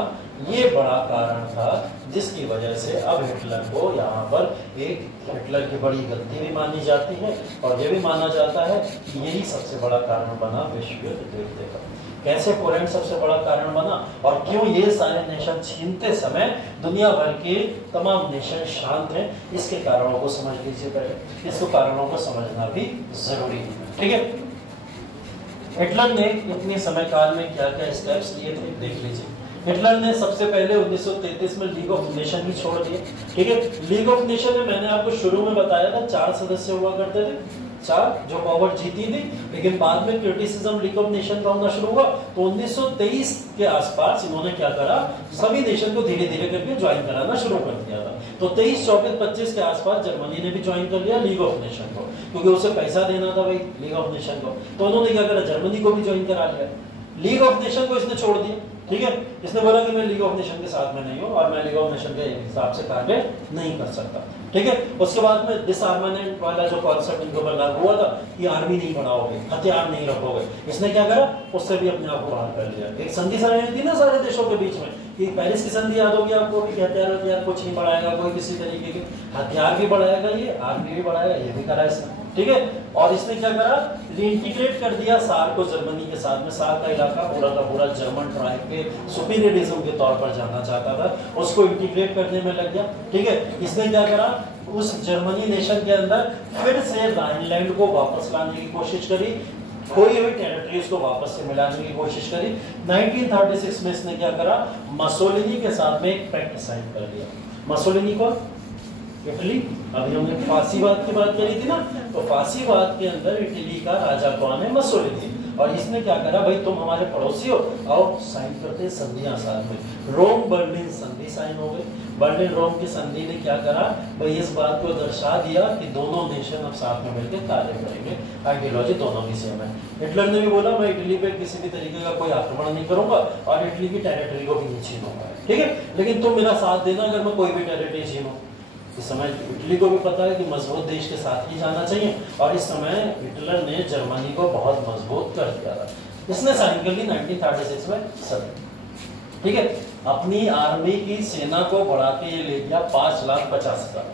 ये बड़ा कारण था जिसकी वजह से अब हिटलर को यहाँ पर एक हिटलर की बड़ी गलती भी मानी जाती है और ये भी माना जाता है कि यही सबसे बड़ा कारण बना विश्व युद्ध देखने का। कैसे पोलैंड सबसे बड़ा कारण बना और क्यों ये सारे नेशन छीनते समय दुनिया भर के तमाम नेशन शांत हैं, इसके कारणों को समझ लीजिए पहले। इसको कारणों को समझना भी जरूरी है, ठीक है। हिटलर ने इतने समय काल में क्या क्या स्टेप्स लिए थे देख लीजिए। हिटलर ने सबसे पहले 1933 में लीग ऑफ नेशन ही छोड़ दिए, ठीक है। लीग ऑफ नेशन में मैंने आपको शुरू में बताया था 4 सदस्य हुआ करते थे, 4 जो पावर जीती थी। लेकिन बाद में क्रिटिसिज्म लीग ऑफ नेशन का होना शुरू हुआ, तो 1923 के आसपास इन्होंने क्या करा, सभी नेशन को धीरे धीरे करके ज्वाइन कराना शुरू कर दिया था। तो 23, 24, 25 के आसपास जर्मनी ने भी ज्वाइन कर लिया लीग ऑफ नेशन को, क्योंकि उसे पैसा देना था भाई लीग ऑफ नेशन को। तो उन्होंने क्या करा, जर्मनी को भी ज्वाइन करा लिया। लीग ऑफ नेशन को इसने छोड़ दिया, ठीक है। इसने बोला कि मैं लीग ऑफ नेशन के साथ में नहीं हूं और मैं लीग ऑफ नेशन के हिसाब से कार्य नहीं कर सकता, ठीक है। उसके बाद में डिसआर्मामेंट वाला जो कॉन्सेप्ट इनको लागू हुआ था कि आर्मी नहीं बढ़ाओगे, हथियार नहीं रखोगे, इसने क्या करा, उससे भी अपने आप को बाहर कर लिया। एक संधि साझी थी ना सारे देशों के बीच में, कि पेरिस की संधि याद होगी आपको, कि हथियार कुछ नहीं बढ़ाएगा कोई, किसी तरीके के हथियार भी बढ़ाएगा ये, आर्मी भी बढ़ाएगा, ये भी करा इसने, ठीक है। और इसने क्या करा, रीइंटीग्रेट कर दिया सार को जर्मनी के साथ में। सार का इलाका पूरा का पूरा जर्मन ट्राइब के सुपीरियरिज्म के तौर पर जाना चाहता था, उसको इंटीग्रेट करने में लग गया, ठीक है। इसने क्या करा, उस जर्मनी नेशन के अंदर फिर से राइनलैंड को वापस लाने की कोशिश करी, खोई हुई टेरिटरीज को वापस से मिलाने की कोशिश करी। 1936 में इसने क्या करा, मसोलिनी के साथ में एक पैक्ट साइन कर लिया। मसोलिनी को इटली, अभी हमने फासीवाद की बात करी थी ना, तो फासीवाद के अंदर इटली का राजा कौन है, मसोलिनी। और इसने क्या करा, भाई तुम हमारे पड़ोसी हो, और साइन करते हैं संधियां साथ में। रोम बर्लिन संधि साइन हो गई। बर्लिन रोम की संधि ने क्या करा भाई, इस बात को दर्शा दिया कि दोनों नेशन अब साथ में मिलकर कार्य करेंगे, आइडियोलॉजी दोनों की सेम है। हिटलर ने भी बोला मैं इटली पे किसी भी तरीके का कोई आक्रमण नहीं करूंगा और इटली की टेरिटरी को भी नहीं छीनूंगा, ठीक है, लेकिन तुम मेरा साथ देना अगर मैं कोई भी टेरिटरी छीनूं। इस समय इटली को भी पता है कि मजबूत देश के साथ ही जाना चाहिए, और इस समय हिटलर ने जर्मनी को बहुत मजबूत कर दिया था। इसने साइन कर ली 1936 में संधि, ठीक है। अपनी आर्मी की सेना को बढ़ा के ये ले गया 5,50,000।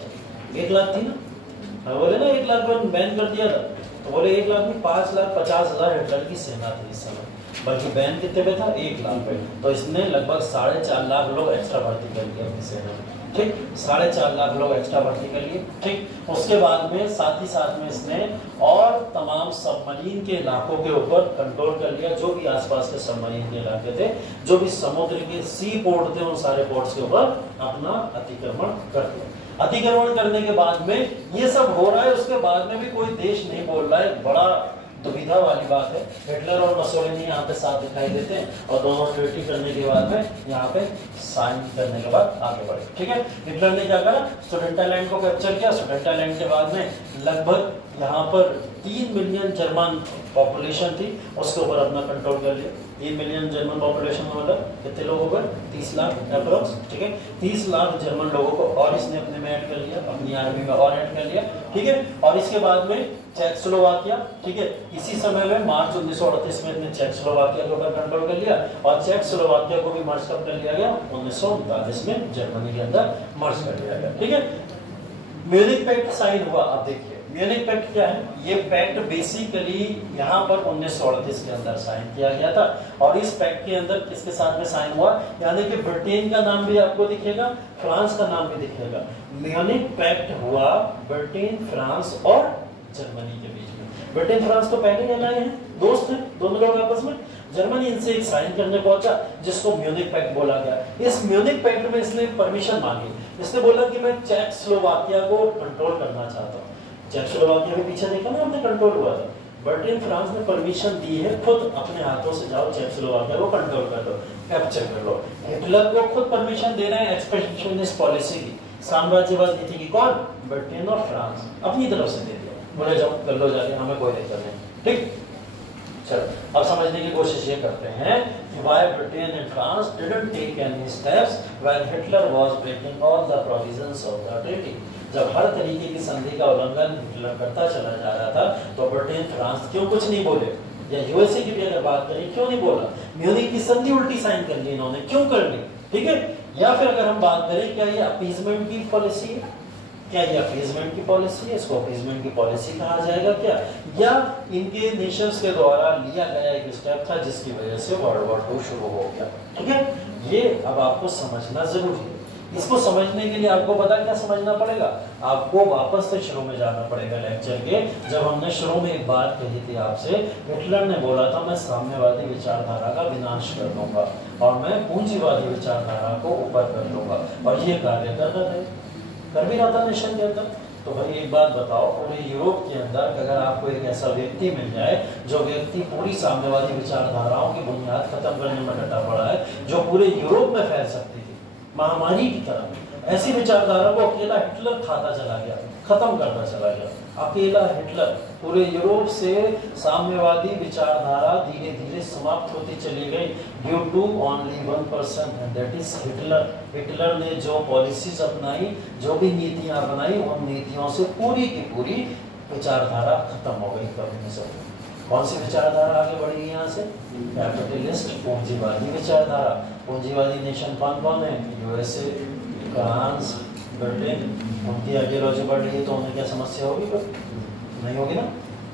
1 लाख थी ना, बोले ना 1 लाख बैन कर दिया था, तो बोले 1 लाख में 5,50,000 हिटलर की सेना थी इस समय, बल्कि बैन कितने पे था, 1 लाख पे। तो इसने लगभग 4.5 लाख लोग एक्स्ट्रा भर्ती कर दिया अपनी सेना में, ठीक, 4.5 लाख लोग एक्स्ट्रा भर्ती कर लिए, ठीक। उसके बाद में साथ ही साथ में इसने और तमाम सबमरीन के इलाकों के ऊपर कंट्रोल कर लिया, जो भी आसपास के सबमरीन के इलाके थे, जो भी समुद्र के सी पोर्ट थे, उन सारे पोर्ट्स के ऊपर अपना अतिक्रमण कर दिया। अतिक्रमण करने के बाद में ये सब हो रहा है, उसके बाद में भी कोई देश नहीं बोल रहा है, बड़ा दुविधा वाली बात है। हिटलर और मसोलिनी यहाँ पे साथ दिखाई देते हैं, और दोनों ट्रीटी करने के बाद में यहाँ पे साइन करने के बाद आगे बढ़े, ठीक है। हिटलर ने क्या करा, सुडेंटालैंड को कैप्चर किया। सुडेंटालैंड के बाद में लगभग यहाँ पर 3 मिलियन जर्मन पॉपुलेशन थी, उसके ऊपर अपना कंट्रोल कर लिया। 3 मिलियन जर्मन पॉपुलेशन मतलब कितने लोग हो गए, 30 लाख अप्रोक्स, ठीक है। 30 लाख जर्मन लोगों को और इसने अपने में ऐड कर लिया, अपनी आर्मी में और ऐड कर लिया, ठीक है। और इसके बाद में चेकोस्लोवाकिया, ठीक है, इसी समय में मार्च 1938 में इसने चेकोस्लोवाकिया के ऊपर कंट्रोल कर लिया, और चेकोस्लोवाकिया को भी मर्ज कब कर लिया गया, 1939 में जर्मनी के अंदर मर्ज कर लिया गया, ठीक है। म्यूनिख पैक्ट साइन हुआ। अब देखिए म्यूनिख पैक्ट क्या है, ये पैक्ट बेसिकली यहाँ पर 1938 के अंदर साइन किया गया था, और इस पैक्ट के अंदर किसके साथ में साइन हुआ, यानी कि ब्रिटेन का नाम भी आपको दिखेगा, फ्रांस का नाम भी दिखेगा। म्यूनिख पैक्ट हुआ ब्रिटेन, फ्रांस और जर्मनी के बीच में। ब्रिटेन फ्रांस तो पहले ही लाए हैं, दोस्त हैं दोनों लोग आपस में। जर्मनी इनसे एक साइन करने पहुंचा, जिसको म्यूनिख पैक्ट बोला गया। इस म्यूनिख पैक्ट में इसने परमिशन मांगी, इसने बोला कि मैं चेकोस्लोवाकिया को कंट्रोल करना चाहता हूँ। चेकोस्लोवाकिया भी पीछे देखा ना हमने, कंट्रोल हुआ था। ब्रिटेन फ्रांस ने परमिशन दी है, खुद अपने हाथों से जाओ चेकोस्लोवाकिया को कंट्रोल कर लो, कैप्चर कर लो। हिटलर को खुद परमिशन दे रहे हैं एक्सपेंशनिस्ट पॉलिसी की, साम्राज्यवाद नीति की, कौन, ब्रिटेन और फ्रांस अपनी तरफ से दे दिया, बोले जाओ कर लो जाके, हमें कोई दिक्कत नहीं, ठीक। चलो अब समझने की कोशिश ये करते हैं कि why Britain and France didn't take any steps when Hitler was breaking all the provisions of the treaty। जब हर तरीके की संधि का उल्लंघन हिटलर करता चला जा रहा था, तो ब्रिटेन फ्रांस क्यों कुछ नहीं बोले, या यूएसए की भी अगर बात करें क्यों नहीं बोला। म्यूनिख की संधि उल्टी साइन कर ली इन्होंने, क्यों कर ली, ठीक है। या फिर अगर हम बात करें क्या ये अपीजमेंट की पॉलिसी है, क्या ये अपीजमेंट की पॉलिसी है, इसको अपीजमेंट की पॉलिसी कहा जाएगा क्या, या इनके नेशंस के द्वारा लिया गया एक स्टेप था जिसकी वजह से वर्ल्ड वॉर 2 शुरू हो गया, ठीक है। ये अब आपको समझना जरूरी है। इसको समझने के लिए आपको पता क्या समझना पड़ेगा, आपको वापस से शुरू में जाना पड़ेगा लेक्चर के, जब हमने शुरू में एक बात कही थी आपसे, हिटलर ने बोला था मैं साम्यवादी विचारधारा का विनाश कर दूंगा और मैं पूंजीवादी विचारधारा को ऊपर कर दूंगा, और ये कार्य कर रहा था, कर भी रहा था नेशन के अंदर। तो भाई एक बात बताओ, पूरे यूरोप के अंदर अगर आपको एक ऐसा व्यक्ति मिल जाए जो व्यक्ति पूरी साम्यवादी विचारधाराओं की बुनियाद खत्म करने में डटा पड़ा है, जो पूरे यूरोप में फैल सकती थी महामारी की तरह, ऐसी विचारधारा को अकेला हिटलर खाता चला गया, खत्म करता चला गया। अकेला हिटलर पूरे यूरोप से साम्यवादी विचारधारा धीरे धीरे समाप्त होती चली गई due to only 1%, and that is Hitler. Hitler ने जो पॉलिसीज अपनाई, जो भी नीतियां बनाई, उन नीतियों से पूरी की पूरी विचारधारा खत्म हो गई कम्युनिज्म। कौन सी विचारधारा आगे बढ़ी यहाँ से, कैपिटलिस्ट पूंजीवादी विचारधारा। पूंजीवादी नेशन कौन कौन है, यूएसए, फ्रांस, ब्रिटेन, उनकी आइडियोलॉजी बढ़ रही है, तो उन्हें क्या समस्या होगी, नहीं होगी ना।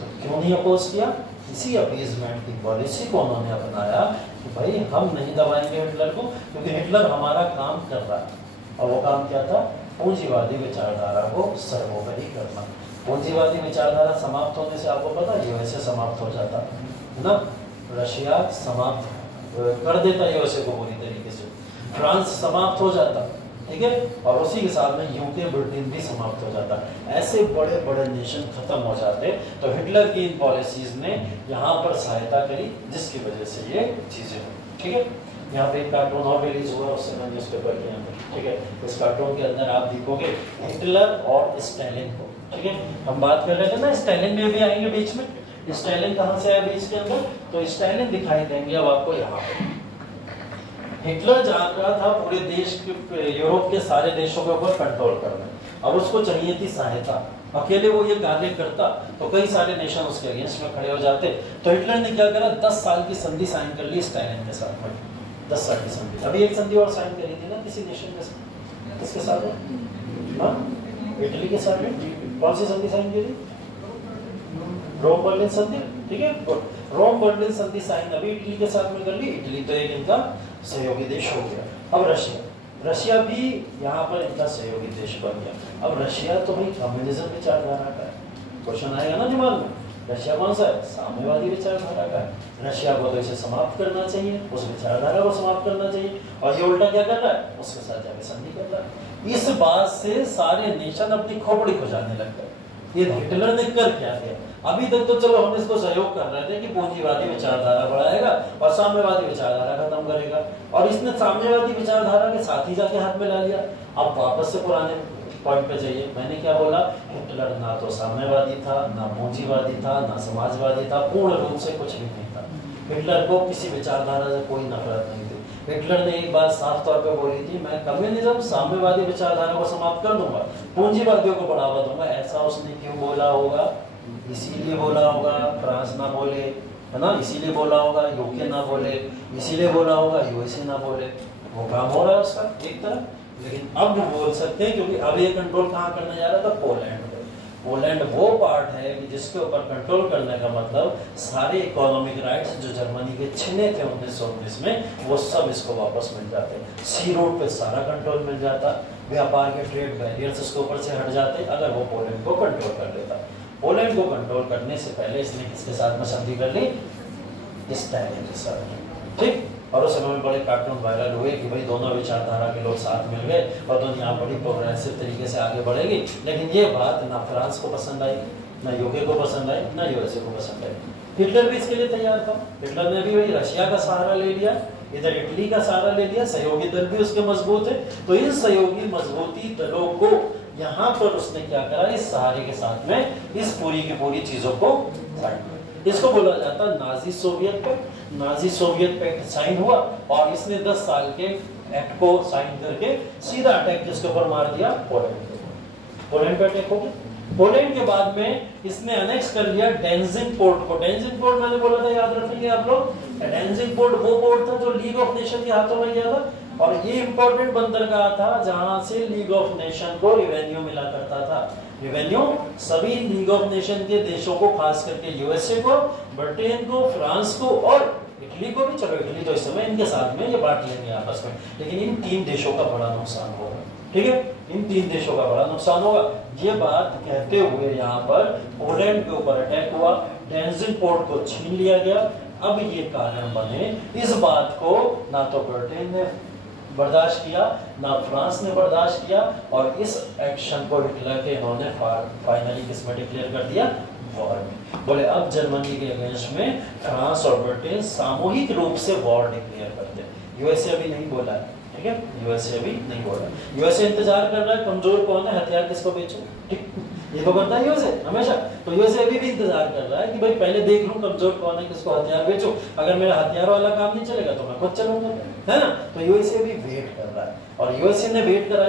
तो क्यों नहीं अपोज किया, इसी अपीजमेंट की पॉलिसी को उन्होंने अपनाया कि भाई हम नहीं दबाएंगे हिटलर को, क्योंकि हिटलर हमारा काम कर रहा है, और वो काम क्या था, पूंजीवादी विचारधारा को सर्वोपरि करना। पूंजीवादी विचारधारा समाप्त होने से आपको पता है यूएसए समाप्त हो जाता है ना, रशिया समाप्त कर देता यूएसए को पूरी तरीके से, फ्रांस समाप्त हो जाता, ठीक है, और उसी के साथ में यूके ब्रिटेन भी समाप्त हो जाता। ऐसे बड़े बड़े नेशन खत्म हो जाते। तो हिटलर की इन पॉलिसीज ने यहाँ पर सहायता करी, जिसकी वजह से ये चीजें हुई। ठीक है, यहाँ पे एक कार्टून और रिलीज हुआ उससे मैं न्यूज़पेपर के अंदर। ठीक है, इस कार्टून के अंदर आप देखोगे हिटलर और स्टालिन को। ठीक है, हम बात कर रहे थे ना स्टालिन में भी आएंगे बीच में। स्टालिन कहाँ से आया बीच के अंदर? तो स्टालिन दिखाई देंगे अब आपको यहाँ पे। हिटलर चाह रहा था पूरे देश के, यूरोप के सारे देशों के ऊपर कंट्रोल करना। अब उसको चाहिए थी सहायता। अकेले वो ये कार्य करता तो कई सारे नेशन उसके अगेंस्ट में खड़े हो जाते। तो हिटलर ने क्या करा, 10 साल की संधि साइन कर ली स्टालिन के साथ में। 10 साल की संधि। अभी एक संधि और साइन करी थी ना किसी नेशन के साथ, किसके साथ में? हाँ, इटली के साथ में। कौन सी संधि साइन की थी? रोम बर्लिन संधि। ठीक है, रोम बर्लिन संधि साइन अभी इटली के साथ में कर ली। इटली तो एक इनका सहयोगी देश हो गया। अब रशिया भी यहाँ पर इनका सहयोगी देश बन गया। अब रशिया तो भाई कम्युनिज्म विचारधारा का है। क्वेश्चन आएगा ना दिमाग में, रशिया कौन सा है? साम्यवादी विचारधारा का है। रशिया को तो इसे समाप्त करना चाहिए, उस विचारधारा को समाप्त करना चाहिए। और ये उल्टा क्या कर रहा है, उसके साथ जाके संधि कर रहा है। इस बात से सारे नेशन अपनी खोपड़ी को जाने लग गए। ये हिटलर ने कर क्या दिया? अभी तक तो चलो हम इसको सहयोग कर रहे थे कि पूंजीवादी विचारधारा बढ़ाएगा और साम्यवादी विचारधारा खत्म करेगा, और इसने साम्यवादी विचारधारा के साथ ही जाके हाथ में ला लिया। अब वापस से पुराने पॉइंट पे जाइए। मैंने क्या बोला, हिटलर ना तो साम्यवादी था, ना पूंजीवादी था, ना समाजवादी था, पूर्ण रूप से कुछ भी नहीं था। हिटलर को किसी विचारधारा से कोई नफरत नहीं थी। हिटलर ने एक बात साफ तौर पे बोली थी, मैं कम्युनिज्म साम्यवादी विचारधारा को समाप्त कर दूंगा, पूंजीवादियों को बढ़ावा दूंगा। ऐसा उसने क्यों बोला होगा? इसीलिए बोला होगा फ्रांस ना बोले, है ना, इसीलिए बोला होगा यूके ना बोले, इसीलिए बोला होगा यूएसए ना बोले। वो काम हो रहा है उसका एक तरह। लेकिन अब बोल सकते हैं क्योंकि अब ये कंट्रोल कहाँ करने जा रहा था? पोलैंड पे। पोलैंड वो पार्ट है कि जिसके ऊपर कंट्रोल करने का मतलब सारे इकोनॉमिक राइट्स जो जर्मनी के छिने थे 1919 में, वो सब इसको वापस मिल जाते। सी रोड पे सारा कंट्रोल मिल जाता, व्यापार के ट्रेड बैरियर्स इसके ऊपर से हट जाते अगर वो पोलैंड को कंट्रोल कर लेता। पोलैंड को कंट्रोल करने से पहले इसने किसके साथ में संधि कर ली? स्टालिन के साथ। ठीक, और उस समय में बड़े कार्टून वायरल हुए कि भाई दोनों विचारधारा के लोग साथ मिल गए और दुनिया बड़ी प्रोग्रेसिव तरीके से आगे बढ़ेगी। लेकिन ये बात ना फ्रांस को पसंद आई, ना यूके को पसंद आई, ना यूएसए को पसंद आई। हिटलर भी इसके लिए तैयार था। हिटलर ने भी वही रशिया का सहारा ले लिया, इधर इटली का सहारा ले लिया। सहयोगी दल भी उसके मजबूत है। तो इन सहयोगी मजबूती दलों को यहाँ पर उसने क्या करा, इस सहारे के साथ में इस पूरी की पूरी चीजों को इसको बोला जाता है Nazi Soviet pact. Nazi Soviet pact sign हुआ और इसने 10 साल के एक्ट को साइन करके सीधा अटैक किसके ऊपर मार दिया? पोलैंड। पोलैंड पे अटैक हो गया। पोलैंड के बाद में इसने अनेक्स कर लिया डेंजिंग पोर्ट को। डेंजिंग पोर्ट मैंने बोला था, याद रखेंगे आप लोग। डेंजिंग पोर्ट वो पोर्ट था जो लीग ऑफ नेशन के हाथों में गया था, और ये इंपॉर्टेंट बंदरगाह था जहां से लीग ऑफ नेशन को रेवेन्यू मिला करता था। रेवेन्यू सभी लीग ऑफ नेशन के देशों को, खास करके यूएसए को, ब्रिटेन को, फ्रांस को और इटली को भी। चलो इटली तो इस समय इनके साथ में ये बांट लेंगे आपस में, लेकिन इन 3 देशों का बड़ा नुकसान होगा। ठीक है, इन 3 देशों का बड़ा नुकसान होगा। ये बात कहते हुए यहाँ पर पोलैंड के ऊपर अटैक हुआ, डेंजिंग पोर्ट को छीन लिया गया। अब ये कारण बने, इस बात को ना तो ब्रिटेन ने बर्दाश्त किया, ना फ्रांस ने बर्दाश्त किया, और इस एक्शन को हिटलर के इन्होंने फाइनली किसमें डिक्लेयर कर दिया? वॉर में। बोले अब जर्मनी के अगेंस्ट में फ्रांस और ब्रिटेन सामूहिक रूप से वॉर डिक्लेयर करते। यूएसए अभी नहीं बोला है, ठीक है, यूएसए अभी नहीं बोला। यूएसए इंतजार कर रहा है कमजोर कौन है, हथियार किसको बेचो। ठीक, ये तो करता है यूएसए हमेशा। तो यूएसए अभी भी इंतजार कर रहा है कि भाई पहले देख लूं कमजोर कौन है, किसको हथियार बेचो। अगर मेरा हथियार वाला काम नहीं चलेगा तो मैं खुद चलूंगा, है ना। तो यूएसए भी वेट कर रहा है, और यूएसए ने वेट करा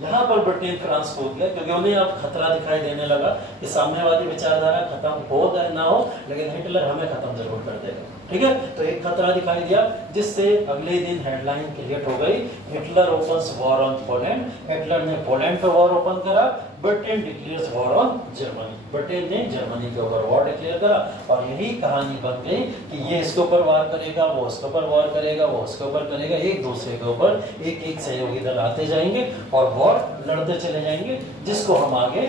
यहाँ पर ब्रिटेन फ्रांस कूद गया, क्योंकि उन्हें अब खतरा दिखाई देने लगा कि साम्यवादी विचारधारा खत्म हो या ना हो, लेकिन हिटलर हमें खत्म जरूर कर देगा। ठीक है, तो एक खतरा दिखाई दिया, जिससे अगले दिन हेडलाइन क्रिएट हो गई, Hitler opens war on Poland. Hitler ने पोलैंड पे वॉर ओपन करा, Britain declares war on Germany. Britain ने जर्मनी के ऊपर वॉर डिक्लेयर करा, और यही कहानी बन गई कि ये इसके ऊपर वार करेगा, वो उसके ऊपर वार करेगा, वो उसके ऊपर करेगा, एक दूसरे के ऊपर एक एक सहयोगी दल आते जाएंगे और वॉर लड़ते चले जाएंगे, जिसको हम आगे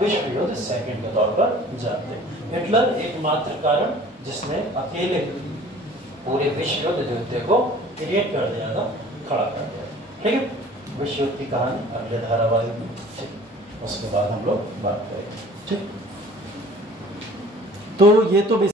विश्व युद्ध सेकंड के तौर पर जानते हैं। हिटलर एकमात्र कारण जिसने अकेले पूरे विश्व युद्ध को क्रिएट कर दिया था, खड़ा कर दिया। ठीक है, विश्व युद्ध की कहानी अगले धारावाहिक में, ठीक, उसके बाद हम लोग बात करेंगे, ठीक। तो ये तो